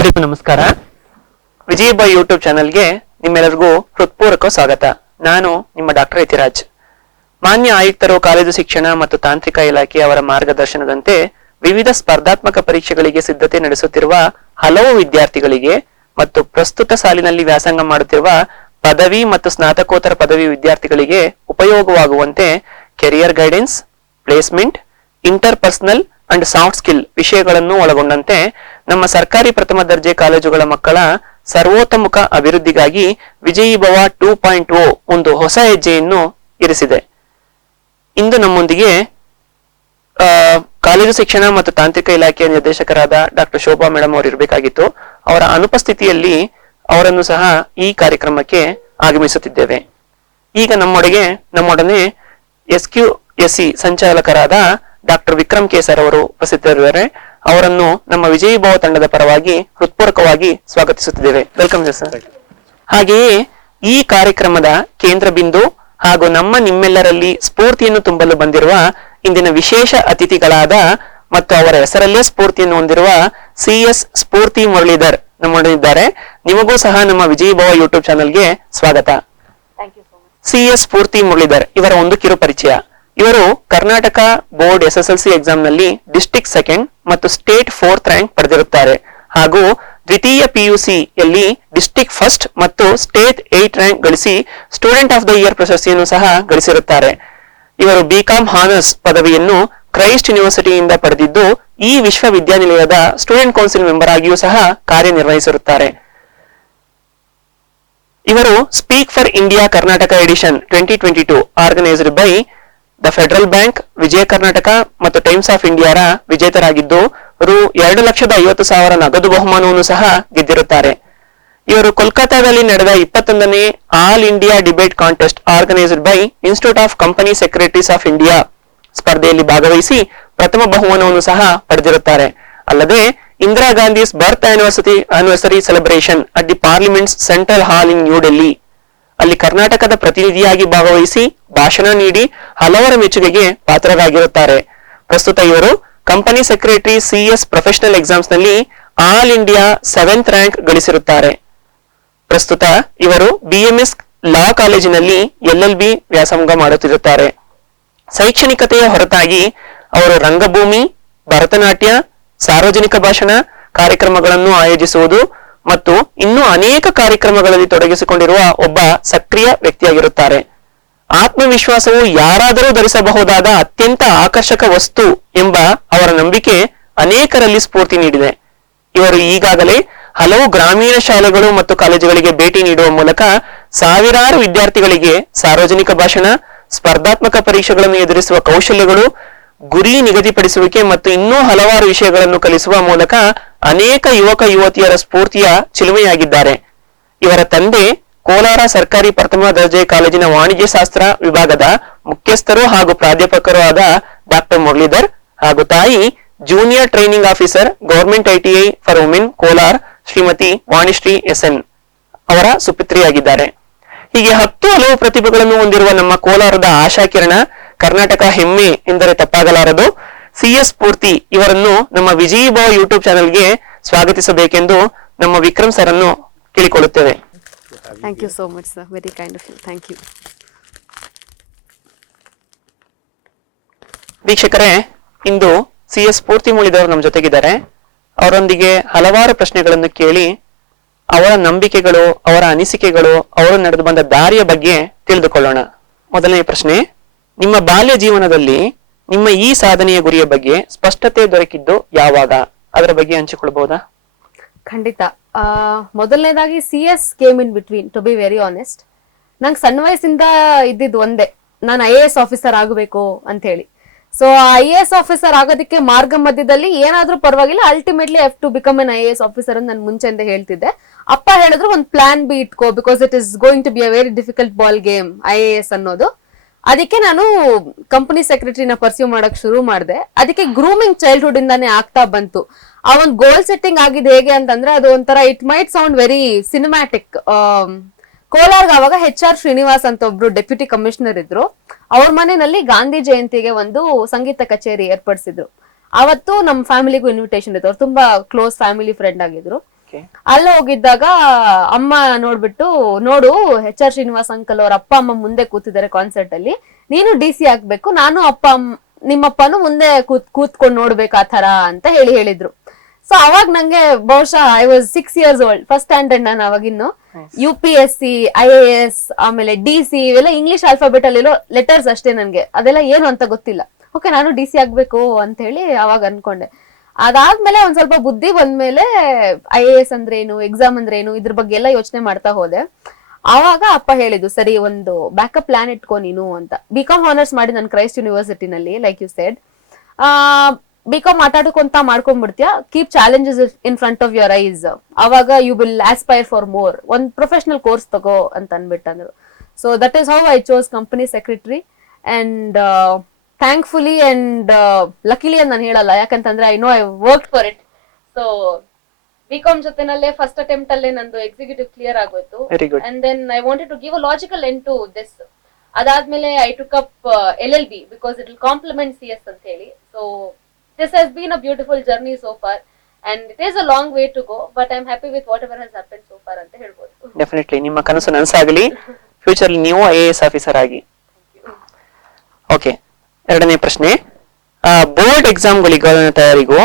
ಎಲ್ರಿಗೂ ನಮಸ್ಕಾರ. ವಿಜಯ್ ಬಾಯ್ ಯೂಟ್ಯೂಬ್ ಚಾನೆಲ್ಗೆ ನಿಮ್ಮೆಲ್ಲರಿಗೂ ಹೃತ್ಪೂರ್ವಕ ಸ್ವಾಗತ. ನಾನು ನಿಮ್ಮ ಡಾಕ್ಟರ್ ಯತಿರಾಜ್. ಮಾನ್ಯ ಆಯುಕ್ತರು, ಕಾಲೇಜು ಶಿಕ್ಷಣ ಮತ್ತು ತಾಂತ್ರಿಕ ಇಲಾಖೆ ಅವರ ಮಾರ್ಗದರ್ಶನದಂತೆ ವಿವಿಧ ಸ್ಪರ್ಧಾತ್ಮಕ ಪರೀಕ್ಷೆಗಳಿಗೆ ಸಿದ್ಧತೆ ನಡೆಸುತ್ತಿರುವ ಹಲವು ವಿದ್ಯಾರ್ಥಿಗಳಿಗೆ ಮತ್ತು ಪ್ರಸ್ತುತ ಸಾಲಿನಲ್ಲಿ ವ್ಯಾಸಂಗ ಮಾಡುತ್ತಿರುವ ಪದವಿ ಮತ್ತು ಸ್ನಾತಕೋತ್ತರ ಪದವಿ ವಿದ್ಯಾರ್ಥಿಗಳಿಗೆ ಉಪಯೋಗವಾಗುವಂತೆ career guidance, placement, interpersonal and soft skill ವಿಷಯಗಳನ್ನು ಒಳಗೊಂಡಂತೆ ನಮ್ಮ ಸರ್ಕಾರಿ ಪ್ರಥಮ ದರ್ಜೆ ಕಾಲೇಜುಗಳ ಮಕ್ಕಳ ಸರ್ವೋತ್ತಮುಖ ಅಭಿವೃದ್ಧಿಗಾಗಿ ವಿಜಯೀ ಭವ 2.0 ಒಂದು ಹೊಸ ಹೆಜ್ಜೆಯನ್ನು ಇರಿಸಿದೆ. ಇಂದು ನಮ್ಮೊಂದಿಗೆ ಕಾಲೇಜು ಶಿಕ್ಷಣ ಮತ್ತು ತಾಂತ್ರಿಕ ಇಲಾಖೆಯ ನಿರ್ದೇಶಕರಾದ ಡಾಕ್ಟರ್ ಶೋಭಾ ಮೇಡಮ್ ಅವರು ಇರಬೇಕಾಗಿತ್ತು. ಅವರ ಅನುಪಸ್ಥಿತಿಯಲ್ಲಿ ಅವರನ್ನು ಸಹ ಈ ಕಾರ್ಯಕ್ರಮಕ್ಕೆ ಆಗಮಿಸುತ್ತಿದ್ದೇವೆ. ಈಗ ನಮ್ಮೊಡನೆ SQSE ಸಂಚಾಲಕರಾದ ಡಾಕ್ಟರ್ ವಿಕ್ರಮ್ ಕೆ ಸರ್ ಅವರು ಉಪಸ್ಥಿತರಿದ್ದಾರೆ. ಅವರನ್ನು ನಮ್ಮ ವಿಜಯೀ ಭವ ತಂಡದ ಪರವಾಗಿ ಹೃತ್ಪೂರ್ವಕವಾಗಿ ಸ್ವಾಗತಿಸುತ್ತಿದ್ದೇವೆ. Welcome sir. ಹಾಗೆಯೇ ಈ ಕಾರ್ಯಕ್ರಮದ ಕೇಂದ್ರ ಬಿಂದು ಹಾಗೂ ನಿಮ್ಮೆಲ್ಲರಲ್ಲಿ ಸ್ಫೂರ್ತಿಯನ್ನು ತುಂಬಲು ಬಂದಿರುವ ಇಂದಿನ ವಿಶೇಷ ಅತಿಥಿಗಳಾದ ಮತ್ತು ಅವರ ಹೆಸರಲ್ಲೇ ಸ್ಫೂರ್ತಿಯನ್ನು ಹೊಂದಿರುವ CS ಸ್ಫೂರ್ತಿ ಮುರಳೀಧರ್ ನಮ್ಮೊಡನಿದ್ದಾರೆ. ನಿಮಗೂ ಸಹ ನಮ್ಮ ವಿಜಯೀ ಭವ ಯೂಟ್ಯೂಬ್ ಚಾನೆಲ್ಗೆ ಸ್ವಾಗತ. CS ಸ್ಫೂರ್ತಿ ಮುರಳೀಧರ್ ಇವರ ಒಂದು ಕಿರು ಪರಿಚಯ. ಇವರು ಕರ್ನಾಟಕ ಬೋರ್ಡ್ SSLC ಎಕ್ಸಾಮ್ ನಲ್ಲಿ ಡಿಸ್ಟ್ರಿಕ್ಟ್ 2nd ಮತ್ತು ಸ್ಟೇಟ್ 4th ರ್ಯಾಂಕ್ ಪಡೆದಿರುತ್ತಾರೆ. ಹಾಗೂ ದ್ವಿತೀಯ PUC ಯಲ್ಲಿ ಡಿಸ್ಟ್ರಿಕ್ಟ್ 1st ಮತ್ತು ಸ್ಟೇಟ್ 8th ರ್ಯಾಂಕ್ ಗಳಿಸಿ ಸ್ಟೂಡೆಂಟ್ ಆಫ್ ದ ಇಯರ್ ಪ್ರಶಸ್ತಿಯನ್ನು ಸಹ ಗಳಿಸಿರುತ್ತಾರೆ. ಇವರು BCom ಹಾನರ್ಸ್ ಪದವಿಯನ್ನು ಕ್ರೈಸ್ಟ್ ಯೂನಿವರ್ಸಿಟಿಯಿಂದ ಪಡೆದಿದ್ದು ಈ ವಿಶ್ವವಿದ್ಯಾನಿಲಯದ ಸ್ಟೂಡೆಂಟ್ ಕೌನ್ಸಿಲ್ ಮೆಂಬರ್ ಆಗಿಯೂ ಸಹ ಕಾರ್ಯನಿರ್ವಹಿಸಿರುತ್ತಾರೆ. ಇವರು speak for India Karnataka edition 2022 organised by the Federal Bank, Vijaya Karnataka ಮತ್ತು ಟೈಮ್ಸ್ ಆಫ್ ಇಂಡಿಯಾರ ವಿಜೇತರಾಗಿದ್ದು ರು 2,50,000 ನಗದು ಬಹುಮಾನವನ್ನು ಸಹ ಗೆದ್ದಿರುತ್ತಾರೆ. ಇವರು ಕೋಲ್ಕತ್ತಾದಲ್ಲಿ ನಡೆದ 21ನೇ all India debate contest organised by Institute of Company Secretaries of India ಸ್ಪರ್ಧೆಯಲ್ಲಿ ಭಾಗವಹಿಸಿ ಪ್ರಥಮ ಬಹುಮಾನವನ್ನು ಸಹ ಪಡೆದಿರುತ್ತಾರೆ. ಅಲ್ಲದೆ Indira Gandhi's birth anniversary celebration at the Parliament's Central Hall in New Delhi ಅಲ್ಲಿ ಕರ್ನಾಟಕದ ಪ್ರತಿನಿಧಿಯಾಗಿ ಭಾಗವಹಿಸಿ ಭಾಷಣ ನೀಡಿ ಹಲವರ ಮೆಚ್ಚುಗೆಗೆ ಪಾತ್ರರಾಗಿರುತ್ತಾರೆ. ಪ್ರಸ್ತುತ ಇವರು company secretary CS professional exams ನಲ್ಲಿ ಆಲ್ ಇಂಡಿಯಾ 7th ರ್ಯಾಂಕ್ ಗಳಿಸಿರುತ್ತಾರೆ. ಪ್ರಸ್ತುತ ಇವರು BMS ಲಾ ಕಾಲೇಜಿನಲ್ಲಿ LLB ವ್ಯಾಸಂಗ ಮಾಡುತ್ತಿರುತ್ತಾರೆ. ಶೈಕ್ಷಣಿಕತೆಯ ಹೊರತಾಗಿ ಅವರು ರಂಗಭೂಮಿ, ಭರತನಾಟ್ಯ, ಸಾರ್ವಜನಿಕ ಭಾಷಣ ಕಾರ್ಯಕ್ರಮಗಳನ್ನು ಆಯೋಜಿಸುವುದು ಮತ್ತು ಇನ್ನೂ ಅನೇಕ ಕಾರ್ಯಕ್ರಮಗಳಲ್ಲಿ ತೊಡಗಿಸಿಕೊಂಡಿರುವ ಒಬ್ಬ ಸಕ್ರಿಯ ವ್ಯಕ್ತಿಯಾಗಿರುತ್ತಾರೆ. ಆತ್ಮವಿಶ್ವಾಸವು ಯಾರಾದರೂ ಧರಿಸಬಹುದಾದ ಅತ್ಯಂತ ಆಕರ್ಷಕ ವಸ್ತು ಎಂಬ ಅವರ ನಂಬಿಕೆ ಅನೇಕರಲ್ಲಿ ಸ್ಫೂರ್ತಿ ನೀಡಿದೆ. ಇವರು ಈಗಾಗಲೇ ಹಲವು ಗ್ರಾಮೀಣ ಶಾಲೆಗಳು ಮತ್ತು ಕಾಲೇಜುಗಳಿಗೆ ಭೇಟಿ ನೀಡುವ ಮೂಲಕ ಸಾವಿರಾರು ವಿದ್ಯಾರ್ಥಿಗಳಿಗೆ ಸಾರ್ವಜನಿಕ ಭಾಷಣ, ಸ್ಪರ್ಧಾತ್ಮಕ ಪರೀಕ್ಷೆಗಳನ್ನು ಎದುರಿಸುವ ಕೌಶಲ್ಯಗಳು, ಗುರಿ ನಿಗದಿಪಡಿಸುವಿಕೆ ಮತ್ತು ಇನ್ನೂ ಹಲವಾರು ವಿಷಯಗಳನ್ನು ಕಲಿಸುವ ಮೂಲಕ ಅನೇಕ ಯುವಕ ಯುವತಿಯರ ಸ್ಫೂರ್ತಿಯ ಚಿಲುಮೆಯಾಗಿದ್ದಾರೆ. ಇವರ ತಂದೆ ಕೋಲಾರ ಸರ್ಕಾರಿ ಪ್ರಥಮ ದರ್ಜೆ ಕಾಲೇಜಿನ ವಾಣಿಜ್ಯ ಶಾಸ್ತ್ರ ವಿಭಾಗದ ಮುಖ್ಯಸ್ಥರು ಹಾಗೂ ಪ್ರಾಧ್ಯಾಪಕರು ಆದ ಡಾಕ್ಟರ್ ಮುರಳೀಧರ್ ಹಾಗೂ ತಾಯಿ junior training officer government ITI for women Kolar Shrimati Vanishree SN ಅವರ ಸುಪುತ್ರಿಯಾಗಿದ್ದಾರೆ. ಹೀಗೆ 10 ಹಲವು ಪ್ರತಿಭೆಗಳನ್ನು ಹೊಂದಿರುವ ನಮ್ಮ ಕೋಲಾರದ ಆಶಾಕಿರಣ, ಕರ್ನಾಟಕ ಹೆಮ್ಮೆ ಎಂದರೆ ತಪ್ಪಾಗಲಾರದು. CS ಸ್ಫೂರ್ತಿ ಇವರನ್ನು ನಮ್ಮ ವಿಜಯೀ ಭವ ಯೂಟ್ಯೂಬ್ ಚಾನೆಲ್ಗೆ ಸ್ವಾಗತಿಸಬೇಕೆಂದು ನಮ್ಮ ವಿಕ್ರಮ್ ಸರ್ ಅನ್ನು ಕೇಳಿಕೊಳ್ಳುತ್ತೇವೆ. Thank you so much, sir. Very kind of you. Thank you. ವೀಕ್ಷಕರೇ, ಇಂದು CS ಸ್ಫೂರ್ತಿ ಮುರಳೀಧರ್ ನಮ್ಮ ಜೊತೆಗಿದ್ದಾರೆ. ಅವರೊಂದಿಗೆ ಹಲವಾರು ಪ್ರಶ್ನೆಗಳನ್ನು ಕೇಳಿ ಅವರ ನಂಬಿಕೆಗಳು, ಅವರ ಅನಿಸಿಕೆಗಳು, ಅವರು ನಡೆದು ಬಂದ ದಾರಿಯ ಬಗ್ಗೆ ತಿಳಿದುಕೊಳ್ಳೋಣ. ಮೊದಲನೇ ಪ್ರಶ್ನೆ, ನಿಮ್ಮ ಬಾಲ್ಯ ಜೀವನದಲ್ಲಿ ನಿಮ್ಮ ಈ ಸಾಧನೆಯ ಗುರಿಯ ಬಗ್ಗೆ ಸ್ಪಷ್ಟತೆ ದೊರಕಿದ್ದು ಯಾವಾಗ? ಅದರ ಬಗ್ಗೆ ಹಂಚಿಕೊಳ್ಳಬಹುದಾ? ಖಂಡಿತ. ಮೊದಲನೇದಾಗಿ CS came in between, to be very honest. ನಂಗೆ ಸಣ್ಣ ವಯಸ್ಸಿಂದ ಇದ್ದಿದ್ದು ಒಂದೇ, ನಾನು IAS ಆಫೀಸರ್ ಆಗಬೇಕು ಅಂತ ಹೇಳಿ. ಸೊ IAS ಆಫೀಸರ್ ಆಗೋದಕ್ಕೆ ಮಾರ್ಗ ಮಧ್ಯದಲ್ಲಿ ಏನಾದ್ರೂ ಪರವಾಗಿಲ್ಲ, ultimately I have to become an IAS officer ಅಂತ ನಾನು ಮುಂಚೆಯಿಂದ ಹೇಳ್ತಿದ್ದೆ. ಅಪ್ಪ ಹೇಳಿದ್ರು ಒಂದು ಪ್ಲಾನ್ ಬಿ ಇಟ್ಕೋ, because it is going to be a very difficult ball game IAS ಅನ್ನೋದು. ಅದಕ್ಕೆ ನಾನು ಕಂಪನಿ ಸೆಕ್ರೆಟರಿನ ಪರ್ಸ್ಯೂ ಮಾಡಕ್ ಶುರು ಮಾಡಿದೆ. ಅದಕ್ಕೆ ಗ್ರೂಮಿಂಗ್ ಚೈಲ್ಡ್ಹುಡ್ ಇಂದಾನೆ ಆಗ್ತಾ ಬಂತು. ಆ ಒಂದು ಗೋಲ್ ಸೆಟ್ಟಿಂಗ್ ಆಗಿದ್ದು ಹೇಗೆ ಅಂತಂದ್ರೆ, ಅದು ಒಂಥರ it might sound very cinematic. ಕೋಲಾರ್ಗೆ ಅವಾಗ HR ಶ್ರೀನಿವಾಸ್ ಅಂತ ಒಬ್ರು ಡೆಪ್ಯೂಟಿ ಕಮಿಷನರ್ ಇದ್ರು. ಅವ್ರ ಮನೆಯಲ್ಲಿ ಗಾಂಧಿ ಜಯಂತಿಗೆ ಒಂದು ಸಂಗೀತ ಕಚೇರಿ ಏರ್ಪಡಿಸಿದ್ರು. ಅವತ್ತು ನಮ್ಮ ಫ್ಯಾಮಿಲಿಗೂ ಇನ್ವಿಟೇಷನ್ ಇತ್ತು. ಅವ್ರು ತುಂಬಾ ಕ್ಲೋಸ್ ಫ್ಯಾಮಿಲಿ ಫ್ರೆಂಡ್ ಆಗಿದ್ರು. ಓಕೆ ಅಲ್ಲಿ ಹೋಗಿದ್ದಾಗ ಅಮ್ಮ ನೋಡ್ಬಿಟ್ಟು, ನೋಡು HR ಶ್ರೀನಿವಾಸ್ ಅಂಕಲ್ ಅವ್ರ ಅಪ್ಪ ಅಮ್ಮ ಮುಂದೆ ಕೂತಿದ್ದಾರೆ ಕಾನ್ಸರ್ಟ್ ಅಲ್ಲಿ, ನೀನು DC ಆಗ್ಬೇಕು, ನಾನು ನಿಮ್ಮಪ್ಪನು ಮುಂದೆ ಕೂತ್ಕೊಂಡು ನೋಡ್ಬೇಕು ಆ ತರ ಅಂತ ಹೇಳಿದ್ರು. ಸೊ ಅವಾಗ ನಂಗೆ ಬಹುಶಃ I was 6 years old, first standard ನಾನು ಅವಾಗಿನ್ನು. UPSC, IAS, ಆಮೇಲೆ DC ಇವೆಲ್ಲ ಇಂಗ್ಲಿಷ್ ಆಲ್ಫಾಬೆಟ್ ಅಲ್ಲಿರೋ ಲೆಟರ್ಸ್ ಅಷ್ಟೇ, ನನ್ಗೆ ಅದೆಲ್ಲ ಏನು ಅಂತ ಗೊತ್ತಿಲ್ಲ. ಓಕೆ, ನಾನು DC ಆಗ್ಬೇಕು ಅಂತ ಹೇಳಿ ಅವಾಗ ಅನ್ಕೊಂಡೆ. ಅದಾದ್ಮೇಲೆ ಒಂದ್ ಸ್ವಲ್ಪ ಬುದ್ಧಿ ಬಂದ್ಮೇಲೆ IAS ಅಂದ್ರೆ ಏನು, ಎಕ್ಸಾಮ್ ಅಂದ್ರೆ ಏನು, ಇದ್ರ ಬಗ್ಗೆ ಎಲ್ಲ ಯೋಚನೆ ಮಾಡ್ತಾ ಹೋದೆ. ಆವಾಗ ಅಪ್ಪ ಹೇಳಿದ್ದು, ಸರಿ ಒಂದು ಬ್ಯಾಕಪ್ ಪ್ಲಾನ್ ಇಟ್ಕೊ ನೀನು ಅಂತ. BCom ಹಾನರ್ಸ್ ಮಾಡಿ ನಾನು ಕ್ರೈಸ್ಟ್ ಯೂನಿವರ್ಸಿಟಿನಲ್ಲಿ, ಲೈಕ್ ಯು ಸೆಡ್. BCom ಮಾತಾಡ್ಕೊಂತ ಮಾಡ್ಕೊಂಡ್ಬಿಡ್ತೀಯ, keep challenges in front of your eyes, ಅವಾಗ you will aspire for more, ಒಂದ್ ಪ್ರೊಫೆಷನಲ್ ಕೋರ್ಸ್ ತಗೋ ಅಂತ ಅನ್ಬಿಟ್ಟಂದ್ರು. So that is how I chose company secretary. And thankfully and luckily ಅಂತ ನಾನು ಹೇಳಲ್ಲ, ಯಾಕಂತಂದ್ರೆ I know I work for it. So BCom ಜೊತೆನಲ್ಲೇ ಫಸ್ಟ್ ಅಟೆಂಪ್ಟ್ ಅಲ್ಲೇ ನಂದು ಎಕ್ಸಿಕ್ಯೂಟಿವ್ ಕ್ಲಿಯರ್ ಆಗೋಯ್ತು. Very good. And then I wanted to give a logical end to this. ಅದಾದ್ಮೇಲೆ I took up LLB because it will complement CS ಅಂತ ಹೇಳಿ. So this has been a beautiful journey so far and it is a long way to go, but I'm happy with whatever has happened so far ಅಂತ ಹೇಳ್ಬೋದು. Definitely ನಿಮ್ಮ ಕನಸು ನನಸಾಗಲಿ, future ನೀವು IAS officer ಆಗಿ. Okay, ಎರಡನೇ ಪ್ರಶ್ನೆ, board ಎಕ್ಸಾಮ್ಗಳಿಗ ತಯಾರಿಗೂ,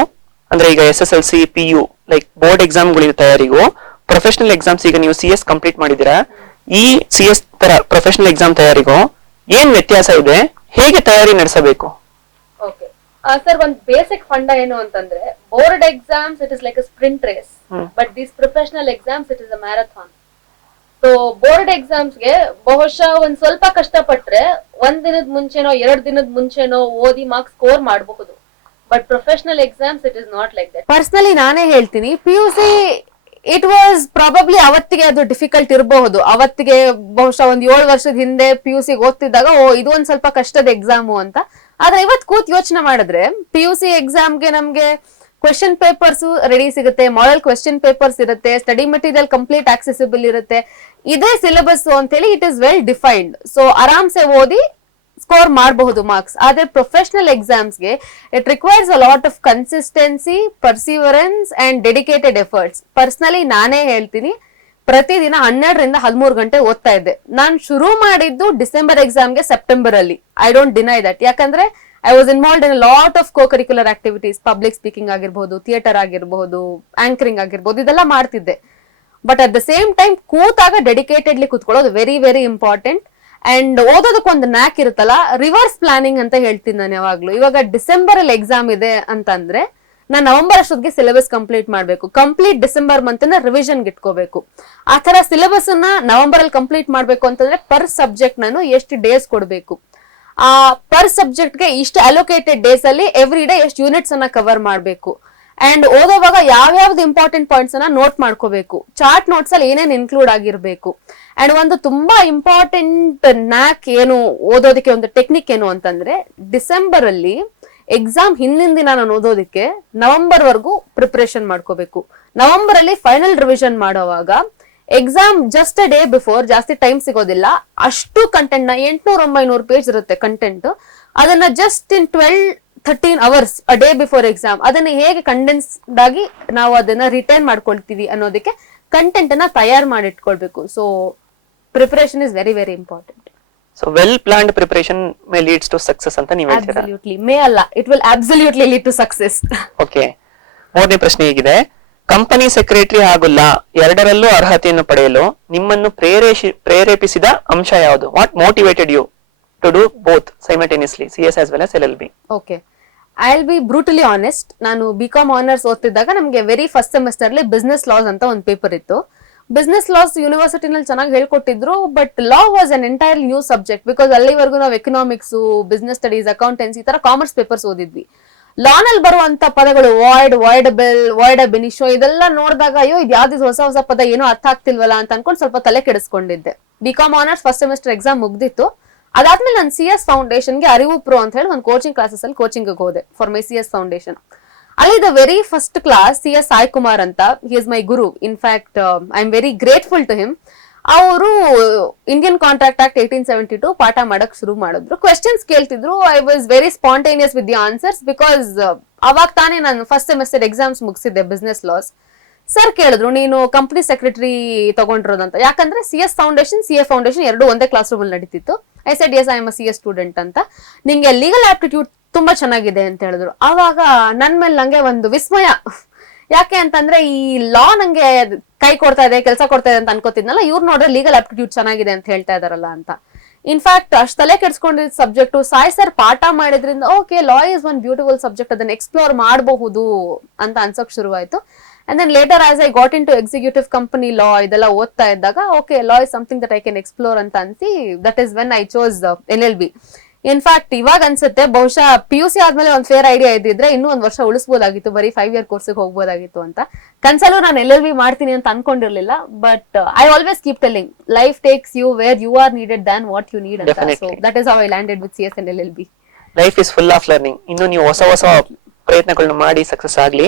ಅಂದ್ರೆ ಈಗ SSLC PU ಲೈಕ್ ಬೋರ್ಡ್ ಎಕ್ಸಾಮ್ಗಳಿಗ ತಯಾರಿಗೂ ಪ್ರೊಫೆಷನಲ್ ಎಕ್ಸಾಮ್ಸ್, ಈಗ ನೀವು CS ಕಂಪ್ಲೀಟ್ ಮಾಡಿದಿರಾ, ಈ CS ತರ ಪ್ರೊಫೆಷನಲ್ ಎಕ್ಸಾಮ್ ತಯಾರಿಗೂ ಏನ್ ವ್ಯತ್ಯಾಸ ಇದೆ, ಹೇಗೆ ತಯಾರಿ ನಡೆಸಬೇಕು? ಓಕೆ ಸರ್, ಒಂದ್ ಬೇಸಿಕ್ ಫಂಡ ಏನು ಅಂತಂದ್ರೆ, board exams it is like a sprint race, but these professional exams it is a marathon. So board ಎಕ್ಸಾಮ್ಸ್ಗೆ ಬಹುಶಃ ಒಂದ್ ಸ್ವಲ್ಪ ಕಷ್ಟಪಟ್ರೆ ಒಂದ್ ದಿನದ ಮುಂಚೆನೋ 2 ದಿನದ ಮುಂಚೆನೋ ಓದಿ ಮಾರ್ಕ್ಸ್ ಸ್ಕೋರ್ ಮಾಡಬಹುದು. But professional exams it is not like that. Personally ನಾನೇ ಹೇಳ್ತೀನಿ, PUC ಇಟ್ ವಾಸ್ ಪ್ರಾಬಬ್ಲಿ ಅವತ್ತಿಗೆ ಅದು ಡಿಫಿಕಲ್ಟ್ ಇರಬಹುದು. ಅವತ್ತಿಗೆ ಬಹುಶಃ ಒಂದ್ 7 ವರ್ಷದ ಹಿಂದೆ PUC ಓದ್ತಿದ್ದಾಗ ಇದು ಒಂದ್ ಸ್ವಲ್ಪ ಕಷ್ಟದ ಎಕ್ಸಾಮು ಅಂತ. ಆದ್ರೆ ಇವತ್ತು ಕೂತ್ ಯೋಚನೆ ಮಾಡಿದ್ರೆ PUC ಎಕ್ಸಾಮ್ಗೆ ನಮ್ಗೆ ಕ್ವೆಶ್ಚನ್ ಪೇಪರ್ಸ್ ರೆಡಿ ಸಿಗುತ್ತೆ, ಮಾಡೆಲ್ ಕ್ವೆಶ್ಚನ್ ಪೇಪರ್ಸ್ ಇರುತ್ತೆ, ಸ್ಟಡಿ ಮೆಟೀರಿಯಲ್ ಕಂಪ್ಲೀಟ್ ಆಕ್ಸೆಸಿಬಲ್ ಇರುತ್ತೆ, ಇದೇ ಸಿಲೆಬಸ್ ಅಂತ ಹೇಳಿ it is well defined. So ಆರಾಮ್ಸೆ ಓದಿ ಸ್ಕೋರ್ ಮಾಡಬಹುದು ಮಾರ್ಕ್ಸ್. ಆದ್ರೆ ಪ್ರೊಫೆಷನಲ್ ಎಕ್ಸಾಮ್ಸ್ಗೆ it requires a lot of consistency, perseverance and dedicated efforts. Personally ನಾನೇ ಹೇಳ್ತೀನಿ, ಪ್ರತಿದಿನ 12 ರಿಂದ 13 ಗಂಟೆ ಓದ್ತಾ ಇದ್ದೆ. ನಾನು ಶುರು ಮಾಡಿದ್ದು ಡಿಸೆಂಬರ್ ಎಕ್ಸಾಮ್ಗೆ ಸೆಪ್ಟೆಂಬರ್ ಅಲ್ಲಿ. ಐ ಡೋಂಟ್ ಡಿನೈ ದಟ್, ಯಾಕಂದ್ರೆ I was involved in lot of co curricular activities, public speaking ಆಗಿರ್ಬಹುದು, ಥಿಯೇಟರ್ ಆಗಿರ್ಬಹುದು, ಆಂಕರಿಂಗ್ ಆಗಿರ್ಬಹುದು, ಇದೆಲ್ಲ ಮಾಡ್ತಿದ್ದೆ. But at the same time ಕೂತಾಗ ಡೆಡಿಕೇಟೆಡ್ಲಿ ಕೂತ್ಕೊಳ್ಳೋದು ವೆರಿ ವೆರಿ ಇಂಪಾರ್ಟೆಂಟ್. ಅಂಡ್ ಓದೋದಕ್ಕೊಂದು ನ್ಯಾಕ್ ಇರುತ್ತಲ್ಲ, ರಿವರ್ಸ್ ಪ್ಲಾನಿಂಗ್ ಅಂತ ಹೇಳ್ತೀನಿ ನಾನು ಯಾವಾಗ್ಲೂ. ಇವಾಗ ಡಿಸೆಂಬರ್ ಅಲ್ಲಿ ಎಕ್ಸಾಮ್ ಇದೆ ಅಂತಂದ್ರೆ ನಾನು ನವೆಂಬರ್ ಅಷ್ಟೊತ್ತಿಗೆ ಸಿಲೆಬಸ್ ಕಂಪ್ಲೀಟ್ ಮಾಡ್ಬೇಕು, ಕಂಪ್ಲೀಟ್ ಡಿಸೆಂಬರ್ ಮಂತ್ ರಿವಿಷನ್ ಇಟ್ಕೋಬೇಕು. ಆ ತರ ಸಿಲೆಬಸ್ ಅನ್ನ ನವೆಂಬರ್ ಅಲ್ಲಿ ಕಂಪ್ಲೀಟ್ ಮಾಡ್ಬೇಕು ಅಂತಂದ್ರೆ ಪರ್ ಸಬ್ಜೆಕ್ಟ್ ನಾನು ಎಷ್ಟು ಡೇಸ್ ಕೊಡ್ಬೇಕು, ಆ ಪರ್ ಸಬ್ಜೆಕ್ಟ್ ಗೆ ಇಷ್ಟು ಅಲೋಕೇಟೆಡ್ ಡೇಸ್ ಅಲ್ಲಿ ಎವ್ರಿ ಡೇ ಎಷ್ಟು ಯೂನಿಟ್ಸ್ ಅನ್ನ ಕವರ್ ಮಾಡ್ಬೇಕು. ಅಂಡ್ ಓದೋವಾಗ ಯಾವ್ಯಾವ್ದು ಇಂಪಾರ್ಟೆಂಟ್ ಪಾಯಿಂಟ್ಸ್ ಅನ್ನ ನೋಟ್ ಮಾಡ್ಕೋಬೇಕು, ಚಾರ್ಟ್ ನೋಟ್ಸ್ ಅಲ್ಲಿ ಏನೇನ್ ಇನ್ಕ್ಲೂಡ್ ಆಗಿರ್ಬೇಕು. ಅಂಡ್ ಒಂದು ತುಂಬಾ ಇಂಪಾರ್ಟೆಂಟ್ ನ್ಯಾಕ್ ಏನು ಓದೋದಕ್ಕೆ ಒಂದು ಟೆಕ್ನಿಕ್ ಏನು ಅಂತಂದ್ರೆ, ಡಿಸೆಂಬರ್ ಅಲ್ಲಿ ಎಕ್ಸಾಮ್ ಹಿಂದಿನ ದಿನ ನಾನು ಓದೋದಕ್ಕೆ ನವೆಂಬರ್ ವರ್ಗೂ ಪ್ರಿಪರೇಷನ್ ಮಾಡ್ಕೋಬೇಕು. ನವೆಂಬರ್ ಅಲ್ಲಿ ಫೈನಲ್ ರಿವಿಷನ್ ಮಾಡೋವಾಗ exam just a day before ಜಾಸ್ತಿ ಟೈಮ್ ಸಿಗೋದಿಲ್ಲ. ಅಷ್ಟು ಕಂಟೆಂಟ್ ನ 800-900 ಪೇಜ್ ಇರುತ್ತೆ ಕಂಟೆಂಟ್, ಅದನ್ನ just in 12-13 hours a day before exam ಅದನ್ನ ಹೇಗೆ ಕಂಡೆನ್ಸ್ಡ್ ಆಗಿ ನಾವು ಅದನ್ನ ರಿಟೈನ್ ಮಾಡ್ಕೊಳ್ತೀವಿ ಅನ್ನೋದಕ್ಕೆ ಕಂಟೆಂಟ್ ಅನ್ನ ತಯಾರು ಮಾಡಿ ಇಟ್ಕೊಳ್ಬೇಕು. So preparation is very very important. So well planned preparation may leads to success ಅಂತ ನೀವು ಹೇಳ್ತೀರಾ? ಅಬ್ಸಲ್ಯೂಟ್ಲಿ, ಮೇ ಅಲ್ಲ, it will absolutely lead to success. Okay, ಮೂರನೇ ಪ್ರಶ್ನೆ ಹೀಗಿದೆ, ಕಂಪನಿ ಸೆಕ್ರೆಟರಿ ಹಾಗೂ ಲಾ ಎರಡರಲ್ಲೂ ಅರ್ಹತೆಯನ್ನು ಪಡೆಯಲು ನಿಮ್ಮನ್ನು ಪ್ರೇರೇಪಿಸಿದ ಅಂಶ ಯಾವುದು? What motivated you to do both simultaneously, CS as well as LLB? Okay, I will be brutally honest. ನಾನು BCom ಆನರ್ಸ್ ಓದ್ತಿದ್ದಾಗ ನಮಗೆ ವೆರಿ ಫಸ್ಟ್ ಸೆಮಿಸ್ಟರ್ ಅಲ್ಲಿ ಬಿಸ್ನೆಸ್ ಲಾಸ್ ಅಂತ ಒಂದು ಪೇಪರ್ ಇತ್ತು. ಬಿಸ್ನೆಸ್ ಲಾಸ್ ಯೂನಿವರ್ಸಿಟಿನಲ್ಲಿ ಚೆನ್ನಾಗಿ ಹೇಳ್ಕೊಟ್ಟಿದ್ರು, but law was an entire new subject. Because ಅಲ್ಲಿವರೆಗೂ ನಾವು ಎಕನಾಮಿಕ್ಸ್, ಬಿಸ್ನೆಸ್ ಸ್ಟಡೀಸ್, ಅಕೌಂಟೆನ್ಸಿ ಈ ತರ ಕಾಮರ್ಸ್ ಪೇಪರ್ಸ್ ಓದಿದ್ವಿ. ಲಾನಲ್ಲಿ ಬರುವಂತ ಪದಗಳು ವಾಯ್ಡ್, ವಾಯ್ಡಬಲ್, ವಾಯ್ಡ್ ಅಬ್ ಇನಿಶೋ ಇದೆಲ್ಲ ನೋಡಿದಾಗ ಅಯ್ಯೋ ಇದು ಯಾವ್ದು ಹೊಸ ಹೊಸ ಪದ ಏನೋ ಅರ್ಥ ಆಗ್ತಿಲ್ವಲ್ಲ ಅಂತ ಅನ್ಕೊಂಡು ಸ್ವಲ್ಪ ತಲೆ ಕೆಡಿಸ್ಕೊಂಡಿದ್ದೆ. BCom honours first semester exam ಮುಗ್ದಿತ್ತು. ಅದಾದ್ಮೇಲೆ ನಾನು CS ಫೌಂಡೇಶನ್ಗೆ ಅರಿವು ಪ್ರೋ ಅಂತ ಹೇಳಿ ಒಂದು ಕೋಚಿಂಗ್ ಕ್ಲಾಸಸ್ ಅಲ್ಲಿ ಕೋಚಿಂಗ್ ಹೋದೆ ಫಾರ್ ಮೈ CS ಫೌಂಡೇಶನ್. ಅಲ್ಲಿ the very first class CS Sai Kumar ಅಂತ, he is my guru. In fact I am very grateful to him. ಅವರು ಇಂಡಿಯನ್ ಕಾಂಟ್ರಾಕ್ಟ್ ಆಕ್ಟ್ 1872 ಪಾಠ ಮಾಡಕ್ ಶುರು ಮಾಡಿದ್ರು. ಕ್ವೆಶ್ಚನ್ಸ್ ಕೇಳ್ತಿದ್ರು. I was very spontaneous with the answers because ಅವಾಗ ತಾನೇ ನಾನು ಫಸ್ಟ್ ಸೆಮಿಸ್ಟರ್ ಎಕ್ಸಾಮ್ಸ್ ಮುಗಿಸಿದ್ದೆ ಬಿಸ್ನೆಸ್ ಲಾಸ್. ಸರ್ ಕೇಳಿದ್ರು ನೀನು ಕಂಪನಿ ಸೆಕ್ರೆಟರಿ ತಗೊಂಡಿರೋದಂತ, ಯಾಕಂದ್ರೆ CS ಫೌಂಡೇಶನ್ CA ಫೌಂಡೇಶನ್ ಎರಡು ಒಂದೇ ಕ್ಲಾಸ್ ರೂಮ್ ಅಲ್ಲಿ ನಡೀತಿತ್ತು. I said yes I am CS student ಅಂತ, ನಿಂಗೆ ಲೀಗಲ್ ಆಪ್ಟಿಟ್ಯೂಡ್ ತುಂಬಾ ಚೆನ್ನಾಗಿದೆ ಅಂತ ಹೇಳಿದ್ರು. ಆವಾಗ ನನ್ ಮೇಲೆ ನಂಗೆ ಒಂದು ವಿಸ್ಮಯ. ಯಾಕೆ ಅಂತಂದ್ರೆ ಈ ಲಾ ನಂಗೆ ಕೈ ಕೊಡ್ತಾ ಇದೆ, ಕೆಲಸ ಕೊಡ್ತಾ ಇದೆ ಅಂತ ಅನ್ಕೋತಿದ್ನಲ್ಲ, ಇವ್ರು ನೋಡ್ರೆ ಲೀಗಲ್ ಆಪ್ಟಿಟ್ಯೂಡ್ ಚೆನ್ನಾಗಿದೆ ಅಂತ ಹೇಳ್ತಾ ಇದಾರಲ್ಲ ಅಂತ. ಇನ್ಫ್ಯಾಕ್ಟ್ ಅಷ್ಟು ತಲೆ ಕೆಡ್ಸ್ಕೊಂಡಿದ್ದ ಸಬ್ಜೆಕ್ಟ್ ಸಾಯಿ ಸರ್ ಪಾಠ ಮಾಡಿದ್ರಿಂದ okay law is one beautiful subject, ಅದನ್ನ ಎಕ್ಸ್ಪ್ಲೋರ್ ಮಾಡಬಹುದು ಅಂತ ಅನ್ಸಕ್ ಶುರುವಾಯ್ತು. And then later as I got into executive company law ಇದೆಲ್ಲ ಓದ್ತಾ ಇದ್ದಾಗ okay law is something that I can explore ಅಂತ ಅನ್ಸಿ that is when I chose LLB. In fact ಇವಾಗ ಅನ್ಸುತ್ತೆ ಬಹುಶಃ PUC ಆದ್ಮೇಲೆ ಒಂದ್ ಫೇರ್ ಐಡಿಯಾ ಇದ್ದಿದ್ರೆ ಇನ್ನೂ ಒಂದ್ ವರ್ಷ ಉಳಿಸಬಹುದಾಗಿತ್ತು, ಬರೀ 5 year ಕೋರ್ಸ್ಗೆ ಹೋಗ್ಬೋದಾಗಿತ್ತು ಅಂತ. ಕನ್ಸಲ್ಲೂ ನಾನು LLB ಮಾಡ್ತೀನಿ ಅಂತ ಅನ್ಕೊಂಡಿರ್ಲಿಲ್ಲ. But I always keep telling life takes you where you are needed than what you need ಅಂತ. So that is how I landed with CS and LLB. Life is full of learning. ಇನ್ನು ನೀವು ಹೊಸ ಹೊಸ ಪ್ರಯತ್ನಗಳನ್ನ ಮಾಡಿ success ಆಗ್ಲಿ.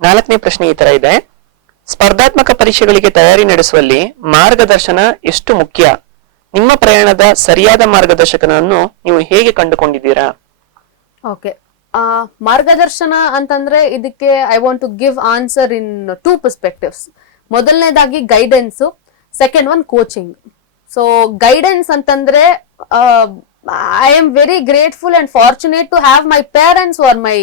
4ನೇ ಪ್ರಶ್ನೆ ಈ ತರ ಇದೆ, ಸ್ಪರ್ಧಾತ್ಮಕ ಪರೀಕ್ಷೆಗಳಿಗೆ ತಯಾರಿ ನಡೆಸುವಲ್ಲಿ ಮಾರ್ಗದರ್ಶನ ಎಷ್ಟು ಮುಖ್ಯ? ನಿಮ್ಮ ಪ್ರಯಾಣದ ಸರಿಯಾದ ಮಾರ್ಗದರ್ಶಕನನ್ನು ನೀವು ಹೇಗೆ ಕಂಡುಕೊಂಡಿದ್ದೀರಾ? ಓಕೆ, ಮಾರ್ಗದರ್ಶನ ಅಂತಂದ್ರೆ ಇದಕ್ಕೆ I want to give answer in 2 perspectives. ಮೊದಲನೇದಾಗಿ guidance, second one coaching. So guidance ಅಂತಂದ್ರೆ I am very grateful and fortunate to have my parents who are my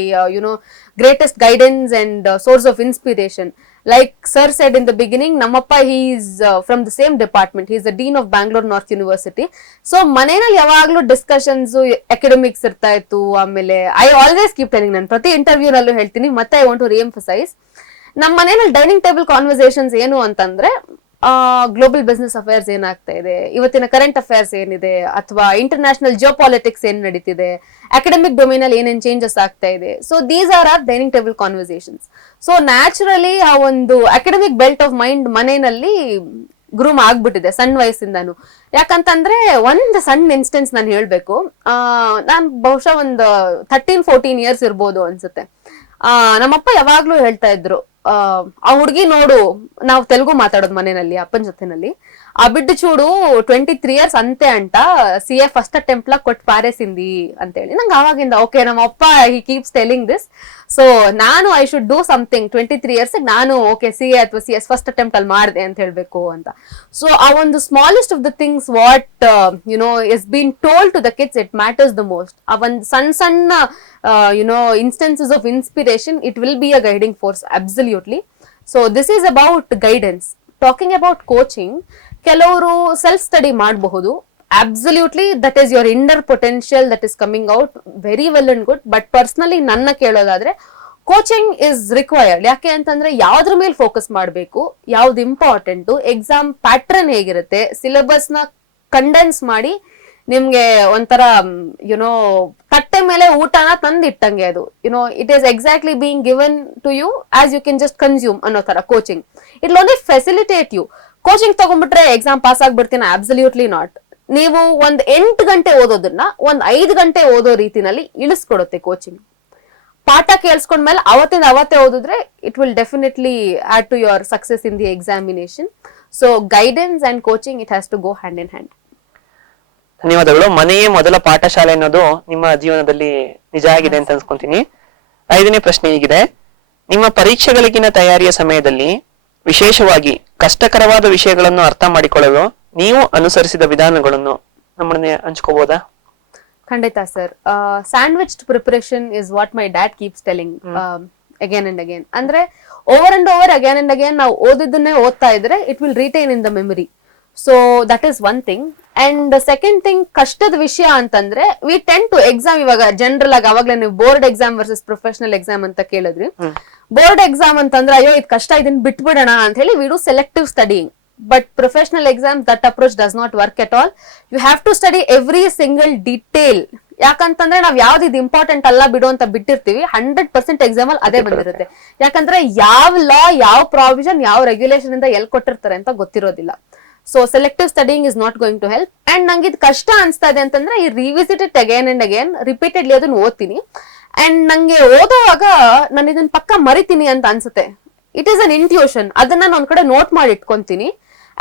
greatest guidance and source of inspiration. Like sir said in the beginning, Nammappa, he is from the same department. He is the dean of Bangalore North University. So manenalli yavaglu discussions academics irta ittu. Amele I always keep telling, nan prati interview nallu ಹೇಳ್ತೀನಿ, ಮತ್ತೆ I want to re-emphasize, ನಮ್ಮ ಮನೆಯಲ್ಲಿ dining table conversations ಏನು ಅಂತಂದ್ರೆ global business affairs ಏನಾಗ್ತಾ ಇದೆ, ಇವತ್ತಿನ current affairs ಏನಿದೆ, ಅಥವಾ ಇಂಟರ್ನ್ಯಾಷನಲ್ ಜಿಯೋ ಪಾಲಿಟಿಕ್ಸ್ ಏನ್ ನಡೀತಿದೆ, ಅಕಾಡೆಮಿಕ್ ಡೊಮೇನ್ ಅಲ್ಲಿ ಏನೇನ್ ಚೇಂಜಸ್ ಆಗ್ತಾ ಇದೆ. So these are dining table conversations. So naturally ಆ ಒಂದು ಅಕಾಡೆಮಿಕ್ ಬೆಲ್ಟ್ ಆಫ್ ಮೈಂಡ್ ಮನೆಯಲ್ಲಿ ಗ್ರೂಮ್ ಆಗ್ಬಿಟ್ಟಿದೆ ಸಣ್ಣ ವಯಸ್ಸಿಂದಾನು. ಯಾಕಂತಂದ್ರೆ ಒಂದ್ ಸಣ್ಣ ಇನ್ಸ್ಟೆನ್ಸ್ ನಾನು ಹೇಳ್ಬೇಕು. ನಾನ್ ಬಹುಶಃ ಒಂದು 13-14 years ಇರ್ಬೋದು ಅನ್ಸುತ್ತೆ. ನಮ್ಮಪ್ಪ ಯಾವಾಗ್ಲೂ ಹೇಳ್ತಾ ಇದ್ರು, ಆ ಹುಡ್ಗಿ ನೋಡು, ನಾವು ತೆಲುಗು ಮಾತಾಡೋದು ಮನೆಯಲ್ಲಿ ಅಪ್ಪನ ಜೊತೆನಲ್ಲಿ, ಆ ಬಿಡ್ಡು ಚೂಡು 23 years ಅಂತೆ ಅಂತ CA ಫಸ್ಟ್ ಅಟೆಂಪ್ಟ್ ಲ ಕೊಟ್ಟು ಪಾರೇಸಿಂದಿ ಅಂತೇಳಿ. ನಂಗೆ ಆವಾಗಿಂದ ಓಕೆ, ನಮ್ಮ ಅಪ್ಪ he keeps telling this, so ನಾನು I should do something. 23 years ನಾನು ಓಕೆ CA ಅಥವಾ CS ಫಸ್ಟ್ ಅಟೆಂಪ್ಟ್ ಅಲ್ಲಿ ಮಾಡಿದೆ ಅಂತ ಹೇಳ್ಬೇಕು ಅಂತ. ಸೊ ಆ ಒಂದು smallest of the things what is been told to the kids, it matters the most. ಆ ಒಂದು ಸಣ್ಣ instances of inspiration, it will be a guiding force, absolutely. So this is about guidance. Talking about coaching, ಕೆಲವರು self study ಮಾಡಬಹುದು, absolutely, that is your inner potential that is coming out, very well and good. But personally ನನ್ನ ಕೇಳೋದಾದ್ರೆ coaching is required. ಯಾಕೆ ಅಂತಂದ್ರೆ ಯಾವ್ದ್ರ ಮೇಲೆ focus ಮಾಡಬೇಕು, ಯಾವ್ದು important, exam pattern ಹೇಗಿರುತ್ತೆ, ಸಿಲೆಬಸ್ ನ ಕಂಡೆನ್ಸ್ ಮಾಡಿ ನಿಮ್ಗೆ ಒಂಥರ ತಟ್ಟೆ ಮೇಲೆ ಊಟನ ತಂದಿಟ್ಟಂಗೆ ಅದು it is exactly being given to you as you can just consume ಅನ್ನೋ ತರ coaching. It only facilitate you. Coaching ತಗೊಂಡ್ಬಿಟ್ರೆ ಎಕ್ಸಾಮ್ ಪಾಸ್ ಆಗ್ಬಿಡ್ತೀನಿ, ಅಬ್ಸಲ್ಯೂಟ್ಲಿ ನಾಟ್. ನೀವು ಒಂದ್ 8 ಗಂಟೆ ಓದೋದನ್ನ ಒಂದ್ 5 ಗಂಟೆ ಓದೋ ರೀತಿನಲ್ಲಿ ಇಳಿಸ್ಕೊಡುತ್ತೆ ಕೋಚಿಂಗ್. ಪಾಠ ಕೇಳಿಸ್ಕೊಂಡ್ಮೇಲೆ ಅವತ್ತೇ ಓದಿದ್ರೆ it will definitely add to your success in the examination. So guidance and coaching, it has to go hand in hand. ಧನ್ಯವಾದಗಳು. ಮನೆಯೇ ಮೊದಲ ಪಾಠಶಾಲೆ ಅನ್ನೋದು ನಿಮ್ಮ ಜೀವನದಲ್ಲಿ ನಿಜ ಆಗಿದೆ ಅಂತ ಅನ್ಸ್ಕೊಂತೀನಿ. 5ನೇ ಪ್ರಶ್ನೆ ಹೀಗಿದೆ, ನಿಮ್ಮ ಪರೀಕ್ಷೆಗಳಿಗಿನ ತಯಾರಿಯ ಸಮಯದಲ್ಲಿ ವಿಶೇಷವಾಗಿ ಕಷ್ಟಕರವಾದ ವಿಷಯಗಳನ್ನು ಅರ್ಥ ಮಾಡಿಕೊಳ್ಳಲು ನೀವು ಅನುಸರಿಸಿದ ವಿಧಾನಗಳನ್ನು ನಮ್ಮನ್ನೇ ಹಂಚ್ಕೋಬಹುದಾ? ಖಂಡಿತ sir. Sandwiched preparation is what my dad keeps telling again and again. ಅಂದ್ರೆ over and over again and again ನಾವು ಓದಿದ್ದನ್ನೇ ಓದ್ತಾ ಇದ್ರೆ it will retain in the memory. So that is one thing. And second thing, ಕಷ್ಟದ ವಿಷಯ ಅಂತಂದ್ರೆ we tend to exam. ಇವಾಗ general ಆಗಿ ಅವಾಗ್ಲೇ ನೀವು board exam versus professional exam ಅಂತ ಕೇಳಿದ್ರಿ. ಬೋರ್ಡ್ ಎಕ್ಸಾಮ್ ಅಂತಂದ್ರೆ ಅಯ್ಯೋ ಇದು ಕಷ್ಟ, ಇದನ್ನ ಬಿಟ್ಬಿಡೋಣ ಅಂತ ಹೇಳಿ we do selective studying. But professional exams, that approach does not work at all. You have to study every single detail. ಯಾಕಂತಂದ್ರೆ ನಾವ್ ಯಾವ್ದು ಇದು ಇಂಪಾರ್ಟೆಂಟ್ ಅಲ್ಲ ಬಿಡು ಅಂತ ಬಿಟ್ಟಿರ್ತೀವಿ, 100% ಎಕ್ಸಾಮ್ ಅಲ್ಲಿ ಅದೇ ಬಂದಿರುತ್ತೆ. ಯಾಕಂದ್ರೆ ಯಾವ ಲಾ, ಯಾವ ಪ್ರಾವಿಷನ್, ಯಾವ ರೆಗ್ಯುಲೇಷನ್ ಇಂದ ಎಲ್ಲಿ ಕೊಟ್ಟಿರ್ತಾರೆ ಅಂತ ಗೊತ್ತಿರೋದಿಲ್ಲ. So selective studying is not going to help. And ನಂಗೆ ಇದು ಕಷ್ಟ ಅನ್ಸ್ತಾ ಇದೆ ಅಂತಂದ್ರೆ ಈ revisit it again and again, repeatedly ಅದನ್ನ ಓದ್ತೀನಿ. ಅಂಡ್ ನಂಗೆ ಓದೋವಾಗ ನಾನು ಇದನ್ನ ಪಕ್ಕ ಮರಿತೀನಿ ಅಂತ ಅನ್ಸುತ್ತೆ. It is an intuition. ಅದನ್ನ ನಾನು ಒಂದ್ ಕಡೆ ನೋಟ್ ಮಾಡಿ ಇಟ್ಕೊಂತೀನಿ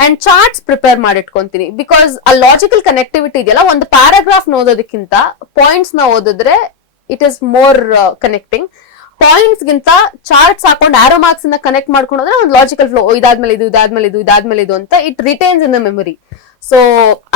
ಅಂಡ್ ಚಾರ್ಟ್ಸ್ ಪ್ರಿಪೇರ್ ಮಾಡಿಟ್ಕೊಂತೀನಿ. ಬಿಕಾಸ್ ಆ ಲಾಜಿಕಲ್ ಕನೆಕ್ಟಿವಿಟಿ ಇದೆಯಲ್ಲ, ಒಂದು ಪ್ಯಾರಾಗ್ರಾಫ್ ಓದೋದಕ್ಕಿಂತ ಪಾಯಿಂಟ್ಸ್ ನ ಓದಿದ್ರೆ it is more connecting. Points ಗಿಂತ ಚಾರ್ಟ್ಸ್ ಹಾಕೊಂಡು ಆರೋ ಮಾರ್ಕ್ಸ್ ನ ಕನೆಕ್ಟ್ ಮಾಡ್ಕೊಂಡು ಹೋದ್ರೆ ಒಂದು ಲಾಜಿಕಲ್ ಫ್ಲೋ, ಇದಾದ್ಮೇಲೆ ಇದು, ಇದಾದ್ಮೇಲೆ ಇದು, ಇದಾದ್ಮೇಲೆ ಇದು ಅಂತ it retains in the memory. So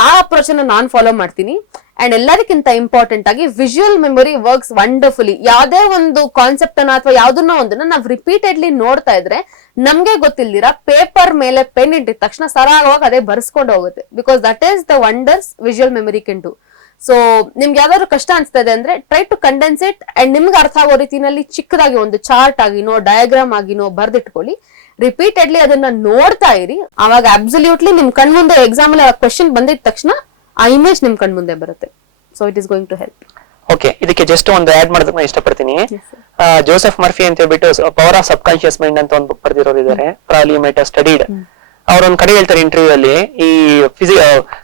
ಆ ಅಪ್ರೋಚ್ ಅನ್ನ ನಾನು ಫಾಲೋ ಮಾಡ್ತೀನಿ. ಅಂಡ್ ಎಲ್ಲದಕ್ಕಿಂತ ಇಂಪಾರ್ಟೆಂಟ್ ಆಗಿ ವಿಜುವಲ್ ಮೆಮೊರಿ ವರ್ಕ್ಸ್ ವಂಡರ್ಫುಲಿ. ಯಾವ್ದೇ ಒಂದು ಕಾನ್ಸೆಪ್ಟ್ ಅನ್ನ ಅಥವಾ ಯಾವ್ದನ್ನ ಒಂದನ್ನ ನಾವ್ ರಿಪೀಟೆಡ್ಲಿ ನೋಡ್ತಾ ಇದ್ರೆ ನಮ್ಗೆ ಗೊತ್ತಿಲ್ದಿರ ಪೇಪರ್ ಮೇಲೆ ಪೆನ್ ಇಟ್ಟಿದ ತಕ್ಷಣ ಸರಾಗವಾಗಿ ಅದೇ ಬರ್ಸ್ಕೊಂಡು ಹೋಗುತ್ತೆ. Because that is the wonders visual memory can do. So ನಿಮ್ಗೆ ಯಾವ್ದಾದ್ರು ಕಷ್ಟ ಅನ್ಸ್ತಾ ಇದೆ ಅಂದ್ರೆ try to condense it and ನಿಮ್ಗೆ ಅರ್ಥ ಆಗೋ ರೀತಿನಲ್ಲಿ ಚಿಕ್ಕದಾಗಿ ಒಂದು ಚಾರ್ಟ್ ಆಗಿನೋ ಡಯಾಗ್ರಾಮ್ ಆಗಿನೋ ಬರ್ದಿಟ್ಕೊಳ್ಳಿ. ರಿಪೀಟೆಡ್ಲಿ ಅದನ್ನ ನೋಡ್ತಾ ಇರಿ. ಅವಾಗ ಅಬ್ಸಲ್ಯೂಟ್ಲಿ ನಿಮ್ ಕಣ್ ಮುಂದೆ ಎಕ್ಸಾಮ್ ಅಲ್ಲಿ ಕ್ವೆಶ್ಚನ್ ಬಂದಿದ ತಕ್ಷಣ ಆ ಇಮೇಜ್ ನಿಮ್ ಕಣ್ ಮುಂದೆ ಬರುತ್ತೆ. So it is going to help. Okay, ಇದಕ್ಕೆ ಜಸ್ಟ್ ಒಂದು ಆಡ್ ಮಾಡೋದಕ್ಕೆ ನಾನು ಇಷ್ಟಪಡ್ತೀನಿ. ಜೋಸೆಫ್ ಮರ್ಫಿ ಅಂತ ಹೇಳ್ಬಿಟ್ಟು power of subconscious mind ಅಂತ ಒಂದು ಬುಕ್ ಬರೆದಿರೋರು ಇದ್ದಾರೆ. Probably might have studied. ಅವ್ರೊಂದ್ ಕಡೆ ಹೇಳ್ತಾರೆ ಇಂಟರ್ವ್ಯೂ ಅಲ್ಲಿ, ಈ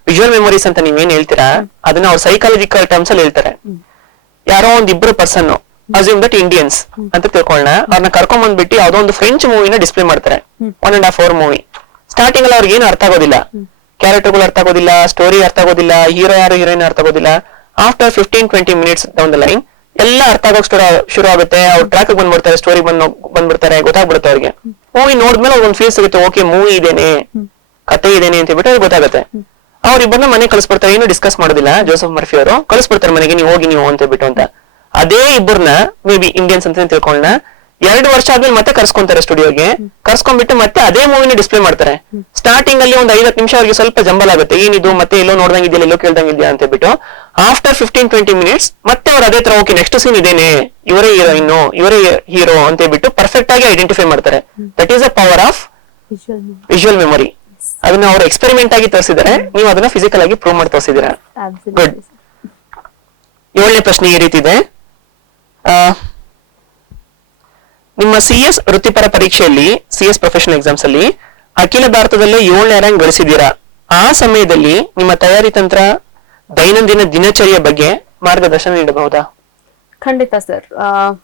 ವಿಜುವಲ್ ಮೆಮೊರೀಸ್ ಅಂತ ನೀವೇನ್ ಹೇಳ್ತೀರಾ ಅದನ್ನ ಅವ್ರ ಸೈಕಾಲಜಿಕಲ್ ಟರ್ಮ್ಸ್ ಅಲ್ಲಿ ಹೇಳ್ತಾರೆ. ಯಾರೋ ಒಂದ್ ಇಬ್ರು ಪರ್ಸನ್ ಅಸ್ಯೂಮ್ ದಟ್ ಇಂಡಿಯನ್ಸ್ ಅಂತ ತಿಳ್ಕೊಳ್ಳೋಣ, ಅವ್ರನ್ನ ಕರ್ಕೊಂಡ್ ಬಂದ್ಬಿಟ್ಟು ಯಾವ್ದೋ ಒಂದು ಫ್ರೆಂಚ್ ಮೂವಿನ ಡಿಸ್ಪ್ಲೇ ಮಾಡ್ತಾರೆ. 1.5 hour ಮೂವಿ. ಸ್ಟಾರ್ಟಿಂಗ್ ಅಲ್ಲಿ ಅವ್ರಿಗೆ ಏನು ಅರ್ಥ ಆಗೋದಿಲ್ಲ, ಕ್ಯಾರೆಕ್ಟರ್ಗಳು ಅರ್ಥ ಆಗೋದಿಲ್ಲ, ಸ್ಟೋರಿ ಅರ್ಥ ಆಗೋದಿಲ್ಲ, ಹೀರೋ ಯಾರು ಹೀರೋಯಿನ್ ಅರ್ಥ ಆಗೋದಿಲ್ಲ. After 15-20 minutes down the line ಎಲ್ಲ ಅರ್ಥ ಆಗೋಕ್ ಶುರು ಆಗುತ್ತೆ. ಅವ್ರು ಟ್ರ್ಯಾಕ್ ಬಂದ್ಬಿಡ್ತಾರೆ, ಸ್ಟೋರಿ ಬಂದ್ಬಿಡ್ತಾರೆ, ಗೊತ್ತಾಗ್ಬಿಡುತ್ತೆ ಅವ್ರಿಗೆ. ಮೂವಿ ನೋಡಿದ್ಮೇಲೆ ಒಂದ್ ಫೀಲ್ ಸಿಗುತ್ತೆ, ಓಕೆ ಮೂವಿ ಇದೇನೆ, ಕತೆ ಇದೇನೆ ಅಂತ ಹೇಳ್ಬಿಟ್ಟು ಅವ್ರಿಗೆ ಗೊತ್ತಾಗುತ್ತೆ. ಅವ್ರಿಬ್ಬರನ್ನ ಮನೆ ಕಳಿಸ್ಬಿಡ್ತಾರೆ, ಏನು ಡಿಸ್ಕಸ್ ಮಾಡೋದಿಲ್ಲ. ಜೋಸೆಫ್ ಮರ್ಫಿ ಅವರು ಕಳಿಸ್ಬಿಡ್ತಾರೆ ಮನೆಗೆ, ನೀವು ಹೋಗಿ ನೀವು ಅಂತ ಹೇಳ್ಬಿಟ್ಟು ಅಂತ. ಅದೇ ಇಬ್ಬರನ್ನ ಮೇ ಬಿ ಇಂಡಿಯನ್ಸ್ ಅಂತ ತಿಳ್ಕೊಳ್ಳೋಣ, 2 ವರ್ಷ ಆದ್ಮೇಲೆ ಮತ್ತೆ ಕರ್ಸ್ಕೊಂತಾರೆ ಸ್ಟುಡಿಯೋಗೆ. ಕರ್ಸ್ಕೊಂಡ್ಬಿಟ್ಟು ಮತ್ತೆ ಅದೇ ಮೂವಿನ ಡಿಸ್ಪ್ಲೇ ಮಾಡ್ತಾರೆ. ಸ್ಟಾರ್ಟಿಂಗ್ ಅಲ್ಲಿ ಒಂದು 5-10 ನಿಮಿಷ ಅವ್ರಿಗೆ ಸ್ವಲ್ಪ ಜಂಬಲ್ ಆಗುತ್ತೆ, ಏನಿದು ಮತ್ತೆ ಎಲ್ಲೋ ನೋಡ್ದಂಗಿದ್ಯಾ ಎಲ್ಲೋ ಕೇಳ್ದಂಗಿದ್ಯಾ ಅಂತ ಹೇಳ್ಬಿಟ್ಟು. ಆಫ್ಟರ್ 15-20 minutes ಮತ್ತೆ ಅವ್ರು ಅದೇ ತರ ಓಕೆ ನೆಕ್ಸ್ಟ್ ಸೀನ್ ಇದೇನೆ, ಇವರೇ ಹೀರೋಯಿನ್, ಇವರೇ ಹೀರೋ ಅಂತ ಹೇಳ್ಬಿಟ್ಟು ಪರ್ಫೆಕ್ಟ್ ಆಗಿ ಐಡೆಂಟಿಫೈ ಮಾಡ್ತಾರೆ. That is a power of visual memory. ಅದನ್ನ ಅವರು ಎಕ್ಸ್ಪೆರಿಮೆಂಟ್ ಆಗಿ ತೋರಿಸಿದ್ದಾರೆ, ನೀವು ಅದನ್ನ ಫಿಸಿಕಲ್ ಆಗಿ ಪ್ರೂವ್ ಮಾಡಿ ತೋರಿಸಿದ್ದೀರಾ. ಗುಡ್. 7ನೇ ಪ್ರಶ್ನೆ ಈ ರೀತಿ ಇದೆ. ನಿಮ್ಮ CS ವೃತ್ತಿಪರ ಪರೀಕ್ಷೆಯಲ್ಲಿ, CS ಪ್ರೊಫೆಷನಲ್ ಎಕ್ಸಾಮ್ಸ್ ಅಲ್ಲಿ ಅಖಿಲ ಭಾರತದಲ್ಲೇ 7ನೇ ರ್ಯಾಂಕ್ ಗಳಿಸಿದ್ದೀರಾ. ಆ ಸಮಯದಲ್ಲಿ ನಿಮ್ಮ ತಯಾರಿ ತಂತ್ರ, ದೈನಂದಿನ ದಿನಚರಿಯ ಬಗ್ಗೆ ಮಾರ್ಗದರ್ಶನ ನೀಡಬಹುದಾ? ಖಂಡಿತ ಸರ್.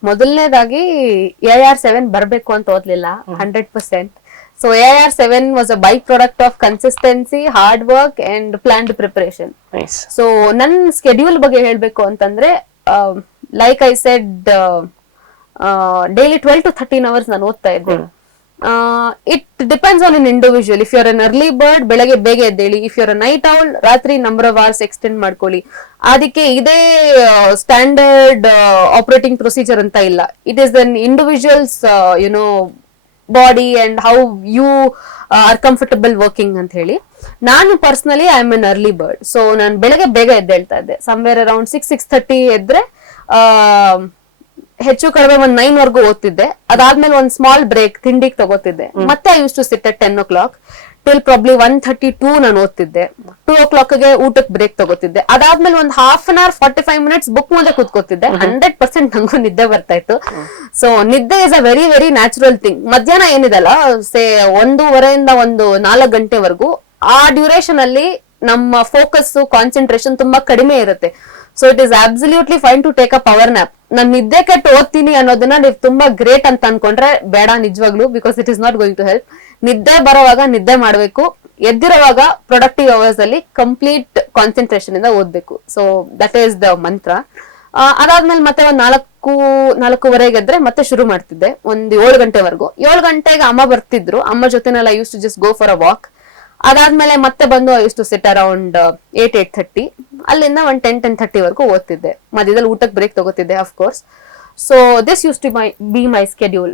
ಮೊದಲನೇದಾಗಿ AR7 ಬರ್ಬೇಕು ಅಂತ ಓದ್ಲಿಲ್ಲ 100%. So AR7 was a by product of consistency, hard work and planned preparation. So ನನ್ ಸ್ಕೆಡ್ಯೂಲ್ ಬಗ್ಗೆ ಹೇಳ್ಬೇಕು ಅಂತಂದ್ರೆ, like I shed, daily 12 to 13 hours ನಾನು ಓದ್ತಾ ಇದ್ದೆ. It depends on an individual. If your an early bird, ಬೆಳಗ್ಗೆ ಬೇಗ ಎದ್ದೇಳಿ. ಇಫ್ ಯುವರ್ ನೈಟ್ ಔಲ್, ರಾತ್ರಿ ನಂಬರ್ ಆಫ್ ಅವರ್ಸ್ ಎಕ್ಸ್ಟೆಂಡ್ ಮಾಡ್ಕೊಳ್ಳಿ. ಅದಕ್ಕೆ ಇದೇ ಸ್ಟ್ಯಾಂಡರ್ಡ್ ಆಪರೇಟಿಂಗ್ ಪ್ರೊಸೀಜರ್ ಅಂತ ಇಲ್ಲ. It is an individuals YONO body and how you are comfortable working ಅಂತ ಹೇಳಿ. ನಾನು personally I am an early bird. So ನಾನು ಬೆಳಗ್ಗೆ ಬೇಗ ಎದ್ದೇಳ್ತಾ ಇದ್ದೆ. ಸಮ್ವೇರ್ ಅರೌಂಡ್ 6-6:30 ಎದ್ರೆ ಹೆಚ್ಚು ಕಡಿಮೆ 9 ವರ್ಗೂ ಓದ್ತಿದ್ದೆ. ಅದಾದ್ಮೇಲೆ ಒಂದ್ ಸ್ಮಾಲ್ ಬ್ರೇಕ್ ತಿಂಡಿಗೆ ತಗೋತಿದ್ದೆ. ಮತ್ತೆ I used to sit at 10 o'clock till probably 1:32 ನಾನು ಓದ್ತಿದ್ದೆ. 2 o'clock ಗೆ ಊಟಕ್ಕೆ ಬ್ರೇಕ್ ತಗೋತಿದ್ದೆ. ಅದಾದ್ಮೇಲೆ ಒಂದ್ 1/2 hour 45 minutes ಬುಕ್ ಮುಂದೆ ಕೂತ್ಕೋತಿದ್ದೆ. 100% ನಂಗೂ ನಿದ್ದೆ ಬರ್ತಾ ಇತ್ತು. ಸೊ ನಿದ್ದೆ is a very very natural thing. ಮಧ್ಯಾಹ್ನ ಏನಿದಲ್ಲ, ಸೇ 1:30 ಒಂದು 4 ಗಂಟೆವರೆಗೂ ಆ ಡ್ಯೂರೇಷನ್ ಅಲ್ಲಿ ನಮ್ಮ ಫೋಕಸ್, ಕಾನ್ಸಂಟ್ರೇಷನ್ ತುಂಬಾ ಕಡಿಮೆ ಇರುತ್ತೆ. So it is absolutely fine to take a power nap. ನಾನು ನಿದ್ದೆ ಕೆಟ್ಟು ಓದ್ತೀನಿ ಅನ್ನೋದನ್ನ ನೀವು ತುಂಬಾ ಗ್ರೇಟ್ ಅಂತ ಅನ್ಕೊಂಡ್ರೆ ಬೇಡ ನಿಜವಾಗ್ಲು, because it is not going to help. ನಿದ್ದೆ ಬರೋವಾಗ ನಿದ್ದೆ ಮಾಡ್ಬೇಕು, ಎದ್ದಿರೋವಾಗ ಪ್ರೊಡಕ್ಟಿವ್ ಅವರ್ಸ್ ಅಲ್ಲಿ ಕಂಪ್ಲೀಟ್ ಕಾನ್ಸಂಟ್ರೇಷನ್ ಇಂದ ಓದ್ಬೇಕು. ಸೊ ದಟ್ ಈಸ್ ದ ಮಂತ್ರ. ಅದಾದ್ಮೇಲೆ ಮತ್ತೆ ಒಂದ್ 4-4:30 ಎದ್ರೆ ಮತ್ತೆ ಶುರು ಮಾಡ್ತಿದ್ದೆ ಒಂದು 7 ಗಂಟೆವರೆಗೂ. 7 ಗಂಟೆಗೆ ಅಮ್ಮ ಬರ್ತಿದ್ರು. ಅಮ್ಮ ಜೊತೆನೆಲ್ಲ used to just go for a walk. ಅದಾದ್ಮೇಲೆ ಮತ್ತೆ ಬಂದು I used to sit around 8-8:30. ಅಲ್ಲಿಂದ ಒಂದು 10-10:30 ವರೆಗೂ ಓದ್ತಿದ್ದೆ. ಮಧ್ಯದಲ್ಲಿ ಊಟಕ್ಕೆ ಬ್ರೇಕ್ ತಗೋತಿದ್ದೆ of course. So this used to be my schedule.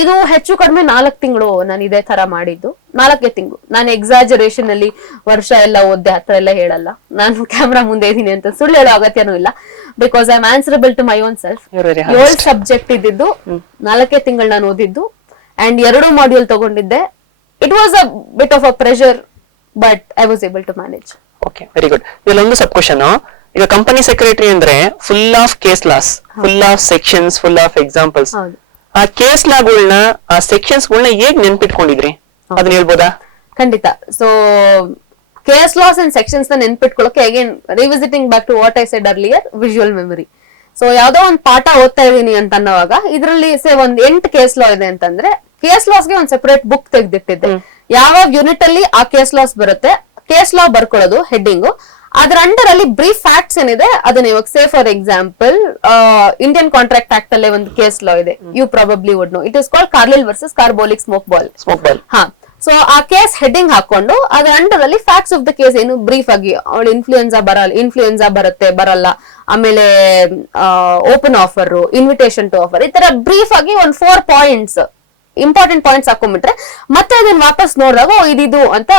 ಇದು ಹೆಚ್ಚು ಕಡಿಮೆ 4 ತಿಂಗಳು ನಾನು ಇದೇ ತರ ಮಾಡಿದ್ದು. 4 ತಿಂಗಳು. ನಾನು ಎಕ್ಸಾಜರೇಷನ್ ಅಲ್ಲಿ ವರ್ಷ ಎಲ್ಲ ಓದ್ದೆ ಹತ್ರ ಎಲ್ಲ ಹೇಳಲ್ಲ. ನಾನು ಕ್ಯಾಮ್ರಾ ಮುಂದೆ ಇದೀನಿ ಅಂತ ಸುಳ್ಳು ಹೇಳೋ ಅಗತ್ಯನೂ ಇಲ್ಲ. Because I am answerable to my own self. 7 subject ಇದ್ದಿದ್ದು, 4 ತಿಂಗಳು ನಾನು ಓದಿದ್ದು ಅಂಡ್ 2 ಮಾಡ್ಯೂಲ್ ತಗೊಂಡಿದ್ದೆ. It was a bit of a pressure, but I was able to manage. Okay, very good. ಇಲ್ಲೊಂದು ಸಬ್ ಕ್ವೆಶ್ಚನ್. ಈಗ ಕಂಪನಿ ಸೆಕ್ರೆಟರಿ ಅಂದ್ರೆ full of case laws, full of sections, full of examples. ಆ case ಲಾಗಳನ್ನ, ಆ sections ಗಳನ್ನ ಹೇಗ್ ನೆನ್ಪಿಟ್ಕೊಂಡಿದ್ರಿ, ಅದನ್ನ ಹೇಳ್ಬೋದಾ? ಖಂಡಿತ. So case laws and sections ನ ನೆನ್ಪಿಟ್ಕೊಳ್ಳೋಕೆ again revisiting back to what I said earlier, visual memory. So ಯಾವ್ದೋ ಒಂದು ಪಾಠ ಓದ್ತಾ ಇದೀನಿ ಅಂತ ಅನ್ನೋವಾಗ ಇದ್ರಲ್ಲಿ ಒಂದ್ 8 ಕೇಸ್ ಲಾ ಇದೆ ಅಂತಂದ್ರೆ, ಕೇಸ್ ಲಾಸ್ಗೆ ಒಂದ್ ಸೆಪರೇಟ್ ಬುಕ್ ತೆಗೆದಿಟ್ಟಿದ್ದೆ. ಯಾವ ಯೂನಿಟ್ ಅಲ್ಲಿ ಆ ಕೇಸ್ ಲಾಸ್ ಬರುತ್ತೆ, ಕೇಸ್ ಲಾ ಬರ್ಕೊಳ್ಳೋದು ಹೆಡ್ಡಿಂಗು. ಅದ್ರ ಅಂಡರ್ ಅಲ್ಲಿ ಬ್ರೀಫ್ ಫ್ಯಾಕ್ಟ್ಸ್ ಏನಿದೆ ಅದನ್ನ ಇವಾಗ say for example Indian Contract Act ಅಲ್ಲೇ ಒಂದು ಕೇಸ್ ಲಾ ಇದೆ, you probably would know, it is called Carlill versus Carbolic Smoke Ball. ಹಾ, ಸೊ ಆ ಕೇಸ್ ಹೆಡ್ಡಿಂಗ್ ಹಾಕೊಂಡು ಅದ್ರ ಅಂಡರ್ ಅಲ್ಲಿ ಫ್ಯಾಕ್ಟ್ಸ್ ಆಫ್ ದ ಕೇಸ್ ಏನು ಬ್ರೀಫ್ ಆಗಿ, ಅವಳು ಇನ್ಫ್ಲೂಯೆನ್ಸಾ ಬರುತ್ತೆ ಬರಲ್ಲ, ಆಮೇಲೆ open offer, invitation to offer, ಈ ತರ ಬ್ರೀಫ್ ಆಗಿ ಒಂದ್ 4 ಪಾಯಿಂಟ್ಸ್ ಇಂಪಾರ್ಟೆಂಟ್ ಪಾಯಿಂಟ್ಸ್ ಹಾಕೊಂಡ್ಬಿಟ್ರೆ ಮತ್ತೆ ಅದನ್ನ ವಾಪಸ್ ನೋಡಿದಾಗ ಇದಿದು ಅಂತ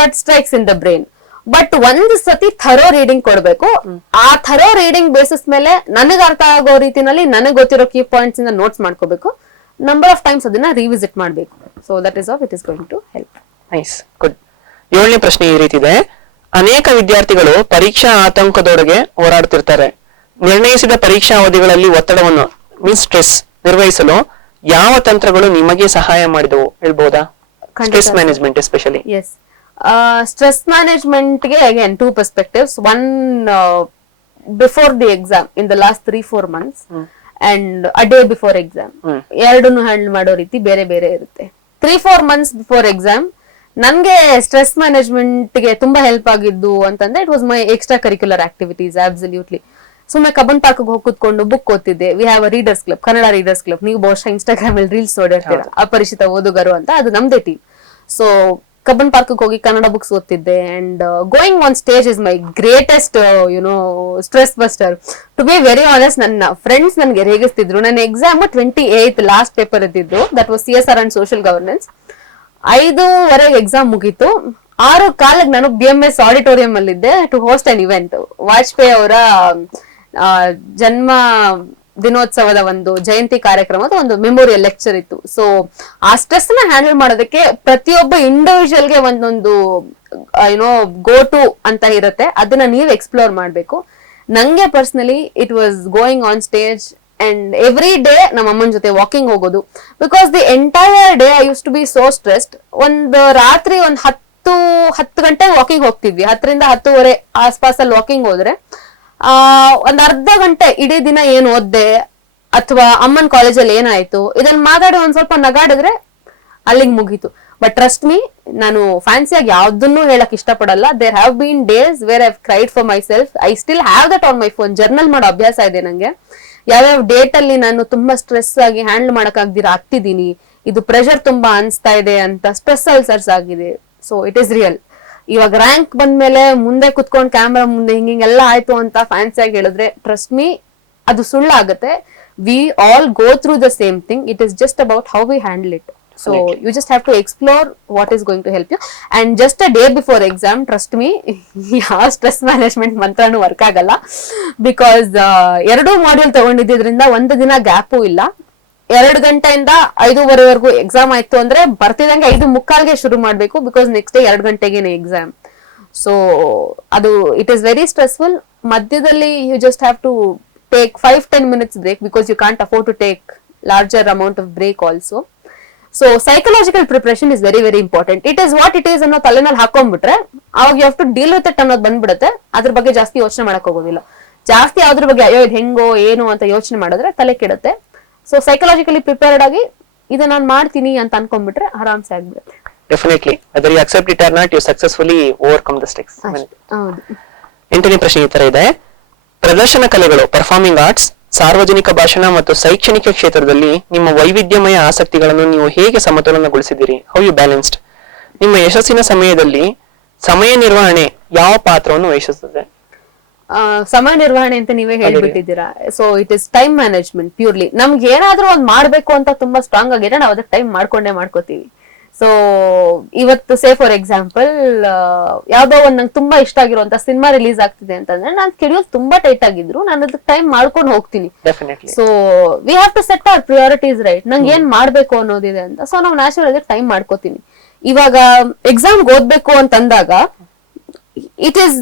that strikes in the brain. But ಒಂದ್ ಸತಿ ಥರೋ ರೀಡಿಂಗ್ ಕೊಡ್ಬೇಕು. ಆ ಥರೋ ರೀಡಿಂಗ್ ಬೇಸಿಸ್ ಮೇಲೆ ನನಗ್ ಅರ್ಥ ಆಗೋ ರೀತಿನಲ್ಲಿ ನನಗ್ ಗೊತ್ತಿರೋ ಕೀ ಪಾಯಿಂಟ್ಸ್ ಇಂದ ನೋಟ್ಸ್ ಮಾಡ್ಕೋಬೇಕು. ನಂಬರ್ ಆಫ್ ಟೈಮ್ಸ್ ಅದನ್ನ ರಿವಿಸಿಟ್ ಮಾಡಬೇಕು. So that is of it is going to help. Nice, good. 7ನೇ ಪ್ರಶ್ನೆ ಈ ರೀತಿ ಇದೆ. ಅನೇಕ ವಿದ್ಯಾರ್ಥಿಗಳು ಪರೀಕ್ಷಾ ಆತಂಕದೊಳಗೆ ಹೋರಾಡ್ತಿರ್ತಾರೆ. ನಿರ್ಣಯಿಸಿದ ಪರೀಕ್ಷಾ ಅವಧಿಗಳಲ್ಲಿ ಒತ್ತಡವನ್ನು ಮೀನ್ಸ್ ಸ್ಟ್ರೆಸ್ ನಿರ್ವಹಿಸಲು ಯಾವ ತಂತ್ರಗಳು ನಿಮಗೆ ಸಹಾಯ ಮಾಡಿದವು ಹೇಳ್ಬೋದಾ? Stress management especially. Yes, stress management ಗೆ again 2 perspectives. One before the exam in the last 3-4 months and a day before exam. ಎರಡನ್ನು ಹ್ಯಾಂಡಲ್ ಮಾಡೋ ರೀತಿ ಬೇರೆ ಬೇರೆ ಇರುತ್ತೆ. 3-4 months before exam ನನ್ಗೆ ಸ್ಟ್ರೆಸ್ ಮ್ಯಾನೇಜ್ಮೆಂಟ್ ಗೆ ತುಂಬಾ ಹೆಲ್ಪ್ ಆಗಿದ್ದು ಅಂತಂದ್ರೆ it was my extra curricular activities. Absolutely. ಸುಮ್ಮನೆ ಕಬ್ಬನ್ ಪಾರ್ಕ್ ಹೋಗಿ ಕೂತ್ಕೊಂಡು ಬುಕ್ ಓದ್ತಿದ್ದೆ. We have a readers club, Kannada readers club. ನೀವು ಬಹುಶಃ ಇನ್ಸ್ಟಾಗ್ರಾಮ್ ಅಲ್ಲಿ ರೀಲ್ಸ್ ನೋಡಿರ್ತೀರಾ, ಅಪರಿಚಿತ ಓದುಗರು ಅಂತ, ಅದು ನಮ್ದೇ ಟೀಮ್. ಸೊ ಕಬ್ಬನ್ ಪಾರ್ಕ್ ಹೋಗಿ ಕನ್ನಡ ಬುಕ್ಸ್ ಓದ್ತಿದ್ದೆ. And going on stage is my greatest stress buster. To be very honest, ನನ್ನ ಫ್ರೆಂಡ್ಸ್ ನನ್ಗೆ ರೇಗಿಸ್ತಿದ್ರು. ನನ್ನ ಎಕ್ಸಾಮ್ 28th ಲಾಸ್ಟ್ ಪೇಪರ್ ಇದ್ದಿದ್ದು, that was CSR and social governance. 5:15 exam ಮುಗೀತು. 6:15 ನಾನು BMS ಆಡಿಟೋರಿಯಂ ಅಲ್ಲಿ ಇದ್ದೆ to host an event. Vajpayee ಅವರ ಜನ್ಮ ದಿನೋತ್ಸವದ ಒಂದು ಜಯಂತಿ ಕಾರ್ಯಕ್ರಮದ ಒಂದು ಮೆಮೋರಿಯಲ್ ಲೆಕ್ಚರ್ ಇತ್ತು. ಸೊ ಆ ಸ್ಟ್ರೆಸ್ ನ ಹ್ಯಾಂಡಲ್ ಮಾಡೋದಕ್ಕೆ ಪ್ರತಿಯೊಬ್ಬ ಇಂಡಿವಿಜುವಲ್ ಗೆ ಒಂದೊಂದು ಗೋ ಟು ಅಂತ ಇರುತ್ತೆ. ಅದನ್ನ ನೀವು ಎಕ್ಸ್ಪ್ಲೋರ್ ಮಾಡ್ಬೇಕು. ನಂಗೆ personally it was going on stage and every day ನಮ್ಮ ಅಮ್ಮನ ಜೊತೆ ವಾಕಿಂಗ್ ಹೋಗೋದು. Because the entire day I used to be so stressed. ಒಂದು ರಾತ್ರಿ 10 ಗಂಟೆಗೆ ವಾಕಿಂಗ್ ಹೋಗ್ತಿದ್ವಿ. 10ರಿಂದ 10:30 ಆಸ್ಪಾಸಲ್ಲಿ ವಾಕಿಂಗ್ ಹೋದ್ರೆ ಒಂದ್ ಅರ್ಧ ಗಂಟೆ ಇಡೀ ದಿನ ಏನ್ ಓದ್ದೆ ಅಥವಾ ಅಮ್ಮನ್ ಕಾಲೇಜಲ್ಲಿ ಏನಾಯ್ತು ಇದನ್ನ ಮಾತಾಡಿ ಒಂದ್ ಸ್ವಲ್ಪ ನಗಾಡಿದ್ರೆ ಅಲ್ಲಿಗೆ ಮುಗೀತು. ಬಟ್ ಟ್ರಸ್ಟ್ ಮೀ, ನಾನು ಫ್ಯಾನ್ಸಿಯಾಗಿ ಯಾವ್ದನ್ನು ಹೇಳಕ್ ಇಷ್ಟಪಡಲ್ಲ. There have been days where I cried for my self. I still have that on my phone. Journal ಮಾಡೋ ಅಭ್ಯಾಸ ಇದೆ ನಂಗೆ. ಯಾವ್ಯಾವ ಡೇಟ್ ಅಲ್ಲಿ ನಾನು ತುಂಬಾ ಸ್ಟ್ರೆಸ್ ಆಗಿ ಹ್ಯಾಂಡಲ್ ಮಾಡಕ್ ಆಗ್ತಿದ್ದೀನಿ, ಇದು ಪ್ರೆಷರ್ ತುಂಬಾ ಅನ್ಸ್ತಾ ಇದೆ ಅಂತ ಸ್ಟ್ರೆಸ್ ಅಲ್ಸರ್ಸ್ ಆಗಿದೆ. So it is real. ಇವಾಗ ರ್ಯಾಂಕ್ ಬಂದ್ಮೇಲೆ ಮುಂದೆ ಕುತ್ಕೊಂಡ್ ಕ್ಯಾಮ್ರಾ ಮುಂದೆ ಹಿಂಗೆಲ್ಲ ಆಯ್ತು ಅಂತ ಫ್ಯಾನ್ಸಿಯಾಗಿ ಹೇಳಿದ್ರೆ ಟ್ರಸ್ಟ್ ಮೀ ಅದು ಸುಳ್ಳಾಗುತ್ತೆ. We all go through the same thing. It is just about how we handle it. So you just have to explore what is going to help you. And just a day before exam, trust me, yeah, stress management ಮಂತ್ರನೂ work ಆಗಲ್ಲ. Because 2 module ತಗೊಂಡಿದ್ರಿಂದ ಒಂದು ದಿನ gap ಇಲ್ಲ. 2 ಗಂಟೆಯಿಂದ 5:30 exam ಆಯ್ತು ಅಂದ್ರೆ ಬರ್ತಿದಂಗೆ 5:45 ಶುರು ಮಾಡ್ಬೇಕು. ಬಿಕಾಸ್ ನೆಕ್ಸ್ಟ್ ಡೇ 2 ಗಂಟೆಗೇನೆ ಎಕ್ಸಾಮ್. ಸೊ ಅದು ಇಟ್ ಇಸ್ ವೆರಿ ಸ್ಟ್ರೆಸ್ಫುಲ್. ಮಧ್ಯದಲ್ಲಿ you just have to take 5-10 minutes break because you can't afford to take larger amount of break also. So psychological preparation is very very important. It is what it is ಅನ್ನೋ ತಲೆನಲ್ಲಿ ಹಾಕೊಂಡ್ಬಿಟ್ರೆ ಅವಾಗ you have to deal with it ಅನ್ನೋದು ಬಂದ್ಬಿಡುತ್ತೆ. ಅದ್ರ ಬಗ್ಗೆ ಜಾಸ್ತಿ ಯೋಚನೆ ಮಾಡಕ್ ಹೋಗೋದಿಲ್ಲ. ಜಾಸ್ತಿ ಅದ್ರ ಬಗ್ಗೆ ಅಯ್ಯೋ ಇದು ಹೆಂಗೋ ಏನು ಅಂತ ಯೋಚನೆ ಮಾಡಿದ್ರೆ ತಲೆ ಕೆಡುತ್ತೆ. ಸೊ ಸೈಕಲಾಜಿಕಲಿ ಪ್ರಿಪೇರ್ಡ್ ಆಗಿ ಇದು ನಾನು ಮಾಡ್ತೀನಿ ಅಂತ ಅನ್ಕೊಂಡ್ಬಿಟ್ರೆ ಆರಾಮ್ಸೆ ಆಗ್ಬಿಡುತ್ತೆ. Definitely whether you accept it or not, you successfully overcome the stakes. ಹೌದು. 8ನೇ ಪ್ರಶ್ನೆ ಈ ತರ ಇದೆ. ಪ್ರದರ್ಶನ ಕಲೆಗಳು ಪರ್ಫಾರ್ಮಿಂಗ್ ಆರ್ಟ್ಸ್, ಸಾರ್ವಜನಿಕ ಭಾಷಣ ಮತ್ತು ಶೈಕ್ಷಣಿಕ ಕ್ಷೇತ್ರದಲ್ಲಿ ನಿಮ್ಮ ವೈವಿಧ್ಯಮಯ ಆಸಕ್ತಿಗಳನ್ನು ನೀವು ಹೇಗೆ ಸಮತೋಲನಗೊಳಿಸಿದ್ದೀರಿ? How you balanced? ನಿಮ್ಮ ಯಶಸ್ಸಿನ ಸಮಯದಲ್ಲಿ ಸಮಯ ನಿರ್ವಹಣೆ ಯಾವ ಪಾತ್ರವನ್ನು ವಹಿಸುತ್ತದೆ? ಸಮಯ ನಿರ್ವಹಣೆ ಅಂತ ನೀವೇ ಹೇಳ್ಬಿಟ್ಟಿದ್ದೀರಾ. So it is time management purely. ನಮ್ಗೆ ಏನಾದ್ರೂ ಒಂದ್ ಮಾಡ್ಬೇಕು ಅಂತ ತುಂಬಾ ಸ್ಟ್ರಾಂಗ್ ಆಗಿದ್ರೆ ನಾವು ಅದಕ್ಕೆ ಟೈಮ್ ಮಾಡ್ಕೋತೀವಿ. ಸೊ ಇವತ್ತು ಸೇ ಫಾರ್ ಎಕ್ಸಾಂಪಲ್ ಯಾವ್ದೋ ಒಂದ್ ನಂಗೆ ತುಂಬಾ ಇಷ್ಟ ಆಗಿರುವಂತ ಸಿನಿಮಾ ರಿಲೀಸ್ ಆಗ್ತಿದೆ ಅಂತಂದ್ರೆ ನಾನ್ ಶೆಡ್ಯೂಲ್ ತುಂಬಾ ಟೈಟ್ ಆಗಿದ್ರು ನಾನು ಅದಕ್ಕೆ ಟೈಮ್ ಮಾಡ್ಕೊಂಡು ಹೋಗ್ತೀನಿ. So we have to set our priorities, right? ನಂಗೆ ಏನ್ ಮಾಡ್ಬೇಕು ಅನ್ನೋದಿದೆ ಅಂತ. ಸೊ ನಾವು ನ್ಯಾಚುರಲ್ ಅದಕ್ಕೆ ಟೈಮ್ ಮಾಡ್ಕೋತೀನಿ. ಇವಾಗ ಎಕ್ಸಾಮ್ ಓದ್ಬೇಕು ಅಂತಂದಾಗ it is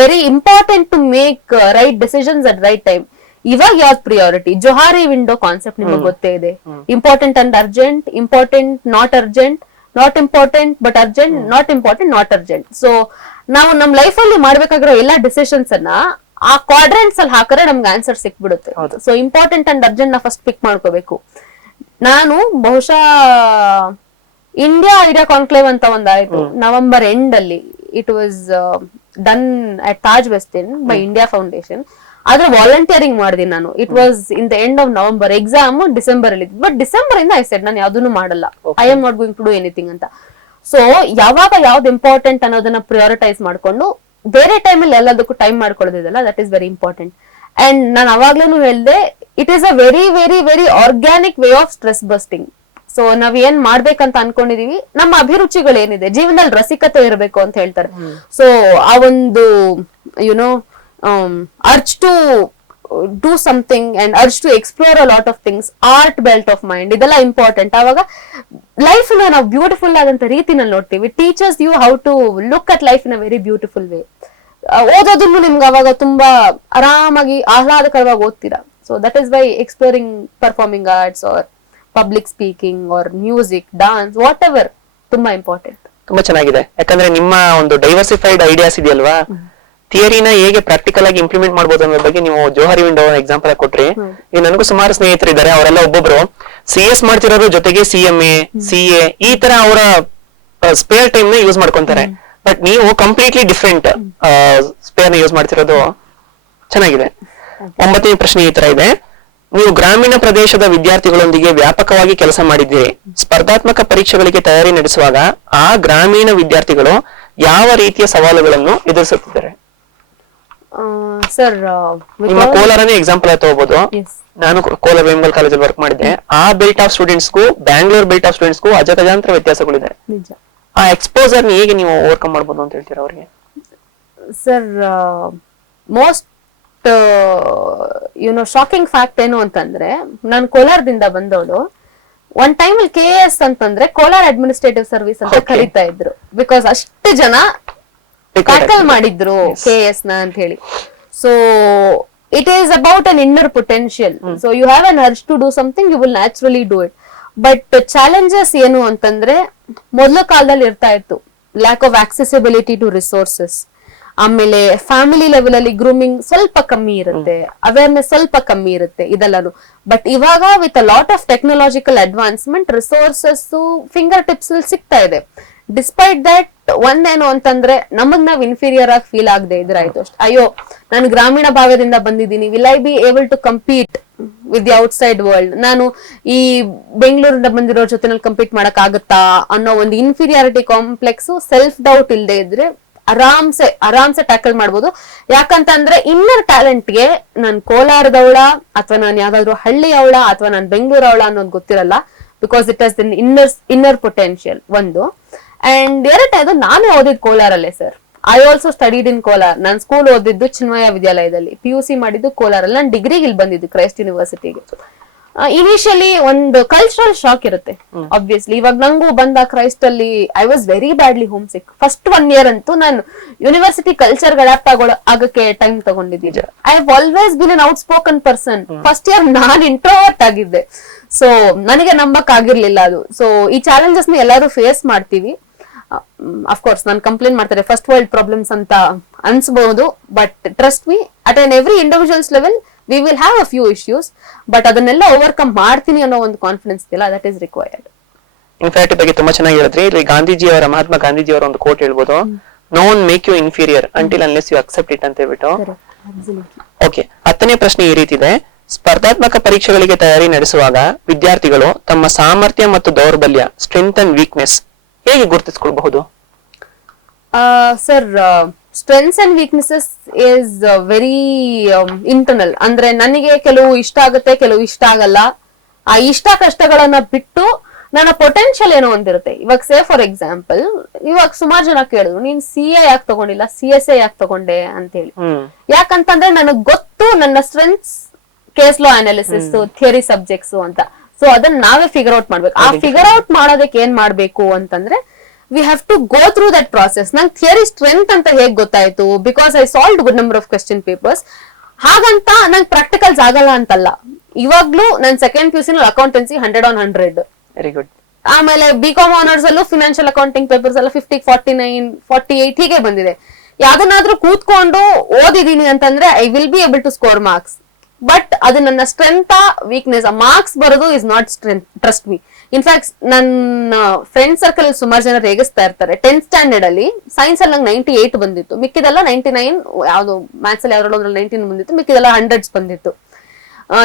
very important to make right decisions at right time. ಇವಾಗ ಯಾವ್ದು ಪ್ರಿಯಾರಿಟಿ? ಜೊಹಾರಿ ವಿಂಡೋ ಕಾನ್ಸೆಪ್ಟ್ ನಿಮಗೆ ಗೊತ್ತೇ ಇದೆ. Important and urgent, important not urgent, not important but urgent, not important not urgent. So ನಾವು ನಮ್ ಲೈಫ್ ಅಲ್ಲಿ ಮಾಡ್ಬೇಕಾಗಿರೋ ಎಲ್ಲಾ ಡಿಸಿಷನ್ಸ್ ಅನ್ನ ಆ ಕ್ವಾಡ್ರೆಂಟ್ಸ್ ಅಲ್ಲಿ ಹಾಕಿದ್ರೆ ನಮ್ಗೆ ಆನ್ಸರ್ ಸಿಕ್ಬಿಡುತ್ತೆ. ಸೊ ಇಂಪಾರ್ಟೆಂಟ್ ಅಂಡ್ ಅರ್ಜೆಂಟ್ ನ ಫಸ್ಟ್ ಪಿಕ್ ಮಾಡ್ಕೋಬೇಕು. ನಾನು ಬಹುಶಃ ಇಂಡಿಯಾ ಐಡಿಯಾ ಕಾನ್ಕ್ಲೇವ್ ಅಂತ ಒಂದಾಯ್ತು ನವೆಂಬರ್ ಎಂಡ್ ಅಲ್ಲಿ. It was done at Taj West End by India Foundation. ಆದ್ರೆ ವಾಲಂಟಿಯರಿಂಗ್ ಮಾಡಿದೀನಿ ನಾನು. It was in the end of November, exam December ಅಲ್ಲಿ. ಬಟ್ ಡಿಸೆಂಬರ್ ಇಂದ ಐ ಸೆಡ್ ನಾನು ಯಾವ್ದನ್ನು ಮಾಡಲ್ಲ, I am not going to do anything ಅಂತ. ಸೊ ಯಾವಾಗ ಯಾವ್ದು ಇಂಪಾರ್ಟೆಂಟ್ ಅನ್ನೋದನ್ನ ಪ್ರಿಯಾರಿಟೈಸ್ ಮಾಡ್ಕೊಂಡು ಬೇರೆ ಟೈಮಲ್ಲಿ ಎಲ್ಲದಕ್ಕೂ ಟೈಮ್ ಮಾಡ್ಕೊಳ್ಳೋದಿದೆಲ್ಲ, that is very important. And ನಾನು ಅವಾಗ್ಲೂ ಹೇಳ್ದೆ, it is a very very very organic way of stress busting. So ನಾವ್ ಏನ್ ಮಾಡ್ಬೇಕಂತ ಅನ್ಕೊಂಡಿದೀವಿ, ನಮ್ಮ ಅಭಿರುಚಿಗಳು ಏನಿದೆ, ಜೀವನದಲ್ಲಿ ರಸಿಕತೆ ಇರಬೇಕು ಅಂತ ಹೇಳ್ತಾರೆ. ಸೊ ಆ ಒಂದು YONO urge to do something and urge to explore a lot of things, art belt of mind, ಇದೆಲ್ಲ ಇಂಪಾರ್ಟೆಂಟ್. ಆವಾಗ ಲೈಫ್ ನಾವು ಬ್ಯೂಟಿಫುಲ್ ಆದಂತ ರೀತಿನಲ್ಲಿ ನೋಡ್ತೀವಿ. Teachers you how to look at life in a very beautiful way. ಓದೋದನ್ನು ನಿಮ್ಗೆ ಅವಾಗ ತುಂಬಾ ಆರಾಮಾಗಿ ಆಹ್ಲಾದಕರವಾಗಿ ಓದ್ತೀರಾ. So that is why exploring performing arts or public speaking or music, dance, whatever ತುಂಬಾ ಇಂಪಾರ್ಟೆಂಟ್. ತುಂಬಾ ಚೆನ್ನಾಗಿದೆ. ಯಾಕಂದ್ರೆ ನಿಮ್ಮ ಒಂದು ಡೈವರ್ಸಿಫೈಡ್ ಐಡಿಯಾಸ್ ಇದೆಯಲ್ವಾ, ಥಿಯರಿನ ಹೇಗೆ ಪ್ರಾಕ್ಟಿಕಲ್ ಆಗಿ ಇಂಪ್ಲಿಮೆಂಟ್ ಮಾಡಬಹುದು ಅನ್ನೋ ಬಗ್ಗೆ ನೀವು ಜೋಹರಿ ವಿಂಡೋ ಎಕ್ಸಾಂಪಲ್ ಕೊಟ್ರಿ. ಈಗ ನನಗೂ ಸುಮಾರು ಸ್ನೇಹಿತರು ಇದ್ದಾರೆ, ಅವರೆಲ್ಲ ಒಬ್ಬೊಬ್ರು CS ಮಾಡ್ತಿರೋದ್ರ ಜೊತೆಗೆ CMA, CA ಈ ತರ ಅವರ ಸ್ಪೇರ್ ಟೈಮ್ ನ ಯೂಸ್ ಮಾಡ್ಕೊಂತಾರೆ. ಬಟ್ ನೀವು ಕಂಪ್ಲೀಟ್ಲಿ ಡಿಫ್ರೆಂಟ್ ಸ್ಪೇರ್ ನ ಯೂಸ್ ಮಾಡ್ತಿರೋದು ಚೆನ್ನಾಗಿದೆ. 9ನೇ ಪ್ರಶ್ನೆ ಈ ತರ ಇದೆ. ನೀವು ಗ್ರಾಮೀಣ ಪ್ರದೇಶದ ವಿದ್ಯಾರ್ಥಿಗಳೊಂದಿಗೆ ವ್ಯಾಪಕವಾಗಿ ಕೆಲಸ ಮಾಡಿದ್ದೀರಿ. ಸ್ಪರ್ಧಾತ್ಮಕ ಪರೀಕ್ಷೆಗಳಿಗೆ ತಯಾರಿ ನಡೆಸುವಾಗ ಆ ಗ್ರಾಮೀಣ ವಿದ್ಯಾರ್ಥಿಗಳು ಯಾವ ರೀತಿಯ ಸವಾಲುಗಳನ್ನು ಎದುರಿಸುತ್ತಿದ್ದಾರೆ? ಸರ್, ನಿಮ್ಮ ಕೋಲಾರನೇ ಎಕ್ಸಾಂಪಲ್ ತಗೋಬಹುದು. ನಾನು ಕೋಲಾರ ವೇಮಗಲ್ ಕಾಲೇಜಲ್ಲಿ ವರ್ಕ್ ಮಾಡಿದ್ದೆ. ಆ ಬೆಲ್ಟ್ ಆಫ್ ಸ್ಟೂಡೆಂಟ್ಸ್ಗೂ ಬ್ಯಾಂಗ್ಳೂರ್ ಬೆಲ್ಟ್ ಆಫ್ ಸ್ಟೂಡೆಂಟ್ಸ್ಗೂ ಅಜಗಜಾಂತರ ವ್ಯತ್ಯಾಸಗಳಿದೆ. ಆ ಎಕ್ಸ್ಪೋಸರ್ ಹೇಗೆ ನೀವು ಓವರ್ಕಮ್ ಮಾಡಬಹುದು ಅಂತ ಹೇಳ್ತೀರಾ ಅವ್ರಿಗೆ? ಸರ್, ಮೋಸ್ಟ್ ಶಾಕಿಂಗ್ ಫ್ಯಾಕ್ಟ್ ಏನು ಅಂತಂದ್ರೆ, ನಾನು ಕೋಲಾರದಿಂದ ಬಂದವಳು. ಒನ್ ಟೈಮ್ ಅಲ್ಲಿ KS ಅಂತಂದ್ರೆ ಕೋಲಾರ ಅಡ್ಮಿನಿಸ್ಟ್ರೇಟಿವ್ ಸರ್ವಿಸ್ ಅಂತ ಕರೀತಾ ಇದ್ರು. ಬಿಕಾಸ್ ಅಷ್ಟು ಜನ ಟ್ಯಾಕಲ್ ಮಾಡಿದ್ರು KS ನ ಅಂತ ಹೇಳಿ. So it is about an inner potential. So you have an urge to do something, you will naturally do it. But challenges ಏನು ಅಂತಂದ್ರೆ, ಮೊದಲ ಕಾಲದಲ್ಲಿ ಇರ್ತಾ ಇತ್ತು lack of accessibility to resources. ಆಮೇಲೆ ಫ್ಯಾಮಿಲಿ ಲೆವೆಲ್ ಅಲ್ಲಿ ಗ್ರೂಮಿಂಗ್ ಸ್ವಲ್ಪ ಕಮ್ಮಿ ಇರುತ್ತೆ, ಅವೇರ್ನೆಸ್ ಸ್ವಲ್ಪ ಕಮ್ಮಿ ಇರುತ್ತೆ, ಇದೆಲ್ಲಾನು. ಬಟ್ ಇವಾಗ with a lot of technological advancement resources fingertips ಸಿಗ್ತಾ ಇದೆ. ಡಿಸ್ಪೈಟ್ ದಟ್, ಒಂದೇನು ಅಂತಂದ್ರೆ ನಮಗ್ ನಾವ್ ಇನ್ಫೀರಿಯರ್ ಆಗಿ ಫೀಲ್ ಆಗದೆ ಇದ್ರಾಯ್ತು ಅಷ್ಟೇ. ಅಯ್ಯೋ, ನಾನು ಗ್ರಾಮೀಣ ಭಾಗದಿಂದ ಬಂದಿದ್ದೀನಿ, will I be able to compete with the outside world, ನಾನು ಈ ಬೆಂಗಳೂರಿಂದ ಬಂದಿರೋ ಜೊತೆನಲ್ಲಿ ಕಂಪೀಟ್ ಮಾಡಕ್ ಆಗುತ್ತಾ ಅನ್ನೋ ಒಂದು ಇನ್ಫೀರಿಯಾರಿಟಿ ಕಾಂಪ್ಲೆಕ್ಸ್, ಸೆಲ್ಫ್ ಡೌಟ್ ಇಲ್ದೆ ಇದ್ರೆ ಆರಾಮ್ಸೆ ಟ್ಯಾಕಲ್ ಮಾಡ್ಬೋದು. ಯಾಕಂತಂದ್ರೆ ಇನ್ನರ್ ಟ್ಯಾಲೆಂಟ್ಗೆ ನಾನು ಕೋಲಾರದವಳ ಅಥವಾ ನಾನು ಯಾವ್ದಾದ್ರು ಹಳ್ಳಿಯವಳ ಅಥವಾ ನಾನು ಬೆಂಗಳೂರವಳ ಅನ್ನೋದು ಗೊತ್ತಿರಲ್ಲ. ಬಿಕಾಸ್ ಇಟ್ ಹಸ್ ದಿನ್ ಇನ್ನರ್ ಪೊಟೆನ್ಶಿಯಲ್ ಒಂದು. ಅಂಡ್ ಎರಡನೇದು, ನಾನು ಓದಿದ್ ಕೋಲಾರಲ್ಲೇ sir. I also studied in Kolar. ನಾನು ಸ್ಕೂಲ್ ಓದಿದ್ದು ಚಿನ್ಮಯ ವಿದ್ಯಾಲಯದಲ್ಲಿ, PUC ಮಾಡಿದ್ದು ಕೋಲಾರಲ್ಲಿ, ನಾನು ಡಿಗ್ರಿಗೆ ಇಲ್ಲಿ ಬಂದಿದ್ದು ಕ್ರೈಸ್ಟ್ ಯೂನಿವರ್ಸಿಟಿಗೆ. ಇನಿಷಿಯಲಿ ಒಂದು ಕಲ್ಚರಲ್ ಶಾಕ್ ಇರುತ್ತೆ ಆಬ್ವಿಯಸ್ಲಿ. ಇವಾಗ ನಂಗೂ ಬಂದ ಕ್ರೈಸ್ಟ್ ಅಲ್ಲಿ I was very badly homesick. First 1 year ಅಂತೂ ನಾನು ಯೂನಿವರ್ಸಿಟಿ ಕಲ್ಚರ್ ಅಡಾಪ್ಟ್ ಆಗಕ್ಕೆ ಟೈಮ್ ತಗೊಂಡಿದ್ದೀನಿ. I have always been an outspoken person. First year ನಾನು ಇಂಟ್ರೋವರ್ಟ್ ಆಗಿದ್ದೆ. ಸೊ ನನಗೆ ನಂಬಕ್ ಆಗಿರ್ಲಿಲ್ಲ ಅದು. ಸೊ ಈ ಚಾಲೆಂಜಸ್ ನ ಎಲ್ಲರೂ ಫೇಸ್ ಮಾಡ್ತೀವಿ. ಅಫ್ಕೋರ್ಸ್ ನಾನು ಕಂಪ್ಲೇಂಟ್ ಮಾಡ್ತಾರೆ ಫಸ್ಟ್ ವರ್ಲ್ಡ್ ಪ್ರಾಬ್ಲಮ್ಸ್ ಅಂತ ಅನ್ಸಬಹುದು. But trust me, at an every individuals level we will have a few issues, but ಅದನ್ನೆಲ್ಲ ಓವರ್ಕಮ್ ಮಾಡ್ತೀನಿ ಅನ್ನೋ ಒಂದು ಕಾನ್ಫಿಡೆನ್ಸ್ ಇದೆಯಲ್ಲ, ದಟ್ ಈಸ್ ರಿಕ್ವೈರ್ಡ್. ಇನ್ಫ್ಯಾಕ್ಟ್ ಬಗ್ಗೆ ತುಂಬಾ ಚೆನ್ನಾಗಿ ಹೇಳಿದ್ರಿ. ಇಲ್ಲಿ ಮಹಾತ್ಮ ಗಾಂಧೀಜಿ ಅವರ ಒಂದು ಕೋಟ್ ಹೇಳ್ಬೋದು, no one make you inferior until unless you accept it ಅಂತ ಹೇಳ್ಬಿಟ್ಟು. ಓಕೆ, 10ನೇ ಪ್ರಶ್ನೆ ಈ ರೀತಿ ಇದೆ. ಸ್ಪರ್ಧಾತ್ಮಕ ಪರೀಕ್ಷೆಗಳಿಗೆ ತಯಾರಿ ನಡೆಸುವಾಗ ವಿದ್ಯಾರ್ಥಿಗಳು ತಮ್ಮ ಸಾಮರ್ಥ್ಯ ಮತ್ತು ದೌರ್ಬಲ್ಯ, ಸ್ಟ್ರೆಂತ್ ಅಂಡ್ ವೀಕ್ನೆಸ್ ಹೇಗೆ ಗುರುತಿಸಿಕೊಳ್ಳಬಹುದು? Sir, strengths and weaknesses is very internal. ಅಂದ್ರೆ ನನಗೆ ಕೆಲವು ಇಷ್ಟ ಆಗುತ್ತೆ, ಕೆಲವು ಇಷ್ಟ ಆಗಲ್ಲ. ಆ ಇಷ್ಟ ಕಷ್ಟಗಳನ್ನ ಬಿಟ್ಟು ನನ್ನ ಪೊಟೆನ್ಶಿಯಲ್ ಏನೋ ಒಂದಿರುತ್ತೆ. ಇವಾಗ ಸೇ ಫಾರ್ ಎಕ್ಸಾಂಪಲ್, ಇವಾಗ ಸುಮಾರು ಜನ ಕೇಳಿದ್ರು, ನೀನ್ CA ಯಾಕೆ ತಗೊಂಡಿಲ್ಲ, CSA ಯಾಕೆ ತಗೊಂಡೆ ಅಂತ ಹೇಳಿ. ಯಾಕಂತಂದ್ರೆ ನನಗ್ ಗೊತ್ತು ನನ್ನ strengths case law analysis, theory subjects ಅಂತ. ಸೊ ಅದನ್ನ ನಾವೇ ಫಿಗರ್ ಔಟ್ ಮಾಡ್ಬೇಕು. ಆ ಫಿಗರ್ ಔಟ್ ಮಾಡೋದಕ್ಕೆ ಏನ್ ಮಾಡ್ಬೇಕು ಅಂತಂದ್ರೆ, we have to go through that process. ನಂಗೆ ಥಿಯರಿ ಸ್ಟ್ರೆಂತ್ ಅಂತ ಹೇಗ್ ಗೊತ್ತಾಯ್ತು? Because I solved good number of question papers. ಹಾಗಂತ ನಂಗೆ ಪ್ರಾಕ್ಟಿಕಲ್ಸ್ ಆಗಲ್ಲ ಅಂತಲ್ಲ. ಇವಾಗ್ಲೂ ನನ್ ಸೆಕೆಂಡ್ PUC ನಲ್ಲಿ ಅಕೌಂಟೆನ್ಸಿ 100 on 100. Very good. ಆಮೇಲೆ BCom ಆನರ್ಸ್ ಅಲ್ಲೂ ಫಿನಾನ್ಷಿಯಲ್ ಅಕೌಂಟಿಂಗ್ ಪೇಪರ್ಸ್ ಎಲ್ಲ 50, 49, 48 ಹೀಗೆ ಬಂದಿದೆ. ಯಾವ್ದನ್ನಾದ್ರೂ ಕೂತ್ಕೊಂಡು ಓದಿದೀನಿ ಅಂತಂದ್ರೆ I will be able to score marks. But ಅದು ನನ್ನ ಸ್ಟ್ರೆಂತ್ ವೀಕ್ನೆಸ್. ಮಾರ್ಕ್ಸ್ ಬರೋದು is not strength, trust me. In fact ನನ್ನ ಫ್ರೆಂಡ್ ಸರ್ಕಲ್ ಸುಮಾರು ಜನ ರೇಗಿಸ್ತಾ ಇರ್ತಾರೆ. 10th ಸ್ಟ್ಯಾಂಡರ್ಡ್ ಅಲ್ಲಿ ಸೈನ್ಸ್ ಅಲ್ಲಿ ನಂಗೆ 98 ಬಂದಿತ್ತು, ಮಿಕ್ಕಿದೆಲ್ಲ 99, ಯಾವ್ದು ಮ್ಯಾಥ್ಸ್ ಅಲ್ಲಿ ಯಾವ್ದ್ರಲ್ಲಿ 19 ಬಂದಿತ್ತು, ಮಿಕ್ಕಿದೆಲ್ಲ 100s ಬಂದಿತ್ತು.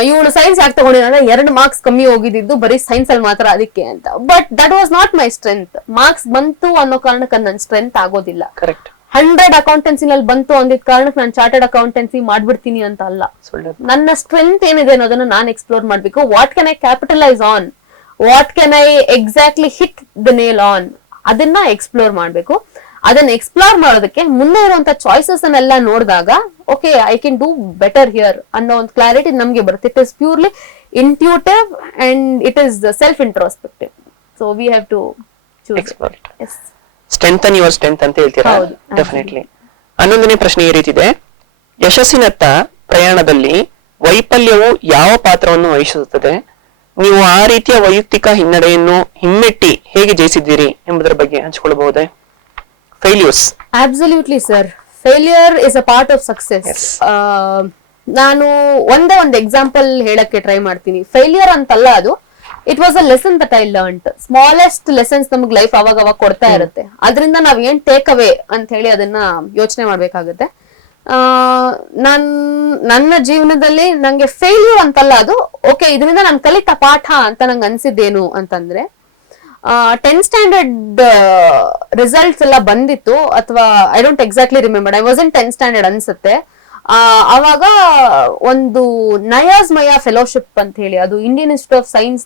ಇವಳು ಸೈನ್ಸ್ ಯಾಕೆ ತಗೊಂಡಿದ್ರೆ 2 ಮಾರ್ಕ್ಸ್ ಕಮ್ಮಿ ಹೋಗಿದ್ದು ಬರೀ ಸೈನ್ಸ್ ಅಲ್ಲಿ ಮಾತ್ರ ಅದಕ್ಕೆ ಅಂತ. But that was not my strength. Marks ಬಂತು ಅನ್ನೋ ಕಾರಣಕ್ಕೆ ನನ್ನ ಸ್ಟ್ರೆಂತ್ ಆಗೋದಿಲ್ಲ. ಕರೆಕ್ಟ್. 100 ಅಕೌಂಟೆನ್ಸಿನಲ್ಲಿ ಬಂತು ಅಂದಿದ್ ಕಾರಣಕ್ಕೆ ನಾನು ಚಾರ್ಟರ್ಡ್ ಅಕೌಂಟೆನ್ಸಿ ಮಾಡ್ಬಿಡ್ತೀನಿ ಅಂತ ಅಲ್ಲ. ನನ್ನ ಸ್ಟ್ರೆಂತ್ ಏನಿದೆ ಅನ್ನೋದನ್ನ ನಾನು ಎಕ್ಸ್ಪ್ಲೋರ್ ಮಾಡ್ಬೇಕು. What can I capitalise on, what can I exactly hit the nail on, ಅದನ್ನ ಎಕ್ಸ್ಪ್ಲೋರ್ ಮಾಡ್ಬೇಕು. ಅದನ್ನ ಎಕ್ಸ್ಪ್ಲೋರ್ ಮಾಡೋದಕ್ಕೆ ಮುಂದೆ ಇರುವಂತ ಚಾಯ್ಸಸ್ ಅನ್ನೆಲ್ಲ ನೋಡಿದಾಗ okay I can do better here ಅನ್ನೋ ಒಂದು ಕ್ಲಾರಿಟಿ ನಮ್ಗೆ ಬರುತ್ತೆ. It is purely intuitive and it is self introspective. So we have to choose. Strengthen your strength ಅಂತ ಹೇಳ್ತೀರಾ? ಡೆಫಿನೆಟ್ಲಿ. 11ನೇ ಪ್ರಶ್ನೆ ಈ ರೀತಿ ಇದೆ. ಯಶಸ್ಸಿನತ್ತ ಪ್ರಯಾಣದಲ್ಲಿ ವೈಫಲ್ಯವು ಯಾವ ಪಾತ್ರವನ್ನು ವಹಿಸುತ್ತದೆ? ನೀವು ಆ ರೀತಿಯ ವೈಯಕ್ತಿಕ ಹಿನ್ನಡೆಯನ್ನು ಹಿಮ್ಮೆಟ್ಟಿ ಹೇಗೆ ಜಯಿಸಿದ್ದೀರಿ ಎಂಬುದರ ಬಗ್ಗೆ ಹಂಚಿಕೊಳ್ಳಬಹುದೇ? Failures. Absolutely sir. Failure is a part of success. Yes. ನಾನು ಒಂದೇ ಒಂದು ಎಕ್ಸಾಂಪಲ್ ಹೇಳಕ್ಕೆ ಟ್ರೈ ಮಾಡ್ತೀನಿ. ಫೇಲ್ಯೂರ್ ಅಂತಲ್ಲ ಅದು, it was a lesson that I learned. Smallest lessons ನಮ್ಗೆ ಲೈಫ್ ಅವಾಗ ಕೊಡ್ತಾ ಇರುತ್ತೆ. ಅದರಿಂದ ನಾವ್ ಏನ್ ಟೇಕ್ ಅವೇ ಅಂತ ಹೇಳಿ ಅದನ್ನ ಯೋಚನೆ ಮಾಡ್ಬೇಕಾಗುತ್ತೆ. ನನ್ನ ಜೀವನದಲ್ಲಿ ನಂಗೆ ಫೇಲ್ಯೂರ್ ಅಂತಲ್ಲ ಅದು, ಓಕೆ ಇದರಿಂದ ನಾನು ಕಲಿತ ಪಾಠ ಅಂತ ನಂಗೆ ಅನ್ಸಿದ್ದೇನು ಅಂತಂದ್ರೆ 10th ಸ್ಟ್ಯಾಂಡರ್ಡ್ ರಿಸಲ್ಟ್ಸ್ ಎಲ್ಲ ಬಂದಿತ್ತು, ಅಥವಾ I don't exactly remember, I was in 10th standard ಅನ್ಸುತ್ತೆ. ಅವಾಗ ಒಂದು ನಯಾಜ್ ಮಯಾ ಫೆಲೋಶಿಪ್ ಅಂತ ಹೇಳಿ, ಅದು Indian Institute of Science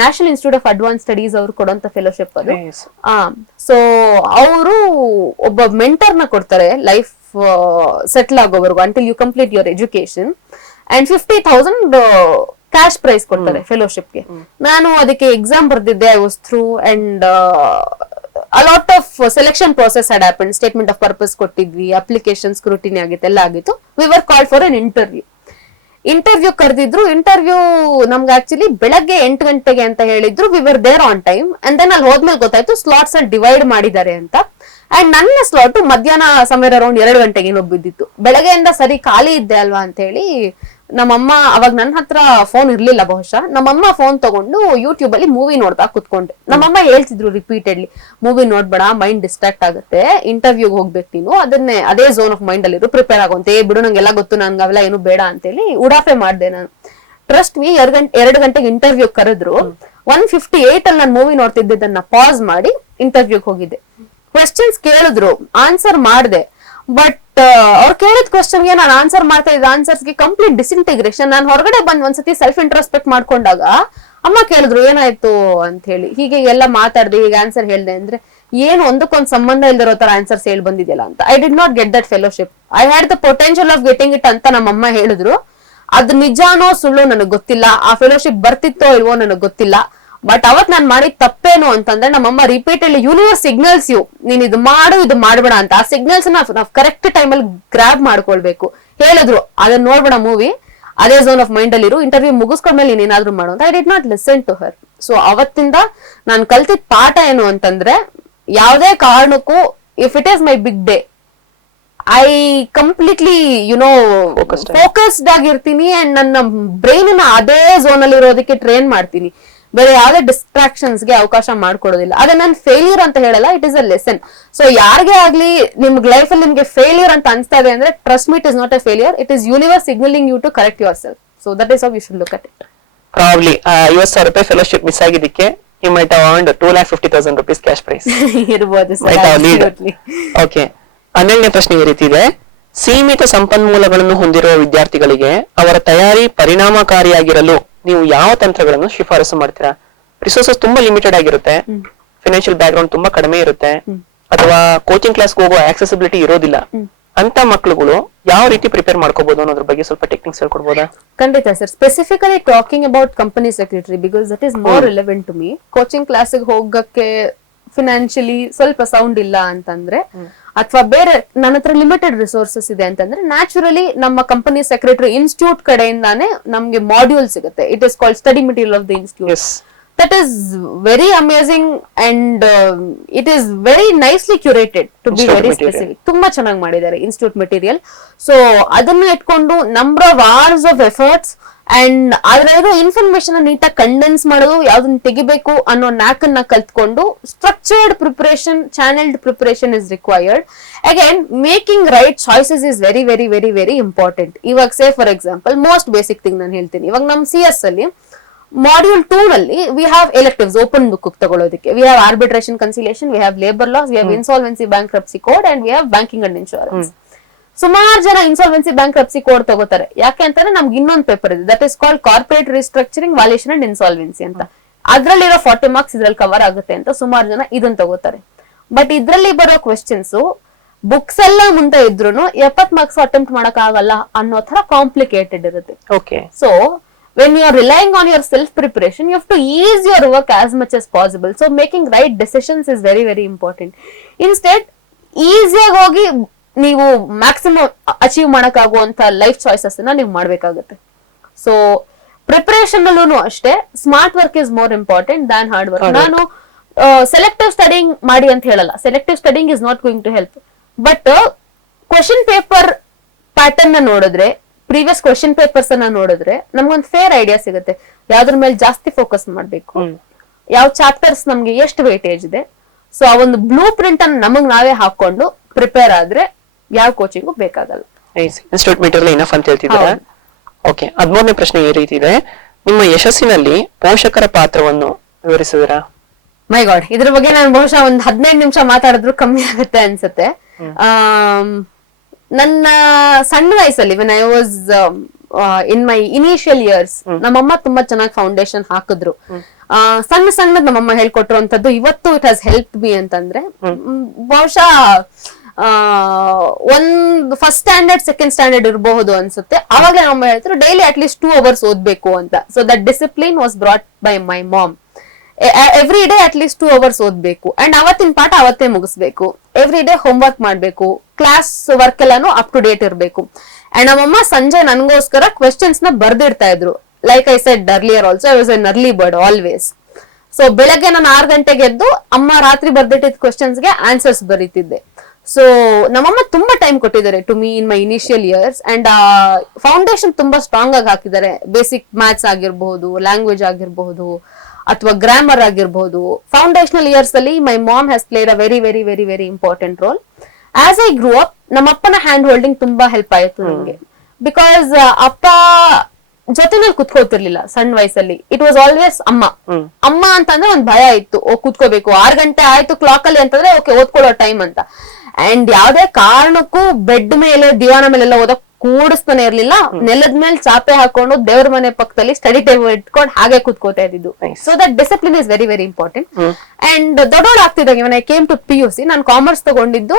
National Institute of Advanced Studies ಅವ್ರು ಕೊಡುವಂತ ಫೆಲೋಶಿಪ್ ಅದು. ಸೊ ಅವರು ಒಬ್ಬ ಮೆಂಟರ್ನ ಕೊಡ್ತಾರೆ ಲೈಫ್ ಸೆಟ್ಲ್ ಆಗೋವರೆಗೂ, until you complete your education, and 50,000 cash prize ಕೊಡ್ತಾರೆ ಫೆಲೋಶಿಪ್ಗೆ. ನಾನು ಅದಕ್ಕೆ ಎಕ್ಸಾಮ್ ಬರ್ದಿದ್ದೆ, I was through, and a lot of selection process had happened. Statement of purpose ಕೊಟ್ಟಿದ್ವಿ, ಅಪ್ಲಿಕೇಶನ್ ಸ್ಕ್ರೂಟಿನಿ ಆಗಿತ್ತು, ಎಲ್ಲ ಆಗಿತ್ತು. We were called for an interview ಕರೆದಿದ್ರು. ಇಂಟರ್ವ್ಯೂ ನಮ್ಗೆ ಆಕ್ಚುಲಿ ಬೆಳಗ್ಗೆ 8 ಗಂಟೆಗೆ ಅಂತ ಹೇಳಿದ್ರು. We were there on time. And then ಅಲ್ಲಿ ಹೋದ್ಮೇಲೆ ಗೊತ್ತಾಯ್ತು ಸ್ಲಾಟ್ಸ್ ಅಲ್ಲಿ ಡಿವೈಡ್ ಮಾಡಿದ್ದಾರೆ ಅಂತ. ಅಂಡ್ ನನ್ನ ಸ್ಲಾಟ್ ಮಧ್ಯಾಹ್ನ ಸಮಯ ಅರೌಂಡ್ 2 ಗಂಟೆಗೆ ಏನೋ ಬಿದ್ದಿತ್ತು. ಬೆಳಗ್ಗೆಯಿಂದ ಸರಿ ಖಾಲಿ ಇದ್ದೆ ಅಲ್ವಾ ಅಂತ ಹೇಳಿ ನಮ್ಮಮ್ಮ, ಅವಾಗ ನನ್ನ ಹತ್ರ ಫೋನ್ ಇರ್ಲಿಲ್ಲ ಬಹುಶಃ, ನಮ್ಮಮ್ಮ ಫೋನ್ ತಗೊಂಡು ಯೂಟ್ಯೂಬ್ ಅಲ್ಲಿ ಮೂವಿ ನೋಡ್ತಾ ಕುತ್ಕೊಂಡೆ. ನಮ್ಮಮ್ಮ ಹೇಳ್ತಿದ್ರು ರಿಪೀಟೆಡ್ಲಿ, ಮೂವಿ ನೋಡ್ಬೇಡ, ಮೈಂಡ್ ಡಿಸ್ಟ್ರಾಕ್ಟ್ ಆಗುತ್ತೆ, ಇಂಟರ್ವ್ಯೂಗೆ ಹೋಗ್ಬೇಕು ನೀನು, ಅದೇ ಝೋನ್ ಆಫ್ ಮೈಂಡ್ ಅಲ್ಲಿ ಪ್ರಿಪೇರ್ ಆಗುವಂತೆ, ಬಿಡು ನಂಗೆಲ್ಲ ಗೊತ್ತು, ನನ್ಗೆ ಅವೆಲ್ಲ ಏನು ಬೇಡ ಅಂತೇಳಿ ಉಡಾಫೆ ಮಾಡ್ದೆ ನಾನು. ಟ್ರಸ್ಟ್ ಮೀ, 2 ಗಂಟೆಗೆ ಇಂಟರ್ವ್ಯೂ ಕರೆದ್ರು. 1:58 ಅಲ್ಲಿ ನಾನು ಮೂವಿ ನೋಡ್ತಿದ್ದನ್ನ ಪಾಸ್ ಮಾಡಿ ಇಂಟರ್ವ್ಯೂಗೆ ಹೋಗಿದ್ದೆ. ಕ್ವೆಶ್ಚನ್ಸ್ ಕೇಳಿದ್ರು, ಆನ್ಸರ್ ಮಾಡ್ದೆ. ಬಟ್ ಅವ್ರು ಕೇಳಿದ ಕ್ವಶನ್ಗೆ ನಾನು ಆನ್ಸರ್ ಮಾಡ್ತಾ ಇದ್ದ ಆನ್ಸರ್ಸ್ಗೆ ಕಂಪ್ಲೀಟ್ ಡಿಸ್ಇಂಟಿಗ್ರೇಷನ್. ನಾನು ಹೊರಗಡೆ ಬಂದ್ ಒಂದ್ಸತಿ ಸೆಲ್ಫ್ ಇಂಟ್ರೋಸ್ಪೆಕ್ಟ್ ಮಾಡ್ಕೊಂಡಾಗ ಅಮ್ಮ ಕೇಳಿದ್ರು ಏನಾಯ್ತು ಅಂತ ಹೇಳಿ. ಹೀಗೆ ಎಲ್ಲ ಮಾತಾಡ್ದೆ, ಹೀಗೆ ಆನ್ಸರ್ ಹೇಳ್ದೆ ಅಂದ್ರೆ ಏನು ಒಂದಕ್ಕೊಂದು ಸಂಬಂಧ ಇಲ್ದಿರೋ ತರ ಆನ್ಸರ್ಸ್ ಹೇಳಿ ಬಂದಿದ್ಯಲ್ಲ ಅಂತ. I did not get that fellowship. I had the potential of getting it ಅಂತ ನಮ್ಮಮ್ಮ ಹೇಳಿದ್ರು. ಅದು ನಿಜಾನೋ ಸುಳ್ಳು ನನಗ್ ಗೊತ್ತಿಲ್ಲ, ಆ ಫೆಲೋಶಿಪ್ ಬರ್ತಿತ್ತೋ ಇಲ್ವೋ ನನಗ್ ಗೊತ್ತಿಲ್ಲ. ಬಟ್ ಅವತ್ ನಾನ್ ಮಾಡಿದ ತಪ್ಪೇನು ಅಂತಂದ್ರೆ, ನಮ್ಮಮ್ಮ ರಿಪೀಟೆಡ್ಲಿ ಯೂನಿವರ್ಸ್ ಸಿಗ್ನಲ್ಸ್ ಯು, ನೀನ್ ಇದು ಮಾಡು ಇದು ಮಾಡ್ಬೇಡ ಅಂತ. ಆ ಸಿಗ್ನಲ್ಸ್ ನಾವು ಕರೆಕ್ಟ್ ಟೈಮ್ ಅಲ್ಲಿ ಗ್ರಾಬ್ ಮಾಡ್ಕೊಳ್ಬೇಕು. ಹೇಳಿದ್ರು ಅದನ್ನ ನೋಡ್ಬೇಡ ಮೂವಿ, ಅದೇ ಝೋನ್ ಆಫ್ ಮೈಂಡ್ ಅಲ್ಲಿ ಇರು, ಇಂಟರ್ವ್ಯೂ ಮುಗಿಸ್ಕೊಂಡ್ಮೇಲೆ ನೀನ್ ಏನಾದ್ರು ಮಾಡು ಅಂತ. I did not listen to her. So ಅವತ್ತಿಂದ ನಾನು ಕಲ್ತಿದ್ ಪಾಠ ಏನು ಅಂತಂದ್ರೆ, ಯಾವ್ದೇ ಕಾರಣಕ್ಕೂ if it is my big day, I completely focused ಆಗಿರ್ತೀನಿ ಅಂಡ್ ನನ್ನ ಬ್ರೈನ್ ಅದೇ ಝೋನ್ ಅಲ್ಲಿ ಇರೋದಕ್ಕೆ ಟ್ರೈನ್ ಮಾಡ್ತೀನಿ. ಬೇರೆ ಯಾವ್ದೇ ಡಿಸ್ಟ್ರಾಕ್ಷನ್ಸ್ ಗೆ ಅವಕಾಶ ಮಾಡ್ಕೊಡೋದಿಲ್ಲ. ಅದೇ ನಾನು ಫೇಲ್ಯೂರ್ ಅಂತ ಹೇಳಲ್ಲ, it is a lesson. So ಯಾರಿಗೆ ಆಗ್ಲಿ ನಿಮ್ಗೆ ಲೈಫ್ ಅಲ್ಲಿ ನಿಮ್ಗೆ ಫೇಲ್ಯೂರ್ ಅಂತ ಅನ್ಸ್ತಾ ಇದೆ ಅಂದ್ರೆ, trust me, it is not a failure, it is universe signalling you to correct your self. So that is how you should look at it. Probably 50,000 ರೂಪಾಯಿ ಫೆಲೋಶಿಪ್ ಮಿಸ್ ಆಗಿದ್ದಕ್ಕೆ you might have earned 2,50,000 rupees cash prize. ಇರಬಹುದು sir. Okay, 12ನೇ ಪ್ರಶ್ನೆ ಈ ರೀತಿ ಇದೆ. ಸೀಮಿತ ಸಂಪನ್ಮೂಲಗಳನ್ನು ಹೊಂದಿರುವ ವಿದ್ಯಾರ್ಥಿಗಳಿಗೆ ಅವರ ತಯಾರಿ ಪರಿಣಾಮಕಾರಿಯಾಗಿರಲು ನೀವು ಯಾವ ತಂತ್ರಗಳನ್ನು ಶಿಫಾರಸು ಮಾಡ್ತೀರಾ? ರಿಸೋರ್ಸಸ್ ತುಂಬಾ ಲಿಮಿಟೆಡ್ ಆಗಿರುತ್ತೆ, ಫೈನಾನ್ಷಿಯಲ್ ಬ್ಯಾಕ್ ಗ್ರೌಂಡ್ ತುಂಬಾ ಕಡಿಮೆ ಇರುತ್ತೆ, ಅಥವಾ ಕೋಚಿಂಗ್ ಕ್ಲಾಸ್ ಹೋಗೋ ಆಕ್ಸೆಸಿಬಿಲಿಟಿ ಇರೋದಿಲ್ಲ. ಅಂತ ಮಕ್ಕಳುಗಳು ಯಾವ ರೀತಿ ಪ್ರಿಪೇರ್ ಮಾಡ್ಕೋಬಹುದು ಅನ್ನೋದ್ರ ಬಗ್ಗೆ ಸ್ವಲ್ಪ ಟೆಕ್ನಿಕ್ಸ್ ಹೇಳ್ಕೊಡ್ಬೋದಾ? ಖಂಡಿತ sir. Specifically talking about company secretary, because that is more relevant to me. Coaching ಕ್ಲಾಸಿಗೆ ಹೋಗಕ್ಕೆ ಫಿನಾನ್ಷಿಯಲಿ ಸ್ವಲ್ಪ ಸೌಂಡ್ ಇಲ್ಲ ಅಂತಂದ್ರೆ, ಅಥವಾ ಬೇರೆ ನನ್ನ ಹತ್ರ ಲಿಮಿಟೆಡ್ ರಿಸೋರ್ಸಸ್ ಇದೆ ಅಂತಂದ್ರೆ, ನ್ಯಾಚುರಲಿ ನಮ್ಮ ಕಂಪನಿ ಸೆಕ್ರೆಟರಿ ಇನ್ಸ್ಟಿಟ್ಯೂಟ್ ಕಡೆಯಿಂದಾನೇ ನಮ್ಗೆ ಮಾಡ್ಯೂಲ್ ಸಿಗುತ್ತೆ. It is called study material of the institute. That is very amazing and it is very nicely curated, to be very specific. ತುಂಬಾ ಚೆನ್ನಾಗಿ ಮಾಡಿದ್ದಾರೆ ಇನ್ಸ್ಟಿಟ್ಯೂಟ್ ಮೆಟೀರಿಯಲ್. ಸೊ ಅದನ್ನ ಇಟ್ಕೊಂಡು number of hours of efforts and ಅದ್ರಲ್ಲಿರೋ information ನೀಟಾಗಿ condense ಮಾಡೋದು, ಯಾವ್ದನ್ನ ತೆಗಿಬೇಕು ಅನ್ನೋ ನ್ಯಾಕನ್ನ ಕಲ್ತ್ಕೊಂಡು structured preparation, channelled preparation is required. Again making right choices is very very very very important. ಇವಾಗ say for example most basic thing ನಾನು ಹೇಳ್ತೀನಿ. ಇವಾಗ ನಮ್ CS ಅಲ್ಲಿ ಮಾಡ್ಯೂಲ್ 2 ನಲ್ಲಿ we have electives open book ತಗೊಳ್ಳೋದಕ್ಕೆ. We have arbitration conciliation, we have labour laws, we have insolvency bankruptcy code and we have banking and insurance. ಸುಮಾರು ಜನ insolvency bankruptcy code ತಗೋತಾರೆ. ಯಾಕೆ ಅಂತಂದ್ರೆ ನಮ್ಗೆ ಇನ್ನೊಂದು ಪೇಪರ್ ಇದೆ, that is called corporate restructuring, valuation and insolvency ಅಂತ. ಅದ್ರಲ್ಲಿರೋ 40 ಮಾರ್ಕ್ಸ್ ಇದ್ರಲ್ಲಿ ಕವರ್ ಆಗುತ್ತೆ ಅಂತ ಸುಮಾರು ಜನ ಇದನ್ನ ತಗೋತಾರೆ. ಬಟ್ ಇದ್ರಲ್ಲಿ ಬರೋ ಕ್ವೆಶ್ಚನ್ಸ್ ಬುಕ್ಸ್ ಎಲ್ಲ ಮುಂದೆ ಇದ್ರು 70 ಮಾರ್ಕ್ಸ್ ಅಟೆಂಪ್ಟ್ ಮಾಡಕ್ ಆಗಲ್ಲ ಅನ್ನೋ ತರ ಕಾಂಪ್ಲಿಕೇಟೆಡ್ ಇರುತ್ತೆ. Okay. So when you are relying on your self preparation, you have to ease your work as much as possible. So making right decisions is very very important. Instead ಈಸಿಯಾಗಿ ಹೋಗಿ ನೀವು maximum achieve ಮಾಡಕ್ಕಾಗುವಂತ life choices ನ ನೀವು ಮಾಡ್ಬೇಕಾಗುತ್ತೆ. So preparation ಅಲ್ಲೂ ಅಷ್ಟೇ smart work is more important than hard work. ನಾನು ಸೆಲೆಕ್ಟಿವ್ ಸ್ಟಡಿಂಗ್ ಮಾಡಿ ಅಂತ ಹೇಳಲ್ಲ. Selective studying is not going to help. But question paper pattern ನ ನೋಡಿದ್ರೆ, ಪ್ರೀವಿಯಸ್ ಕ್ವೆಶ್ಚನ್ ಪೇಪರ್ಸ್ ಅನ್ನ ನೋಡಿದ್ರೆ ನಮ್ಗೊಂದು ಫೇರ್ ಐಡಿಯಾ ಸಿಗುತ್ತೆ. ಯಾವ್ದ್ರ ಮೇಲೆ ಜಾಸ್ತಿ ಫೋಕಸ್ ಮಾಡ್ಬೇಕು, ಯಾವ ಚಾಪ್ಟರ್ಸ್ ನಮ್ಗೆ ಎಷ್ಟು ವೇಟೇಜ್ ಇದೆ. ಸೊ ಆ ಒಂದು ಬ್ಲೂ ಪ್ರಿಂಟ್ ಅನ್ನು ನಮಗ್ ನಾವೇ ಹಾಕೊಂಡು ಪ್ರಿಪೇರ್ ಆದ್ರೆ ಯಾವ ಕೋಚಿಂಗು ಬೇಕಾಗಲ್ಲ. ಇನ್ಸ್ಟಿಟ್ಯೂಟ್ ಮೆಟೀರಿಯಲ್ ಏನಫ್ ಅಂತ ಹೇಳ್ತಿದ್ದಾರೆ. ಓಕೆ. 13ನೇ ಪ್ರಶ್ನೆ ಈ ರೀತಿ ಇದೆ, ನಿಮ್ಮ ಯಶಸ್ಸಿನಲ್ಲಿ ಪೋಷಕರ ಪಾತ್ರವನ್ನು ವಿವರಿಸಿದಿರಾ? ಮೈ ಗಾಡ್, ಇದ್ರ ಬಗ್ಗೆ ನಾನು ಬಹುಶಃ ಒಂದು 15 ನಿಮಿಷ ಮಾತಾಡಿದ್ರು ಕಮ್ಮಿ ಆಗುತ್ತೆ ಅನ್ಸುತ್ತೆ. ನನ್ನ ಸಣ್ಣ ವಯಸ್ಸಲ್ಲಿ when I was in my initial years ನಮ್ಮಮ್ಮ ತುಂಬಾ ಚೆನ್ನಾಗಿ ಫೌಂಡೇಶನ್ ಹಾಕಿದ್ರು. ಸಣ್ಣ ಸಣ್ಣದ್ ನಮ್ಮಮ್ಮ ಹೇಳ್ಕೊಟ್ಟಿರುವಂತದ್ದು ಇವತ್ತು ಇಟ್ ಹ್ಯಾಸ್ ಹೆಲ್ಪ್ ಮಿ ಅಂತಂದ್ರೆ, ಬಹುಶಃ ಒಂದ್ ಫಸ್ಟ್ ಸ್ಟ್ಯಾಂಡರ್ಡ್ ಸೆಕೆಂಡ್ ಸ್ಟ್ಯಾಂಡರ್ಡ್ ಇರಬಹುದು ಅನ್ಸುತ್ತೆ. ಅವಾಗಲೇ ನಮ್ಮಮ್ಮ ಹೇಳ್ತಾರೆ ಡೈಲಿ ಅಟ್ ಲೀಸ್ಟ್ 2 hours ಓದ್ಬೇಕು ಅಂತ. So that discipline was brought by my mom. Every day at least 2 hours ಓದ್ಬೇಕು ಅಂಡ್ ಅವತ್ತಿನ ಪಾಠ ಅವತ್ತೇ ಮುಗಿಸ್ಬೇಕು. ಎವ್ರಿ ಡೇ ಹೋಮ್ ವರ್ಕ್ ಮಾಡ್ಬೇಕು, ಕ್ಲಾಸ್ ವರ್ಕ್ ಎಲ್ಲಾನು ಅಪ್ ಟು ಡೇಟ್ ಇರ್ಬೇಕು. ಅಂಡ್ ನಮ್ಮಮ್ಮ ಸಂಜೆ ನನ್ಗೋಸ್ಕರ ಕ್ವೆಶ್ಚನ್ಸ್ ನ ಬರ್ದಿಡ್ತಾ ಇದ್ರು. Like I said earlier also, I was an early bird always. So ಬೆಳಗ್ಗೆ ನಾನು 6 ಗಂಟೆಗೆ ಎದ್ದು ಅಮ್ಮ ರಾತ್ರಿ ಬರ್ದಿಟ್ಟಿದ್ ಕ್ವೆಶ್ಚನ್ಸ್ ಗೆ ಆನ್ಸರ್ಸ್ ಬರೀತಿದ್ದೆ. ಸೊ ನಮ್ಮಮ್ಮ ತುಂಬಾ ಟೈಮ್ ಕೊಟ್ಟಿದ್ದಾರೆ to me in my initial years and foundation ತುಂಬಾ ಸ್ಟ್ರಾಂಗ್ ಆಗಿ ಹಾಕಿದ್ದಾರೆ. ಬೇಸಿಕ್ ಮ್ಯಾಥ್ಸ್ ಆಗಿರಬಹುದು, ಲ್ಯಾಂಗ್ವೇಜ್ ಆಗಿರಬಹುದು, ಅಥವಾ ಗ್ರಾಮರ್ ಆಗಿರಬಹುದು. ಫೌಂಡೇಶನಲ್ ಇಯರ್ಸ್ ಅಲ್ಲಿ my mom has played a very very very very important role. As I ಗ್ರೂ up ನಮ್ಮಪ್ಪನ ಹ್ಯಾಂಡ್ ಹೋಲ್ಡಿಂಗ್ ತುಂಬಾ ಹೆಲ್ಪ್ ಆಯ್ತು ನನಗೆ. ಬಿಕಾಸ್ ಅಪ್ಪ ಜೊತೆನಲ್ಲಿ ಕುತ್ಕೋತಿರ್ಲಿಲ್ಲ ಸಣ್ಣ ವಯಸ್ಸಲ್ಲಿ. ಇಟ್ ವಾಸ್ ಆಲ್ವೇಸ್ ಅಮ್ಮ. ಅಮ್ಮ ಅಂತಂದ್ರೆ ಒಂದ್ ಭಯ ಇತ್ತು, ಕುತ್ಕೋಬೇಕು 6 ಗಂಟೆ ಆಯ್ತು ಕ್ಲಾಕ್ ಅಲ್ಲಿ ಅಂತಂದ್ರೆ ಓಕೆ ಓದ್ಕೊಳ್ಳೋ ಟೈಮ್ ಅಂತ. ಅಂಡ್ ಯಾವ್ದೇ ಕಾರಣಕ್ಕೂ ಬೆಡ್ ಮೇಲೆ ದಿವಾನ ಮೇಲೆಲ್ಲ ಓದಕ್ ಕೂಡಿಸ್ತಾನೆ ಇರ್ಲಿಲ್ಲ. ನೆಲದ ಮೇಲೆ ಚಾಪೆ ಹಾಕೊಂಡು ದೇವ್ರ ಮನೆ ಪಕ್ಕದಲ್ಲಿ ಸ್ಟಡಿ ಟೇಬಲ್ ಇಟ್ಕೊಂಡು ಹಾಗೆ ಕುತ್ಕೋತಾ ಇದ್ದು. So that discipline is very very important. And ದೊಡ್ಡೋಳು ಆಗ್ತಿದ್ದಂಗೆ when I came to PUC ನಾನು ಕಾಮರ್ಸ್ ತಗೊಂಡಿದ್ದು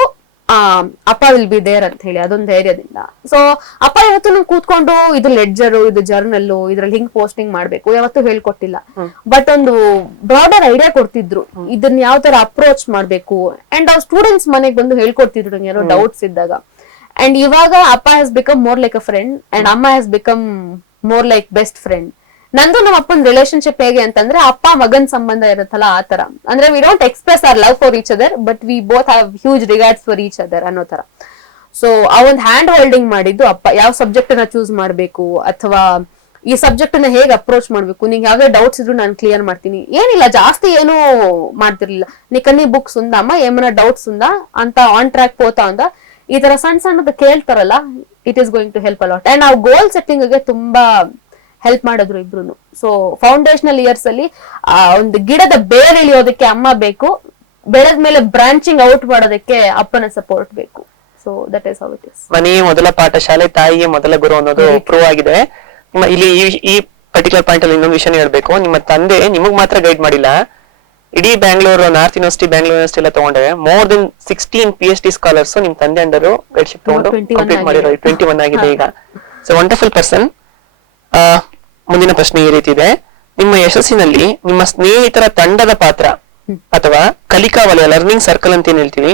ಅಪ್ಪ ವಿಲ್ ಬಿ ದೇರ್ ಅಂತ ಹೇಳಿ ಅದೊಂದು ಧೈರ್ಯದಿಂದ. ಸೊ ಅಪ್ಪ ಯಾವತ್ತು ನಂಗೆ ಕೂತ್ಕೊಂಡು ಇದು ಲೆಡ್ಜರ್, ಇದು ಜರ್ನಲ್, ಇದ್ರಲ್ಲಿ ಹಿಂಗ್ ಪೋಸ್ಟಿಂಗ್ ಮಾಡ್ಬೇಕು ಯಾವತ್ತು ಹೇಳ್ಕೊಟ್ಟಿಲ್ಲ. ಬಟ್ ಒಂದು ಬ್ರಾಡರ್ ಐಡಿಯಾ ಕೊಡ್ತಿದ್ರು, ಇದನ್ನ ಯಾವ ತರ ಅಪ್ರೋಚ್ ಮಾಡ್ಬೇಕು. ಅಂಡ್ ಅವ್ರ ಸ್ಟೂಡೆಂಟ್ಸ್ ಮನೆಗೆ ಬಂದು ಹೇಳ್ಕೊಡ್ತಿದ್ರು ನಂಗೆ ಏನೋ ಡೌಟ್ಸ್ ಇದ್ದಾಗ. ಅಂಡ್ ಇವಾಗ ಅಪ್ಪ has become more like a friend and ಅಮ್ಮ has become more like best friend. ನಂದು ನಮ್ಮ ಅಪ್ಪನ ರಿಲೇಶನ್ಶಿಪ್ ಹೇಗೆ ಅಂತಂದ್ರೆ ಅಪ್ಪ ಮಗನ್ ಸಂಬಂಧ ಇರುತ್ತಲ್ಲ ಆ ತರ. ಅಂದ್ರೆ we don't express hour love for each other but we both have huge regards for each other ಅನ್ನೋ ತರ. ಸೊ ಆ ಒಂದು ಹ್ಯಾಂಡ್ ಹೋಲ್ಡಿಂಗ್ ಮಾಡಿದ್ದು ಅಪ್ಪ. ಯಾವ ಸಬ್ಜೆಕ್ಟ್ ಅನ್ನ ಚೂಸ್ ಮಾಡ್ಬೇಕು ಅಥವಾ ಈ ಸಬ್ಜೆಕ್ಟ್ ಅನ್ನ ಹೇಗೆ ಅಪ್ರೋಚ್ ಮಾಡ್ಬೇಕು, ನಿಂಗೆ ಯಾವ್ಯಾವ ಡೌಟ್ಸ್ ಇದ್ರು ನಾನು ಕ್ಲಿಯರ್ ಮಾಡ್ತೀನಿ. ಏನಿಲ್ಲ ಜಾಸ್ತಿ ಏನು ಮಾಡ್ತಿರ್ಲಿಲ್ಲ. ನೀ ಕಣ್ಣಿ ಬುಕ್ಸ್ ಉಂದ ಅಮ್ಮ ಏಮನ್ನ ಡೌಟ್ಸ್ ಉಂದ ಅಂತ ಆನ್ ಟ್ರ್ಯಾಕ್ ಪೋತಾ ಅಂದ ಈ ತರ ಸಣ್ಣ ಸಣ್ಣದ ಕೇಳ್ತಾರಲ್ಲ, it is going to help a lot. And ನಾವು ಗೋಲ್ ಸೆಟ್ಟಿಂಗ್ ಗೆ ತುಂಬಾ ಹೆಲ್ಪ್ ಮಾಡಿದ್ರು ಇಬ್ರು. ಸೊ ಫೌಂಡೇಶನಲ್ ಇಯರ್ಸ್ ಅಲ್ಲಿ ಒಂದು ಗಿಡದ ಬೇರ್ ಇಳಿಯೋದಕ್ಕೆ ಅಮ್ಮ ಬೇಕು, ಬೆಳೆದ ಮೇಲೆ ಬ್ರಾಂಚಿಂಗ್ ಔಟ್ ಮಾಡೋದಕ್ಕೆ ಅಪ್ಪನ ಸಪೋರ್ಟ್ ಬೇಕು. So that is how it is. ಮನೆಯೇ ಮೊದಲ ಪಾಠಶಾಲೆ, ತಾಯಿಯೇ ಮೊದಲ ಗುರು ಅನ್ನೋದು ಪ್ರೂವ್ ಆಗಿದೆ. ಇಲ್ಲಿ ಈ ಪರ್ಟಿಕ್ಯುಲರ್ ಪಾಯಿಂಟ್ ಅಲ್ಲಿ ಇನ್ನೊಂದು ವಿಷಯ ಹೇಳ್ಬೇಕು. ನಿಮ್ಮ ತಂದೆ ನಿಮಗ್ ಮಾತ್ರ ಗೈಡ್ ಮಾಡಿಲ್ಲ, ಇಡೀ Bangalore, north university, Bangalore university ಎಲ್ಲ ತಗೊಂಡ್ರೆ ಮೋರ್ ದೆನ್ 16 PhD ಸ್ಕಾಲರ್ಸ್ ನಿಮ್ ತಂದೆ ಅಂಡರು ಗೈಡ್ಶಿಪ್ ತಗೊಂಡು ಕಂಪ್ಲೀಟ್ ಮಾಡಿರೋ. 21 ಆಗಿದೆ ಈಗ. So wonderful person. ಮುಂದಿನ ಪ್ರಶ್ನೆ ಈ ರೀತಿ ಇದೆ, ನಿಮ್ಮ ಯಶಸ್ಸಿನಲ್ಲಿ ನಿಮ್ಮ ಸ್ನೇಹಿತರ ತಂಡದ ಪಾತ್ರ ಅಥವಾ ಕಲಿಕಾ ವಲಯ, ಲರ್ನಿಂಗ್ ಸರ್ಕಲ್ ಅಂತ ಏನ್ ಹೇಳ್ತೀವಿ,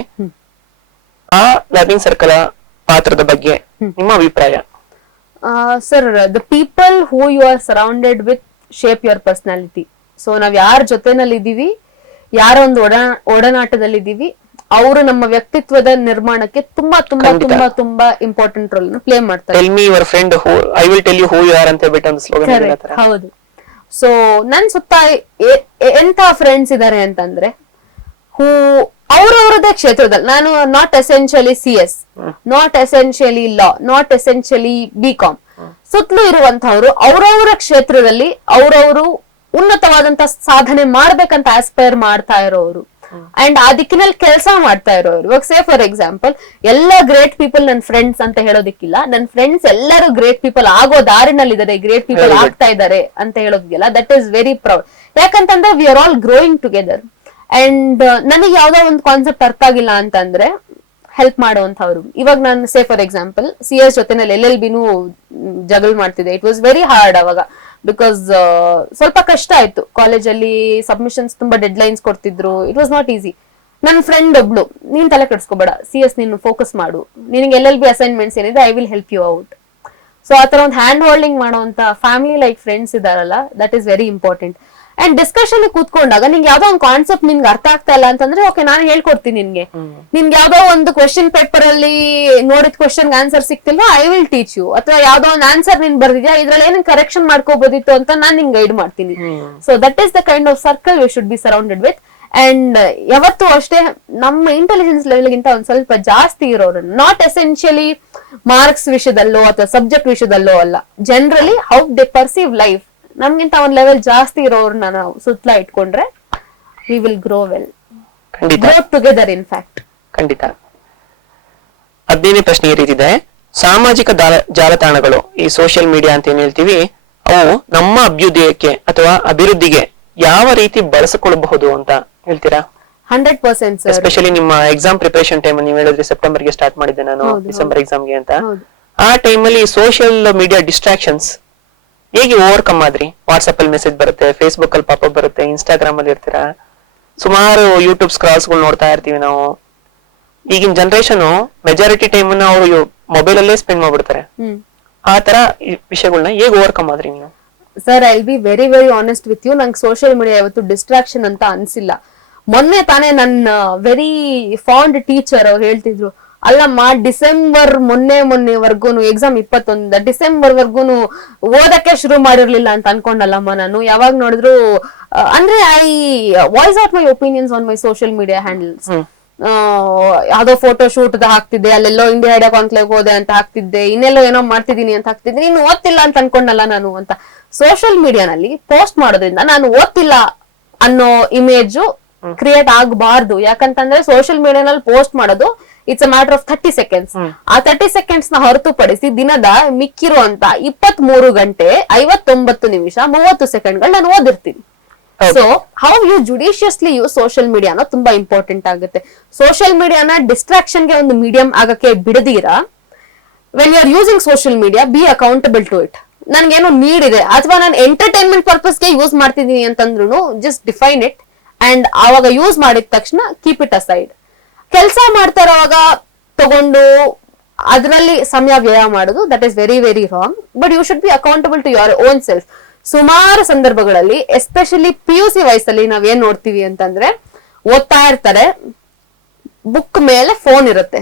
ಆ ಲರ್ನಿಂಗ್ ಸರ್ಕಲ್ ಪಾತ್ರದ ಬಗ್ಗೆ ನಿಮ್ಮ ಅಭಿಪ್ರಾಯ? Sir, the people who you are surrounded with shape your personality. So ನಾವ್ ಯಾರ ಜೊತೆನಲ್ಲಿ ಇದೀವಿ, ಯಾರ ಒಂದು ಒಡನಾಟದಲ್ಲಿ ಇದೀವಿ, ಅವರು ನಮ್ಮ ವ್ಯಕ್ತಿತ್ವದ ನಿರ್ಮಾಣಕ್ಕೆ ತುಂಬಾ ತುಂಬಾ ತುಂಬಾ ತುಂಬಾ ಇಂಪಾರ್ಟೆಂಟ್ ರೋಲ್ ಪ್ಲೇ ಮಾಡ್ತಾರೆ. Tell me your friend who I will tell you who you are ಅಂತ ಹೇಳ್ಬಿಟ್ಟು ಒಂದು ಸ್ಲೋಗನ್ Correct. ಹೌದು. ಸೊ ನನ್ ಸುತ್ತ ಎಂತ ಫ್ರೆಂಡ್ಸ್ ಇದಾರೆ ಅಂತಂದ್ರೆ ಹೂ ಅವ್ರವ್ರದೇ ಕ್ಷೇತ್ರದಲ್ಲಿ, ನಾನು not essentially CS, not essentially law, not essentially BCom, ಸುತ್ತಲೂ ಇರುವಂತವ್ರು ಅವ್ರವ್ರ ಕ್ಷೇತ್ರದಲ್ಲಿ ಅವ್ರವ್ರು ಉನ್ನತವಾದಂತ ಸಾಧನೆ ಮಾಡ್ಬೇಕಂತ ಆಸ್ಪೈರ್ ಮಾಡ್ತಾ ಇರೋರು ಅಂಡ್ ಆ ದಿಕ್ಕಿನಲ್ಲಿ ಕೆಲಸ ಮಾಡ್ತಾ ಇರೋರು. ಇವಾಗ ಸೇ ಫಾರ್ ಎಕ್ಸಾಂಪಲ್ ಎಲ್ಲ ಗ್ರೇಟ್ ಪೀಪಲ್ ನನ್ನ ಫ್ರೆಂಡ್ಸ್ ಅಂತ ಹೇಳೋದಿಕ್ಕಿಲ್ಲ, ನನ್ನ ಫ್ರೆಂಡ್ಸ್ ಎಲ್ಲರೂ ಗ್ರೇಟ್ ಪೀಪಲ್ ಆಗೋ ದಾರಿನಲ್ಲಿ ಇದಾರೆ, ಗ್ರೇಟ್ ಪೀಪಲ್ ಆಗ್ತಾ ಇದಾರೆ ಅಂತ ಹೇಳೋದಿಲ್ಲ. That is very proud. ಯಾಕಂತಂದ್ರೆ we are all growing together. And ನನಗೆ ಯಾವ್ದೋ ಒಂದು ಕಾನ್ಸೆಪ್ಟ್ ಅರ್ಥ ಆಗಿಲ್ಲ ಅಂತಂದ್ರೆ ಹೆಲ್ಪ್ ಮಾಡುವಂತವ್ರು. ಇವಾಗ ನಾನು ಸೇ ಫಾರ್ ಎಕ್ಸಾಂಪಲ್ CS ಜೊತೆನಲ್ಲಿ LLBನೂ ಜಗಲ್ ಮಾಡ್ತಿದ್ದೆ. ಇಟ್ ವಾಸ್ ವೆರಿ ಹಾರ್ಡ್ ಅವಾಗ, ಬಿಕಾಸ್ ಸ್ವಲ್ಪ ಕಷ್ಟ ಆಯ್ತು. ಕಾಲೇಜಲ್ಲಿ ಸಬ್ಮಿಷನ್ಸ್ ತುಂಬಾ ಡೆಡ್ ಲೈನ್ಸ್ ಕೊಡ್ತಿದ್ರು. It was not easy. ನನ್ನ ಫ್ರೆಂಡ್ ಒಬ್ಳು, ನೀನ್ ತಲೆ ಕೆಡಿಸ್ಕೋಬೇಡ, CS ನೀನು ಫೋಕಸ್ ಮಾಡು, ನಿನಗೆ LLB ಅಸೈನ್ಮೆಂಟ್ಸ್ ಏನಿದೆ I will help you out. So ಆತರ ಒಂದು ಹ್ಯಾಂಡ್ ಹೋಲ್ಡಿಂಗ್ ಮಾಡುವಂತ ಫ್ಯಾಮಿಲಿ ಲೈಕ್ ಫ್ರೆಂಡ್ಸ್ ಇದಾರಲ್ಲ, that is very important. And discussion ಕೂತ್ಕೊಂಡಾಗ ನಿಂಗೆ ಯಾವ್ದೋ ಒಂದು ಕಾನ್ಸೆಪ್ಟ್ ನಿನ್ಗೆ ಅರ್ಥ ಆಗ್ತಾ ಇಲ್ಲ ಅಂತಂದ್ರೆ ಓಕೆ ನಾನು ಹೇಳ್ಕೊಡ್ತೀನಿ ನಿನ್ಗೆ ಯಾವ್ದೋ ಒಂದು ಕ್ವೆಶ್ಚನ್ ಪೇಪರ್ ಅಲ್ಲಿ ನೋಡಿದ ಕ್ವೆಶ್ಚನ್ ಆನ್ಸರ್ ಸಿಕ್ತಿಲ್ವಾ, ಐ ವಿಲ್ ಟೀಚ್ ಯು. ಅಥವಾ ಯಾವ್ದೋ ಒಂದು ಆನ್ಸರ್ ನೀನ್ ಬರ್ದಿದ್ಯಾ, ಇದ್ರಲ್ಲಿ ಏನೇನ್ ಕರೆಕ್ಷನ್ ಮಾಡ್ಕೋಬಹುದಿತ್ತು ಅಂತ ನಾನ್ ನಿಂಗೆ ಗೈಡ್ ಮಾಡ್ತೀನಿ. So that is the kind of circle we should be surrounded with. And ಯಾವತ್ತೂ ಅಷ್ಟೇ ನಮ್ಮ ಇಂಟೆಲಿಜೆನ್ಸ್ ಲೆವೆಲ್ ಗಿಂತ ಒಂದ್ ಸ್ವಲ್ಪ ಜಾಸ್ತಿ ಇರೋರು, ನಾಟ್ ಎಸೆನ್ಷಿಯಲಿ ಮಾರ್ಕ್ಸ್ ವಿಷಯದಲ್ಲೋ ಅಥವಾ ಸಬ್ಜೆಕ್ಟ್ ವಿಷಯದಲ್ಲೋ ಅಲ್ಲ, generally how they perceive life, ನಮ್ಗಿಂತ ಒಂದ್ ಲೆವೆಲ್ ಜಾಸ್ತಿ ಇರೋರ್ನ ನಾವು ಸುತ್ತಲ ಇಟ್ಕೊಂಡ್ರೆ we will grow well, grow together in fact. ಖಂಡಿತ. 15ನೇ ಪ್ರಶ್ನೆ ಈ ರೀತಿ ಇದೆ, ಸಾಮಾಜಿಕ ಜಾಲತಾಣಗಳು, ಈ ಸೋಷಿಯಲ್ ಮೀಡಿಯಾ ಅಂತ ಏನ್ ಹೇಳ್ತೀವಿ, ಅವು ನಮ್ಮ ಅಭ್ಯುದಯಕ್ಕೆ ಅಥವಾ ಅಭಿವೃದ್ಧಿಗೆ ಯಾವ ರೀತಿ ಬಳಸಿಕೊಳ್ಳಬಹುದು ಅಂತ ಹೇಳ್ತೀರಾ? 100% ಸರ್. ಎಸ್ಪೆಷಲಿ ನಿಮ್ಮ ಎಕ್ಸಾಮ್ ಪ್ರಿಪರೇಷನ್ ಟೈಮ್ ನೀವು ಹೇಳಿದ್ರೆ ಸೆಪ್ಟೆಂಬರ್ಗೆ ಸ್ಟಾರ್ಟ್ ಮಾಡಿದ್ದೆ ನಾನು, ಡಿಸೆಂಬರ್ ಎಕ್ಸಾಮ್ಗೆ ಅಂತ. ಆ ಟೈಮಲ್ಲಿ ಸೋಷಿಯಲ್ ಮೀಡಿಯಾ ಡಿಸ್ಟ್ರಾಕ್ಷನ್ಸ್ ಹೇಗೆ ಓವರ್ಕಮ್ ಆದ್ರಿ? ವಾಟ್ಸ್ಆಪ್ ಅಲ್ಲಿ ಮೆಸೇಜ್ ಬರುತ್ತೆ, ಫೇಸ್ಬುಕ್ ಅಲ್ಲಿ ಪಾಪ ಬರುತ್ತೆ, ಇನ್ಸ್ಟಾಗ್ರಾಮ್ ಅಲ್ಲಿ ಇರ್ತೀರಾ, ಸುಮಾರು ಯೂಟ್ಯೂಬ್ ಸ್ಕ್ರಾಲ್ಸ್ ಗಳು ನೋಡ್ತಾ ಇರ್ತೀವಿ ನಾವು. ಈಗಿನ ಜನರೇಷನ್ ಮೆಜಾರಿಟಿ ಟೈಮ್ ಅವರು ಮೊಬೈಲ್ ಅಲ್ಲೇ ಸ್ಪೆಂಡ್ ಮಾಡ್ಬಿಡ್ತಾರೆ. ಆ ತರ ವಿಷಯಗಳನ್ನ ಹೇಗೆ ಓವರ್ಕಮ್ ಆದ್ರಿ ನೀವು? Sir, I will be very very honest with you. ನಂಗೆ ಸೋಷಿಯಲ್ ಮೀಡಿಯಾ ಇವತ್ತು ಡಿಸ್ಟ್ರಾಕ್ಷನ್ ಅಂತ ಅನ್ಸಿಲ್ಲ. ಮೊನ್ನೆ ತಾನೇ ನನ್ನ ವೆರಿ ಫಾಂಡ್ ಟೀಚರ್ ಅವ್ರು ಹೇಳ್ತಿದ್ರು, ಅಲ್ಲಮ್ಮ ಡಿಸೆಂಬರ್ ಮೊನ್ನೆವರ್ಗೂನು ಎಕ್ಸಾಮ್ 21 ಡಿಸೆಂಬರ್ ವರ್ಗೂನು ಓದಕ್ಕೆ ಶುರು ಮಾಡಿರ್ಲಿಲ್ಲ ಅಂತ ಅನ್ಕೊಂಡಲ್ಲಮ್ಮ ನಾನು. ಯಾವಾಗ ನೋಡಿದ್ರು ಅಂದ್ರೆ I voice out my opinions on my social media handles. ಯಾವ್ದೋ ಫೋಟೋ ಶೂಟ್ ಹಾಕ್ತಿದ್ದೆ, ಅಲ್ಲೆಲ್ಲೋ ಇಂಡಿಯಾ ಐಡಿಯಾ ಕಾನ್ಕ್ಲೇವ್ ಹೋದೆ ಅಂತ ಹಾಕ್ತಿದ್ದೆ, ಇನ್ನೆಲ್ಲೋ ಏನೋ ಮಾಡ್ತಿದೀನಿ ಅಂತ ಹಾಕ್ತಿದ್ದೆ. ನೀನು ಓದ್ತಿಲ್ಲ ಅಂತ ಅನ್ಕೊಂಡಲ್ಲ ನಾನು ಅಂತ. ಸೋಷಿಯಲ್ ಮೀಡಿಯಾನಲ್ಲಿ ಪೋಸ್ಟ್ ಮಾಡೋದ್ರಿಂದ ನಾನು ಓದ್ತಿಲ್ಲ ಅನ್ನೋ ಇಮೇಜ್ ಕ್ರಿಯೇಟ್ ಆಗಬಾರ್ದು. ಯಾಕಂತಂದ್ರೆ ಸೋಷಿಯಲ್ ಮೀಡಿಯಾನಲ್ಲಿ ಪೋಸ್ಟ್ ಮಾಡೋದು it's a matter of 30 seconds. ಆ 30 ಸೆಕೆಂಡ್ಸ್ ನ ಹೊರತುಪಡಿಸಿ ದಿನದ ಮಿಕ್ಕಿರುವಂತ 23 ಗಂಟೆ 59 ನಿಮಿಷ 30 ಸೆಕೆಂಡ್ಗಳು ನಾನು ಓದಿರ್ತೀನಿ. So how you judiciously use social media ಅನ್ನೋದು ತುಂಬಾ ಇಂಪಾರ್ಟೆಂಟ್ ಆಗುತ್ತೆ. ಸೋಷಿಯಲ್ ಮೀಡಿಯಾನ ಡಿಸ್ಟ್ರಾಕ್ಷನ್ ಗೆ ಒಂದು ಮೀಡಿಯಂ ಆಗಕ್ಕೆ ಬಿಡದೀರಾ, when you are using social media be accountable to it. ನನ್ಗೇನೋ ನೀಡ್ ಇದೆ ಅಥವಾ ನಾನು ಎಂಟರ್ಟೈನ್ಮೆಂಟ್ ಪರ್ಪಸ್ಗೆ ಯೂಸ್ ಮಾಡ್ತಿದ್ದೀನಿ ಅಂತಂದ್ರು ಜಸ್ಟ್ ಡಿಫೈನ್ ಇಟ್ ಅಂಡ್ ಆವಾಗ ಯೂಸ್ ಮಾಡಿದ ತಕ್ಷಣ ಕೀಪ್ ಇಟ್ ಅಸೈಡ್. ಕೆಲಸ ಮಾಡ್ತಾ ಇರೋವಾಗ ತಗೊಂಡು ಅದರಲ್ಲಿ ಸಮಯ ವ್ಯಯ ಮಾಡೋದು that is very very wrong. But you should be accountable to your own self. ಸುಮಾರು ಸಂದರ್ಭಗಳಲ್ಲಿ ಎಸ್ಪೆಷಲಿ PUC ವಯಸ್ಸಲ್ಲಿ ನಾವೇನ್ ನೋಡ್ತೀವಿ ಅಂತಂದ್ರೆ, ಓದ್ತಾ ಇರ್ತಾರೆ, ಬುಕ್ ಮೇಲೆ ಫೋನ್ ಇರುತ್ತೆ,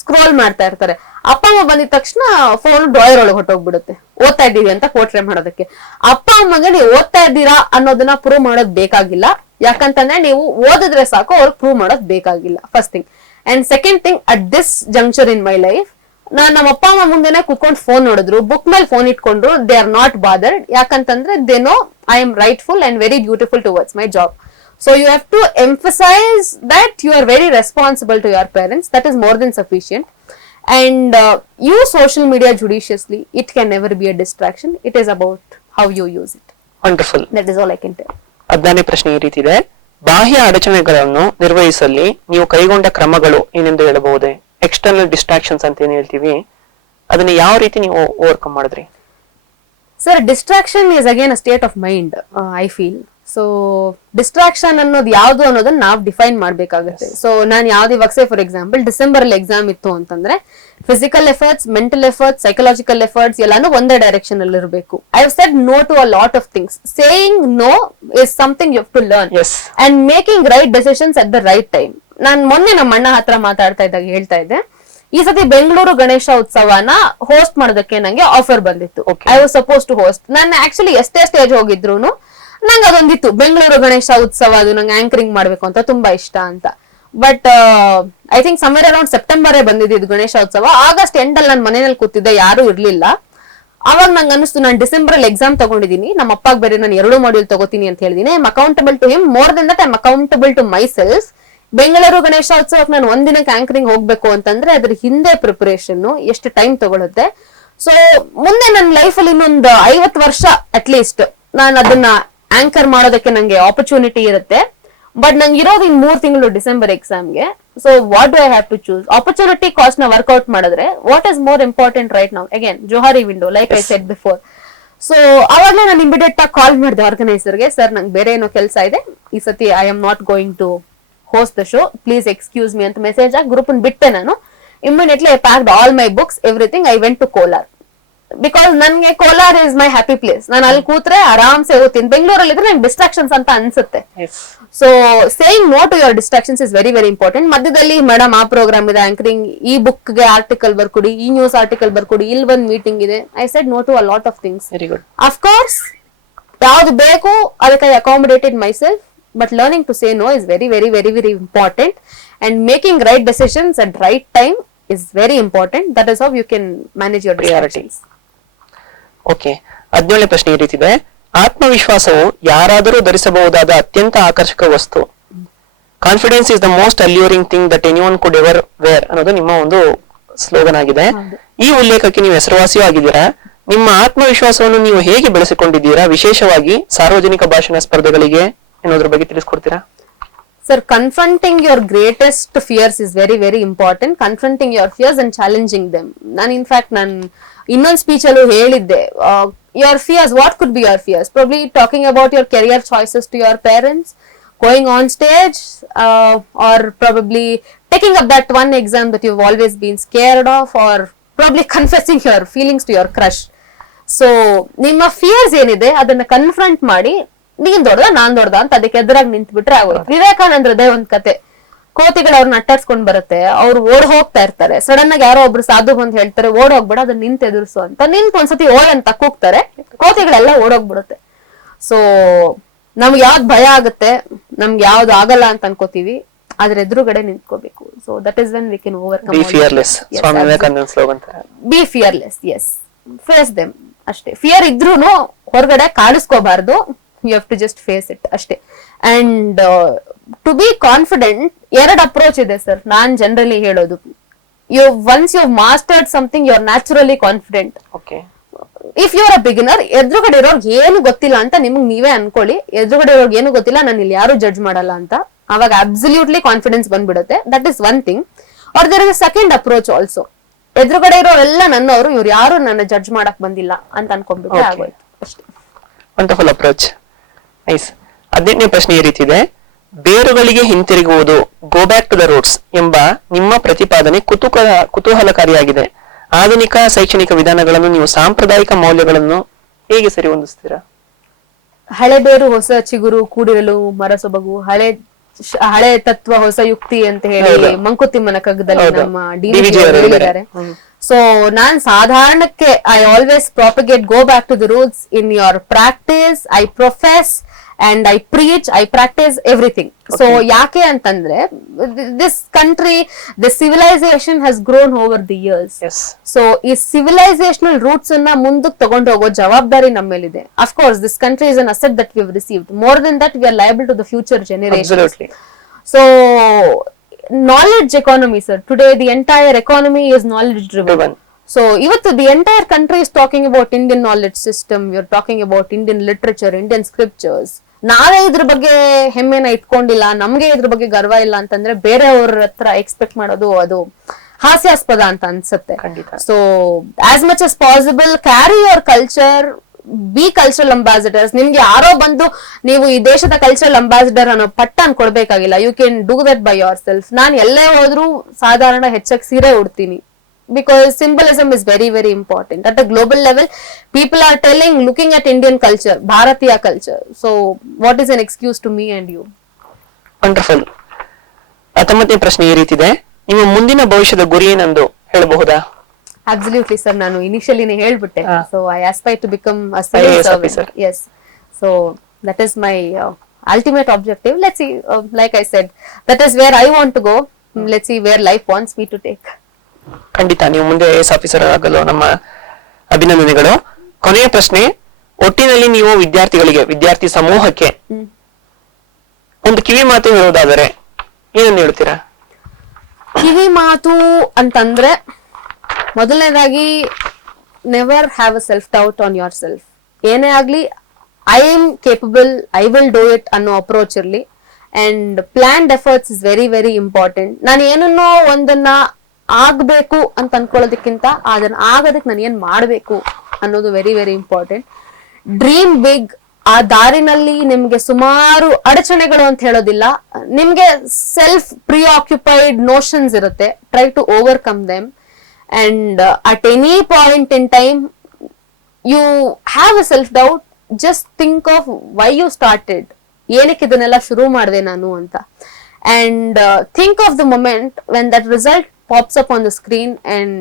ಸ್ಕ್ರೋಲ್ ಮಾಡ್ತಾ ಇರ್ತಾರೆ. ಅಪ್ಪ ಅಮ್ಮ ಬಂದಿದ ತಕ್ಷಣ ಫೋನ್ ಡ್ರಾಯರ್ ಒಳಗೆ ಹೊಟ್ಟೋಗ್ಬಿಡುತ್ತೆ, ಓದ್ತಾ ಇದ್ದೀವಿ ಅಂತ ಪೋರ್ಟ್ರೇ ಮಾಡೋದಕ್ಕೆ. ಅಪ್ಪ ಅಮ್ಮಗೆ ನೀವು ಓದ್ತಾ ಇದ್ದೀರಾ ಅನ್ನೋದನ್ನ ಪ್ರೂವ್ ಮಾಡೋದ್ ಬೇಕಾಗಿಲ್ಲ. ಯಾಕಂತಂದ್ರೆ ನೀವು ಓದಿದ್ರೆ ಸಾಕು, ಅವ್ರಿಗೆ ಪ್ರೂವ್ ಮಾಡೋದ್ ಬೇಕಾಗಿಲ್ಲ, first thing. And second thing, at this juncture in my life, ನಮ್ಮ ಅಪ್ಪ ಅಮ್ಮ ಮುಂದೆನೆ ಕುತ್ಕೊಂಡು ಫೋನ್ ನೋಡಿದ್ರು, ಬುಕ್ ಮೇಲೆ ಫೋನ್ ಇಟ್ಕೊಂಡ್ರು, ದೇ ಆರ್ ನಾಟ್ ಬಾದರ್ಡ್. ಯಾಕಂತಂದ್ರೆ they know I am rightful and very beautiful towards my job. So you have to emphasize that you are very responsible to your parents. That is more than sufficient. And use social media judiciously. It can never be a distraction. It is about how you use it. Wonderful. That is all I can tell. 15ನೇ ಪ್ರಶ್ನೆ ಈ ರೀತಿ ಇದೆ, ಬಾಹ್ಯ ಅಡಚಣೆಗಳನ್ನು ನಿರ್ವಹಿಸಲಿ ನೀವು ಕೈಗೊಂಡ ಕ್ರಮಗಳು ಏನೆಂದು ಹೇಳಬಹುದೇ? ಎಕ್ಸ್ಟರ್ನಲ್ ಡಿಸ್ಟ್ರಾಕ್ಷನ್ಸ್ ಅಂತ ಏನ್ ಹೇಳ್ತೀವಿ, ಅದನ್ನ ಯಾವ ರೀತಿ ನೀವು ಓವರ್ಕಮ್ ಮಾಡಿದ್ರಿ? Sir, distraction is again a state of mind, I feel. So distraction ಅನ್ನೋದು ಯಾವ್ದು ಅನ್ನೋದನ್ನ ನಾವು ಡಿಫೈನ್ ಮಾಡ್ಬೇಕಾಗುತ್ತೆ. ಸೊ ನಾನು ಯಾವ್ದು ಇವಾಗ ಸೇ ಫಾರ್ ಎಕ್ಸಾಂಪಲ್ ಡಿಸೆಂಬರ್ ಅಲ್ಲಿ ಎಕ್ಸಾಮ್ ಇತ್ತು ಅಂತಂದ್ರೆ physical efforts, mental efforts, psychological efforts ಎಲ್ಲಾನು ಒಂದೇ ಡೈರೆಕ್ಷನ್ ಅಲ್ಲಿ ಇರಬೇಕು. I have said no to a lot of things. Saying no is something you have to learn and making right decisions at the right time. ನಾನ್ ಮೊನ್ನೆ ನಮ್ಮ ಅಣ್ಣ ಹತ್ರ ಮಾತಾಡ್ತಾ ಇದ್ದಾಗ ಹೇಳ್ತಾ ಇದ್ದೆ, ಈ ಸತಿ ಬೆಂಗಳೂರು ಗಣೇಶ ಉತ್ಸವನ ಹೋಸ್ಟ್ ಮಾಡೋದಕ್ಕೆ ನಂಗೆ ಆಫರ್ ಬಂದಿತ್ತು. I was suppose to host. ನಾನು ಆಕ್ಚುಲಿ ಎಷ್ಟೇ ಸ್ಟೇಜ್ ಹೋಗಿದ್ರು ನಂಗೆ ಅದೊಂದಿತ್ತು, ಬೆಂಗಳೂರು ಗಣೇಶ ಉತ್ಸವ ಅದು ನಂಗೆ ಆಂಕರಿಂಗ್ ಮಾಡ್ಬೇಕು ಅಂತ ತುಂಬಾ ಇಷ್ಟ ಅಂತ. But I think somewhere around ಸೆಪ್ಟೆಂಬರೇ ಬಂದಿದ್ದು ಗಣೇಶ ಉತ್ಸವ. ಆಗಸ್ಟ್ ಎಂಡ್ ಅಲ್ಲಿ ನಾನು ಮನೆಯಲ್ಲಿ ಕೂತಿದ್ದೆ, ಯಾರು ಇರ್ಲಿಲ್ಲ. ಅವಾಗ ನಂಗೆ ಅನಿಸ್ತು, ನಾನು ಡಿಸೆಂಬರ್ ಅಲ್ಲಿ ಎಕ್ಸಾಮ್ ತಗೊಂಡಿದ್ದೀನಿ, ನಮ್ಮ ಅಪ್ಪಾಗ್ ಬೇರೆ ನಾನು 2 ಮಾಡ್ಯೂಲ್ ತಗೋತೀನಿ ಅಂತ ಹೇಳಿದೀನಿ. I am accountable to him, more than that I am accountable to my self. Bengaluru Ganesha ಉತ್ಸವಕ್ಕೆ ನಾನು ಒಂದಿನಕ್ಕೆ ಆಂಕರಿಂಗ್ ಹೋಗ್ಬೇಕು ಅಂತಂದ್ರೆ ಅದ್ರ ಹಿಂದೆ ಪ್ರಿಪರೇಷನ್ ಎಷ್ಟು ಟೈಮ್ ತಗೊಳುತ್ತೆ. ಸೊ ಮುಂದೆ ನನ್ನ ಲೈಫ್ ಅಲ್ಲಿ ಇನ್ನೊಂದು 50 ವರ್ಷ ಅಟ್ ಲೀಸ್ಟ್ ನಾನು ಅದನ್ನ ಆಂಕರ್ ಮಾಡೋದಕ್ಕೆ ನಂಗೆ ಆಪರ್ಚುನಿಟಿ ಇರುತ್ತೆ. ಬಟ್ ನಂಗೆ ಇರೋದು ಇನ್ 3 ತಿಂಗಳು ಡಿಸೆಂಬರ್ ಎಕ್ಸಾಮ್ಗೆ. So what do I have to choose? Opportunity cost ನ ವರ್ಕ್ಔಟ್ ಮಾಡಿದ್ರೆ what is more important right now? Again Johari window, like I said before. So ಅವಾಗಲೇ ನಾನು ಇಮಿಡಿಯೇಟ್ ಆಗಿ ಕಾಲ್ ಮಾಡಿದೆ ಆರ್ಗನೈಸರ್ಗೆ, ಸರ್ ನಂಗೆ ಬೇರೆ ಏನೋ ಕೆಲಸ ಇದೆ, ಈ ಸತಿ I am not going to host the show, please excuse me ಅಂತ ಮೆಸೇಜ್ ಆಗಿ ಗ್ರೂಪ್ ಬಿಟ್ಟೆ. ನಾನು immediately I packed all my books, everything. I went to Kolar because ನನ್ಗೆ Kolar is my happy place. ನಾನು ಅಲ್ಲಿ ಕೂತ್ರೆ ಆರಾಮ್ಸೆ ಓದ್ತೀನಿ. ಬೆಂಗಳೂರಲ್ಲಿ ಇದ್ರೆ ನಂಗೆ ಡಿಸ್ಟ್ರಾಕ್ಷನ್ಸ್ ಅಂತ ಅನ್ಸುತ್ತೆ. So saying no to your distractions is very very important. ಮಧ್ಯದಲ್ಲಿ ಮೇಡಮ್ ಆ ಪ್ರೋಗ್ರಾಮ್ ಇದೆ ಆಂಕರಿಂಗ್, ಈ ಬುಕ್ ಗೆ ಆರ್ಟಿಕಲ್ ಬರ್ಕೊಡಿ, ಈ ನ್ಯೂಸ್ ಆರ್ಟಿಕಲ್ ಬರ್ಕೊಡಿ, ಇಲ್ಲಿ ಒಂದ್ ಮೀಟಿಂಗ್ ಇದೆ. I said no to a lot of things. Very good. Of course ಯಾವ್ದು ಬೇಕು ಅದಕ್ಕೆ I accommodated myself. But learning to say no is very, very, very, very important. And making right decisions at right time is very important. That is how you can manage your priorities. Okay, 17ನೇ ಪ್ರಶ್ನೆ ಈ ರೀತಿ ಇದೆ. ಆತ್ಮವಿಶ್ವಾಸವು ಯಾರಾದರೂ ಧರಿಸಬಹುದಾದ ಅತ್ಯಂತ ಆಕರ್ಷಕ ವಸ್ತು. Confidence is the most alluring thing that anyone could ever wear ಅನ್ನೋದು ನಿಮ್ಮ ಒಂದು ಸ್ಲೋಗನ್ ಆಗಿದೆ. ಈ ಉಲ್ಲೇಖಕ್ಕೆ ನೀವು ಹೆಸರುವಾಸಿಯೂ ಆಗಿದ್ದೀರಾ. ನಿಮ್ಮ ಆತ್ಮವಿಶ್ವಾಸವನ್ನು ನೀವು ಹೇಗೆ ಬೆಳೆಸಿಕೊಂಡಿದ್ದೀರಾ, ವಿಶೇಷವಾಗಿ ಸಾರ್ವಜನಿಕ ಭಾಷಣ ಸ್ಪರ್ಧೆಗಳಿಗೆ ಏನಾದ್ರ ಬಗ್ಗೆ ತಿಳಿಸ್ಕೊಡ್ತೀರಾ? Sir, confronting your greatest fears is very, very important. Confronting your fears and challenging them. In fact, ಇನ್ನೊಂದು ಸ್ಪೀಚ್ ಅಲ್ಲೂ ಹೇಳಿದ್ದೆ, your fears, what could be your fears? Probably talking about your career choices to your parents, going on stage, or probably taking up that one exam that you've always been scared of, or probably confessing your feelings to your crush. So, ನಿಮ್ಮ fierce ಏನಿದೆ ಅದನ್ನ confront ಮಾಡಿ, ನೀನ್ ದೊಡ್ಡದ ನಾನ್ ದೊಡ್ಡದ ಅಂತ ಅದಕ್ಕೆ ಎದುರಾಗಿ ನಿಂತ್ ಬಿಟ್ರೆ ಆಗೋಯ್ತು. ವಿವೇಕಾನಂದ್ರದೇ ಒಂದ್ ಕತೆ, ಕೋತಿಗಳು ಅವ್ರನ್ನ ಅಟ್ಟಾಡ್ಸ್ಕೊಂಡ್ ಬರುತ್ತೆ, ಅವ್ರು ಓಡ್ ಹೋಗ್ತಾ ಇರ್ತಾರೆ. ಸಡನ್ ಆಗಿ ಯಾರೋ ಒಬ್ರು ಸಾಧು ಬಂದ್ ಹೇಳ್ತಾರೆ ಓಡ್ ಹೋಗ್ಬೇಡ, ಅದನ್ನ ನಿಂತ್ ಎದುರಿಸು ಅಂತ. ನಿಂತ್ ಒಂದ್ಸತಿ ಓಯ್ ಅಂತ ಕೂಗ್ತಾರೆ, ಕೋತಿಗಳೆಲ್ಲ ಓಡೋಗ್ಬಿಡುತ್ತೆ. ಸೊ ನಮ್ಗೆ ಯಾವ್ದ್ ಭಯ ಆಗುತ್ತೆ, ನಮ್ಗೆ ಯಾವ್ದು ಆಗಲ್ಲ ಅಂತ ಅನ್ಕೋತೀವಿ, ಅದ್ರ ಎದುರುಗಡೆ ನಿಂತ್ಕೋಬೇಕು. So that is when we can overcome. Be fearless, Swami Vivekananda slogan. Be fearless, yes, face them ಅಷ್ಟೇ. ಫಿಯರ್ ಇದ್ರೂನು ಹೊರಗಡೆ ಕಾಣಿಸ್ಕೋಬಾರ್ದು. You have to just face it ಅಷ್ಟೇ. And to be confident, 2 approach ಇದೆ ಸರ್. ನಾನ್ ಜನರಲಿ ಹೇಳೋದು, once you've mastered something, you're naturally confident. Okay. If you're a beginner, ಎದುರುಗಡೆ ಇರೋರ್ಗೆ ಏನು ಗೊತ್ತಿಲ್ಲ ಅಂತ ನಿಮ್ಗೆ ನೀವೇ ಅನ್ಕೊಳ್ಳಿ. ಎದುರುಗಡೆ ಇರೋರ್ಗೆ ಏನು ಗೊತ್ತಿಲ್ಲ, ನಾನು ಇಲ್ಲಿ ಯಾರು ಜಡ್ಜ್ ಮಾಡಲ್ಲ ಅಂತ. ಅವಾಗ ಅಬ್ಸಲ್ಯೂಟ್ಲಿ ಕಾನ್ಫಿಡೆನ್ಸ್ ಬಂದ್ಬಿಡುತ್ತೆ. That is one thing. Or there is a second approach also. ಎದುರುಗಡೆ ಇರೋರೆಲ್ಲ ನನ್ನವರು, ಇವ್ರು ಯಾರು ನನ್ನ ಜಡ್ಜ್ ಮಾಡಕ್ ಬಂದಿಲ್ಲ ಅಂತ ಅನ್ಕೊಂಡ್ಬಿಟ್ರೆ ಆಗೋಯ್ತು ಅಷ್ಟೇ. Wonderful approach. ನೈಸ್. 18ನೇ ಪ್ರಶ್ನೆ ಈ ರೀತಿ ಇದೆ. ಬೇರುಗಳಿಗೆ ಹಿಂತಿರುಗುವುದು, go back to the roots ಎಂಬ ನಿಮ್ಮ ಪ್ರತಿಪಾದನೆ ಕುತೂಹಲಕಾರಿಯಾಗಿದೆ. ಆಧುನಿಕ ಶೈಕ್ಷಣಿಕ ವಿಧಾನಗಳನ್ನು ನೀವು ಸಾಂಪ್ರದಾಯಿಕ ಮೌಲ್ಯಗಳನ್ನು ಹೇಗೆ ಸರಿ ಹೊಂದಿಸ್ತೀರಾ? ಹಳೆ ಬೇರು ಹೊಸ ಚಿಗುರು, ಕೂಡಿರಲು ಮರಸೊಬಗು, ಹಳೆ ತತ್ವ ಹೊಸ ಯುಕ್ತಿ ಅಂತ ಹೇಳಿ ಮಂಕುತಿಮ್ಮನ ಕಗ್ಗದಲ್ಲಿ ನಮ್ಮ ಡಿ.ವಿ.ಜಿ ಅವರು ಹೇಳಿದ್ದಾರೆ. ಸೊ ನಾನ್ ಸಾಧಾರಣಕ್ಕೆ I always propagate go back to the roots in your practice. I profess and I preach, I practise everything. So ಯಾಕೆ ಅಂತಂದ್ರೆ this country, this civilisation has grown over the years. So ಈ civilisational roots ಅನ್ನ ಮುಂದಕ್ಕೆ ತಗೊಂಡು ಹೋಗೋ ಜವಾಬ್ದಾರಿ ನಮ್ಮ ಮೇಲಿದೆ. Of course this country is an asset that we have received. More than that we are liable to the future generations. So knowledge economy, sir. Today the entire economy is knowledge driven. So ivattu the entire country is talking about Indian knowledge system. We are talking about Indian literature, Indian scriptures. ನಾವೇ ಇದ್ರ ಬಗ್ಗೆ ಹೆಮ್ಮೆನ ಇಟ್ಕೊಂಡಿಲ್ಲ, ನಮ್ಗೆ ಇದ್ರ ಬಗ್ಗೆ ಗರ್ವ ಇಲ್ಲ ಅಂತಂದ್ರೆ ಬೇರೆಯವ್ರ ಹತ್ರ ಎಕ್ಸ್ಪೆಕ್ಟ್ ಮಾಡೋದು ಅದು ಹಾಸ್ಯಾಸ್ಪದ ಅಂತ ಅನ್ಸುತ್ತೆ. So as much as possible carry your culture, be cultural ambassadors. ನಿಮ್ಗೆ ಯಾರೋ ಬಂದು ನೀವು ಈ ದೇಶದ ಕಲ್ಚರಲ್ ಅಂಬಾಸಿಡರ್ ಅನ್ನೋ ಪಟ್ಟನ್ ಕೊಡ್ಬೇಕಾಗಿಲ್ಲ. You can do that by yourself. ನಾನು ಎಲ್ಲೇ ಹೋದ್ರು ಸಾಧಾರಣ ಹೆಚ್ಚಾಗಿ ಸೀರೆ ಉಡ್ತೀನಿ. because symbolism is very, very important. At a global level, people are looking at Indian culture, Bharatiya culture. So what is an excuse to me and you? Wonderful. 19ನೇ ಪ್ರಶ್ನೆ ಈ ರೀತಿದೆ, ನಿಮ್ಮ ಮುಂದಿನ ಭವಿಷ್ಯದ ಗುರಿ ಏನೆಂದು ಹೇಳಬಹುದಾ? Absolutely, sir. ನಾನು ಇನಿಷಿಯಲಿನೇ ಹೇಳ್ಬಿಟ್ಟೆ. So I aspire to become a civil IAS servant. officer. Yes. So that is my ultimate objective. Let's see. Like I said, that is where I want to go. Let's see where life wants me to take. ಖಂಡಿತ ನೀವು ಮುಂದೆ IAS officer ಆಗಲು ನಮ್ಮ ಅಭಿನಂದನೆಗಳು. ಕೊನೆಯ ಪ್ರಶ್ನೆ, ಒಟ್ಟಿನಲ್ಲಿ ನೀವು ವಿದ್ಯಾರ್ಥಿ ಸಮೂಹಕ್ಕೆ ಒಂದು ಕಿವಿ ಮಾತು ಹೇಳುವುದಾದರೆ ಏನನ್ನು ಹೇಳ್ತೀರಾ? ಕಿವಿ ಮಾತು ಅಂತಂದ್ರೆ ಮೊದಲನೇದಾಗಿ never have a self doubt on your self. ಏನೇ ಆಗ್ಲಿ I am capable, I will do it ಅನ್ನೋ ಅಪ್ರೋಚ್ ಇರ್ಲಿ. And planned efforts is very very important. ನಾನು ಏನನ್ನೋ ಒಂದನ್ನ ಆಗ್ಬೇಕು ಅಂತ ಅನ್ಕೊಳ್ಳೋದಕ್ಕಿಂತ ಅದನ್ನ ಆಗೋದಕ್ಕೆ ನಾನು ಏನ್ ಮಾಡ್ಬೇಕು ಅನ್ನೋದು very very important. Dream big. ಆ ದಾರಿನಲ್ಲಿ ನಿಮ್ಗೆ ಸುಮಾರು ಅಡಚಣೆಗಳು ಅಂತ ಹೇಳೋದಿಲ್ಲ, ನಿಮ್ಗೆ ಸೆಲ್ಫ್ ಪ್ರಿಆಕ್ಯುಪೈಡ್ ನೋಷನ್ಸ್ ಇರುತ್ತೆ. Try to overcome them. And at any point in time you have a self doubt, just think of why you started, ಏನಕ್ಕೆ ಇದನ್ನೆಲ್ಲ ಶುರು ಮಾಡಿದೆ ನಾನು ಅಂತ. And think of the moment when that result pops up on the screen and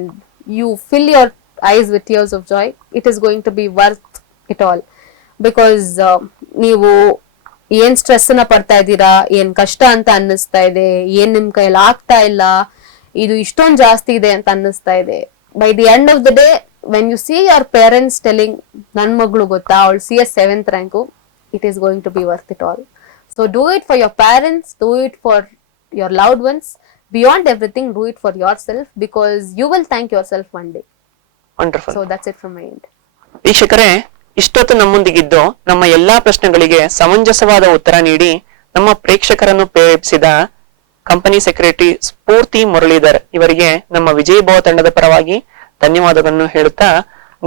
you fill your eyes with tears of joy. It is going to be worth it all, because ನೀವು ಏನ್ stress ನ ಪಡ್ತಾ ಇದ್ದೀರಾ, ಏನ್ ಕಷ್ಟ ಅಂತ ಅನ್ನಿಸ್ತಾ ಇದೆ, ಏನ್ ನಿಮ್ ಕೈಯಲ್ಲಿ ಆಗ್ತಾ ಇಲ್ಲ, ಇದು ಇಷ್ಟೊಂದು ಜಾಸ್ತಿ ಇದೆ ಅಂತ ಅನ್ನಿಸ್ತಾ ಇದೆ. By the end of the day when you see your parents telling ನನ್ ಮಗಳು ಗೊತ್ತಾ ಅವಳು CS 7th rank, it is going to be worth it all. So do it for your parents, do it for your loved ones. Beyond everything, do it for yourself, because you will thank yourself one day. Wonderful. So that's it from my end. ವೀಕ್ಷಕರೇ, ಇಷ್ಟೊತ್ತು ನಮ್ಮೊಂದಿಗಿದ್ದು ನಮ್ಮ ಎಲ್ಲಾ ಪ್ರಶ್ನೆಗಳಿಗೆ ಸಮಂಜಸವಾದ ಉತ್ತರ ನೀಡಿ ನಮ್ಮ ಪ್ರೇಕ್ಷಕರನ್ನು ಪ್ರೇರೇಪಿಸಿದ ಕಂಪನಿ ಸೆಕ್ರೆಟರಿ ಸ್ಫೂರ್ತಿ ಮುರಳೀಧರ್ ಇವರಿಗೆ ನಮ್ಮ ವಿಜಯಭವ ತಂಡದ ಪರವಾಗಿ ಧನ್ಯವಾದಗಳನ್ನು ಹೇಳುತ್ತಾ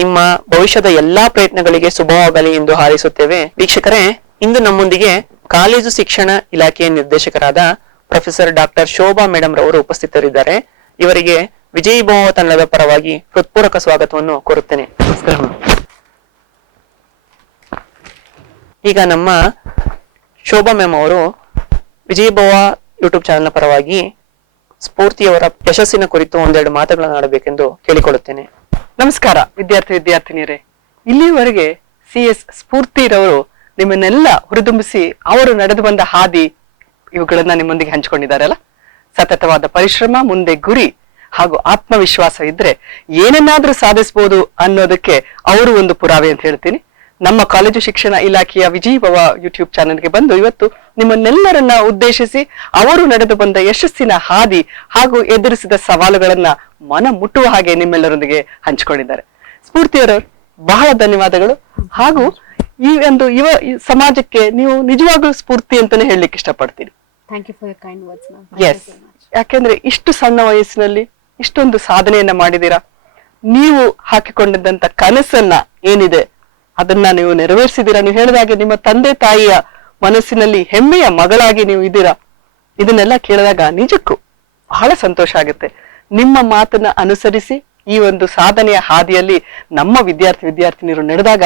ನಿಮ್ಮ ಭವಿಷ್ಯದ ಎಲ್ಲಾ ಪ್ರಯತ್ನಗಳಿಗೆ ಶುಭವಾಗಲಿ ಎಂದು ಹಾರೈಸುತ್ತೇವೆ. ವೀಕ್ಷಕರೇ, ಇಂದು ನಮ್ಮೊಂದಿಗೆ ಕಾಲೇಜು ಶಿಕ್ಷಣ ಇಲಾಖೆಯ ನಿರ್ದೇಶಕರಾದ ಪ್ರೊಫೆಸರ್ ಡಾಕ್ಟರ್ ಶೋಭಾ ಮೇಡಮ್ ರವರು ಉಪಸ್ಥಿತರಿದ್ದಾರೆ. ಇವರಿಗೆ ವಿಜಯಭವ ತಂಡದ ಪರವಾಗಿ ಹೃತ್ಪೂರ್ವಕ ಸ್ವಾಗತವನ್ನು ಕೋರುತ್ತೇನೆ. ಈಗ ನಮ್ಮ ಶೋಭಾ ಮ್ಯಾಮ್ ಅವರು ವಿಜಯಭವ ಯೂಟ್ಯೂಬ್ ಚಾನೆಲ್ನ ಪರವಾಗಿ ಸ್ಫೂರ್ತಿಯವರ ಯಶಸ್ಸಿನ ಕುರಿತು ಒಂದೆರಡು ಮಾತುಗಳನ್ನು ಆಡಬೇಕೆಂದು ಕೇಳಿಕೊಳ್ಳುತ್ತೇನೆ. ನಮಸ್ಕಾರ ವಿದ್ಯಾರ್ಥಿನಿಯರೇ. ಇಲ್ಲಿವರೆಗೆ CS ಸ್ಫೂರ್ತಿರವರು ನಿಮ್ಮನ್ನೆಲ್ಲ ಹುರಿದುಂಬಿಸಿ ಅವರು ನಡೆದು ಬಂದ ಹಾದಿ ಇವುಗಳನ್ನ ನಿಮ್ಮೊಂದಿಗೆ ಹಂಚಿಕೊಂಡಿದ್ದಾರಲ್ಲ. ಸತತವಾದ ಪರಿಶ್ರಮ, ಮುಂದೆ ಗುರಿ ಹಾಗೂ ಆತ್ಮವಿಶ್ವಾಸ ಇದ್ರೆ ಏನನ್ನಾದ್ರೂ ಸಾಧಿಸಬಹುದು ಅನ್ನೋದಕ್ಕೆ ಅವರು ಒಂದು ಪುರಾವೆ ಅಂತ ಹೇಳ್ತೀನಿ. ನಮ್ಮ ಕಾಲೇಜು ಶಿಕ್ಷಣ ಇಲಾಖೆಯ ವಿಜಯಭವ ಯೂಟ್ಯೂಬ್ ಚಾನೆಲ್ಗೆ ಬಂದು ಇವತ್ತು ನಿಮ್ಮನ್ನೆಲ್ಲರನ್ನ ಉದ್ದೇಶಿಸಿ ಅವರು ನಡೆದು ಬಂದ ಯಶಸ್ಸಿನ ಹಾದಿ ಹಾಗೂ ಎದುರಿಸಿದ ಸವಾಲುಗಳನ್ನ ಮನ ಮುಟ್ಟುವ ಹಾಗೆ ನಿಮ್ಮೆಲ್ಲರೊಂದಿಗೆ ಹಂಚಿಕೊಂಡಿದ್ದಾರೆ. ಸ್ಫೂರ್ತಿಯವರವರು ಬಹಳ ಧನ್ಯವಾದಗಳು. ಹಾಗೂ ಈ ಒಂದು ಸಮಾಜಕ್ಕೆ ನೀವು ನಿಜವಾಗ್ಲೂ ಸ್ಫೂರ್ತಿ ಅಂತಾನೆ ಹೇಳಲಿಕ್ಕೆ ಇಷ್ಟಪಡ್ತೀನಿ. Thank you for your kind words ma'am. Yes, ಯಾಕೆಂದ್ರೆ ಇಷ್ಟು ಸಣ್ಣ ವಯಸ್ಸಿನಲ್ಲಿ ಇಷ್ಟೊಂದು ಸಾಧನೆಯನ್ನ ಮಾಡಿದೀರಾ. ನೀವು ಹಾಕಿಕೊಂಡಿದ್ದಂತ ಕನಸನ್ನ ಏನಿದೆ ಅದನ್ನ ನೀವು ನೆರವೇರಿಸಿದೀರಾ. ನೀವು ಹೇಳಿದಾಗೆ ನಿಮ್ಮ ತಂದೆ ತಾಯಿಯ ಮನಸ್ಸಿನಲ್ಲಿ ಹೆಮ್ಮೆಯ ಮಗಳಾಗಿ ನೀವು ಇದ್ದೀರಾ. ಇದನ್ನೆಲ್ಲ ಕೇಳಿದಾಗ ನಿಜಕ್ಕೂ ಬಹಳ ಸಂತೋಷ ಆಗುತ್ತೆ. ನಿಮ್ಮ ಮಾತನ್ನ ಅನುಸರಿಸಿ ಈ ಒಂದು ಸಾಧನೆಯ ಹಾದಿಯಲ್ಲಿ ನಮ್ಮ ವಿದ್ಯಾರ್ಥಿನಿಯರು ನಡೆದಾಗ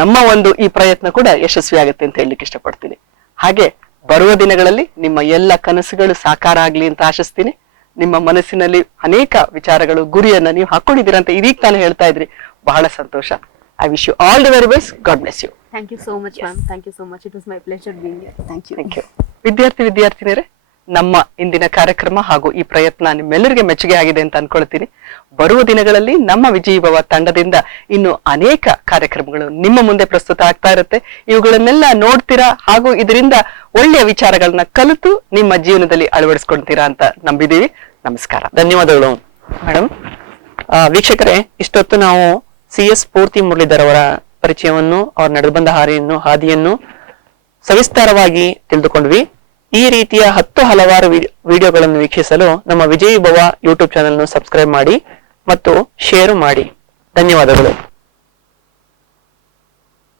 ನಮ್ಮ ಒಂದು ಈ ಪ್ರಯತ್ನ ಕೂಡ ಯಶಸ್ವಿ ಆಗುತ್ತೆ ಅಂತ ಹೇಳಲಿಕ್ಕೆ ಇಷ್ಟಪಡ್ತೀನಿ. ಹಾಗೆ ಬರುವ ದಿನಗಳಲ್ಲಿ ನಿಮ್ಮ ಎಲ್ಲ ಕನಸುಗಳು ಸಾಕಾರ ಆಗ್ಲಿ ಅಂತ ಆಶಿಸ್ತೀನಿ. ನಿಮ್ಮ ಮನಸ್ಸಿನಲ್ಲಿ ಅನೇಕ ವಿಚಾರಗಳು, ಗುರಿಯನ್ನ ನೀವು ಹಾಕೊಂಡಿದ್ದೀರಾ ಅಂತ ಇದೀಗ ತಾನು ಹೇಳ್ತಾ ಇದ್ರಿ. ಬಹಳ ಸಂತೋಷ. I wish you all the very best. God bless you. Thank you so much, ma'am. Thank you so much. It was my pleasure being here. Thank you. Thank you. ವಿದ್ಯಾರ್ಥಿನಿಯರೇ, ನಮ್ಮ ಇಂದಿನ ಕಾರ್ಯಕ್ರಮ ಹಾಗೂ ಈ ಪ್ರಯತ್ನ ನಿಮ್ಮೆಲ್ಲರಿಗೆ ಮೆಚ್ಚುಗೆ ಆಗಿದೆ ಅಂತ ಅನ್ಕೊಳ್ತೀನಿ. ಬರುವ ದಿನಗಳಲ್ಲಿ ನಮ್ಮ ವಿಜಯಭವ ತಂಡದಿಂದ ಇನ್ನು ಅನೇಕ ಕಾರ್ಯಕ್ರಮಗಳು ನಿಮ್ಮ ಮುಂದೆ ಪ್ರಸ್ತುತ ಆಗ್ತಾ ಇರುತ್ತೆ. ಇವುಗಳನ್ನೆಲ್ಲ ನೋಡ್ತೀರಾ ಹಾಗೂ ಇದರಿಂದ ಒಳ್ಳೆಯ ವಿಚಾರಗಳನ್ನ ಕಲಿತು ನಿಮ್ಮ ಜೀವನದಲ್ಲಿ ಅಳವಡಿಸ್ಕೊಳ್ತೀರಾ ಅಂತ ನಂಬಿದೀವಿ. ನಮಸ್ಕಾರ. ಧನ್ಯವಾದಗಳು ಮೇಡಮ್. ವೀಕ್ಷಕರೇ, ಇಷ್ಟೊತ್ತು ನಾವು CS ಸ್ಫೂರ್ತಿ ಮುರಳೀಧರ್ ಅವರ ಪರಿಚಯವನ್ನು, ಅವ್ರ ನಡೆದು ಬಂದ ಹಾದಿಯನ್ನು ಸವಿಸ್ತಾರವಾಗಿ ತಿಳಿದುಕೊಂಡ್ವಿ. ಈ ರೀತಿಯ ಹಲವಾರು ವಿಡಿಯೋಗಳನ್ನು ವೀಕ್ಷಿಸಲು ನಮ್ಮ ವಿಜಯಭವ ಯೂಟ್ಯೂಬ್ ಚಾನೆಲ್ ಸಬ್ಸ್ಕ್ರೈಬ್ ಮಾಡಿ ಮತ್ತು ಶೇರ್ ಮಾಡಿ. ಧನ್ಯವಾದಗಳು.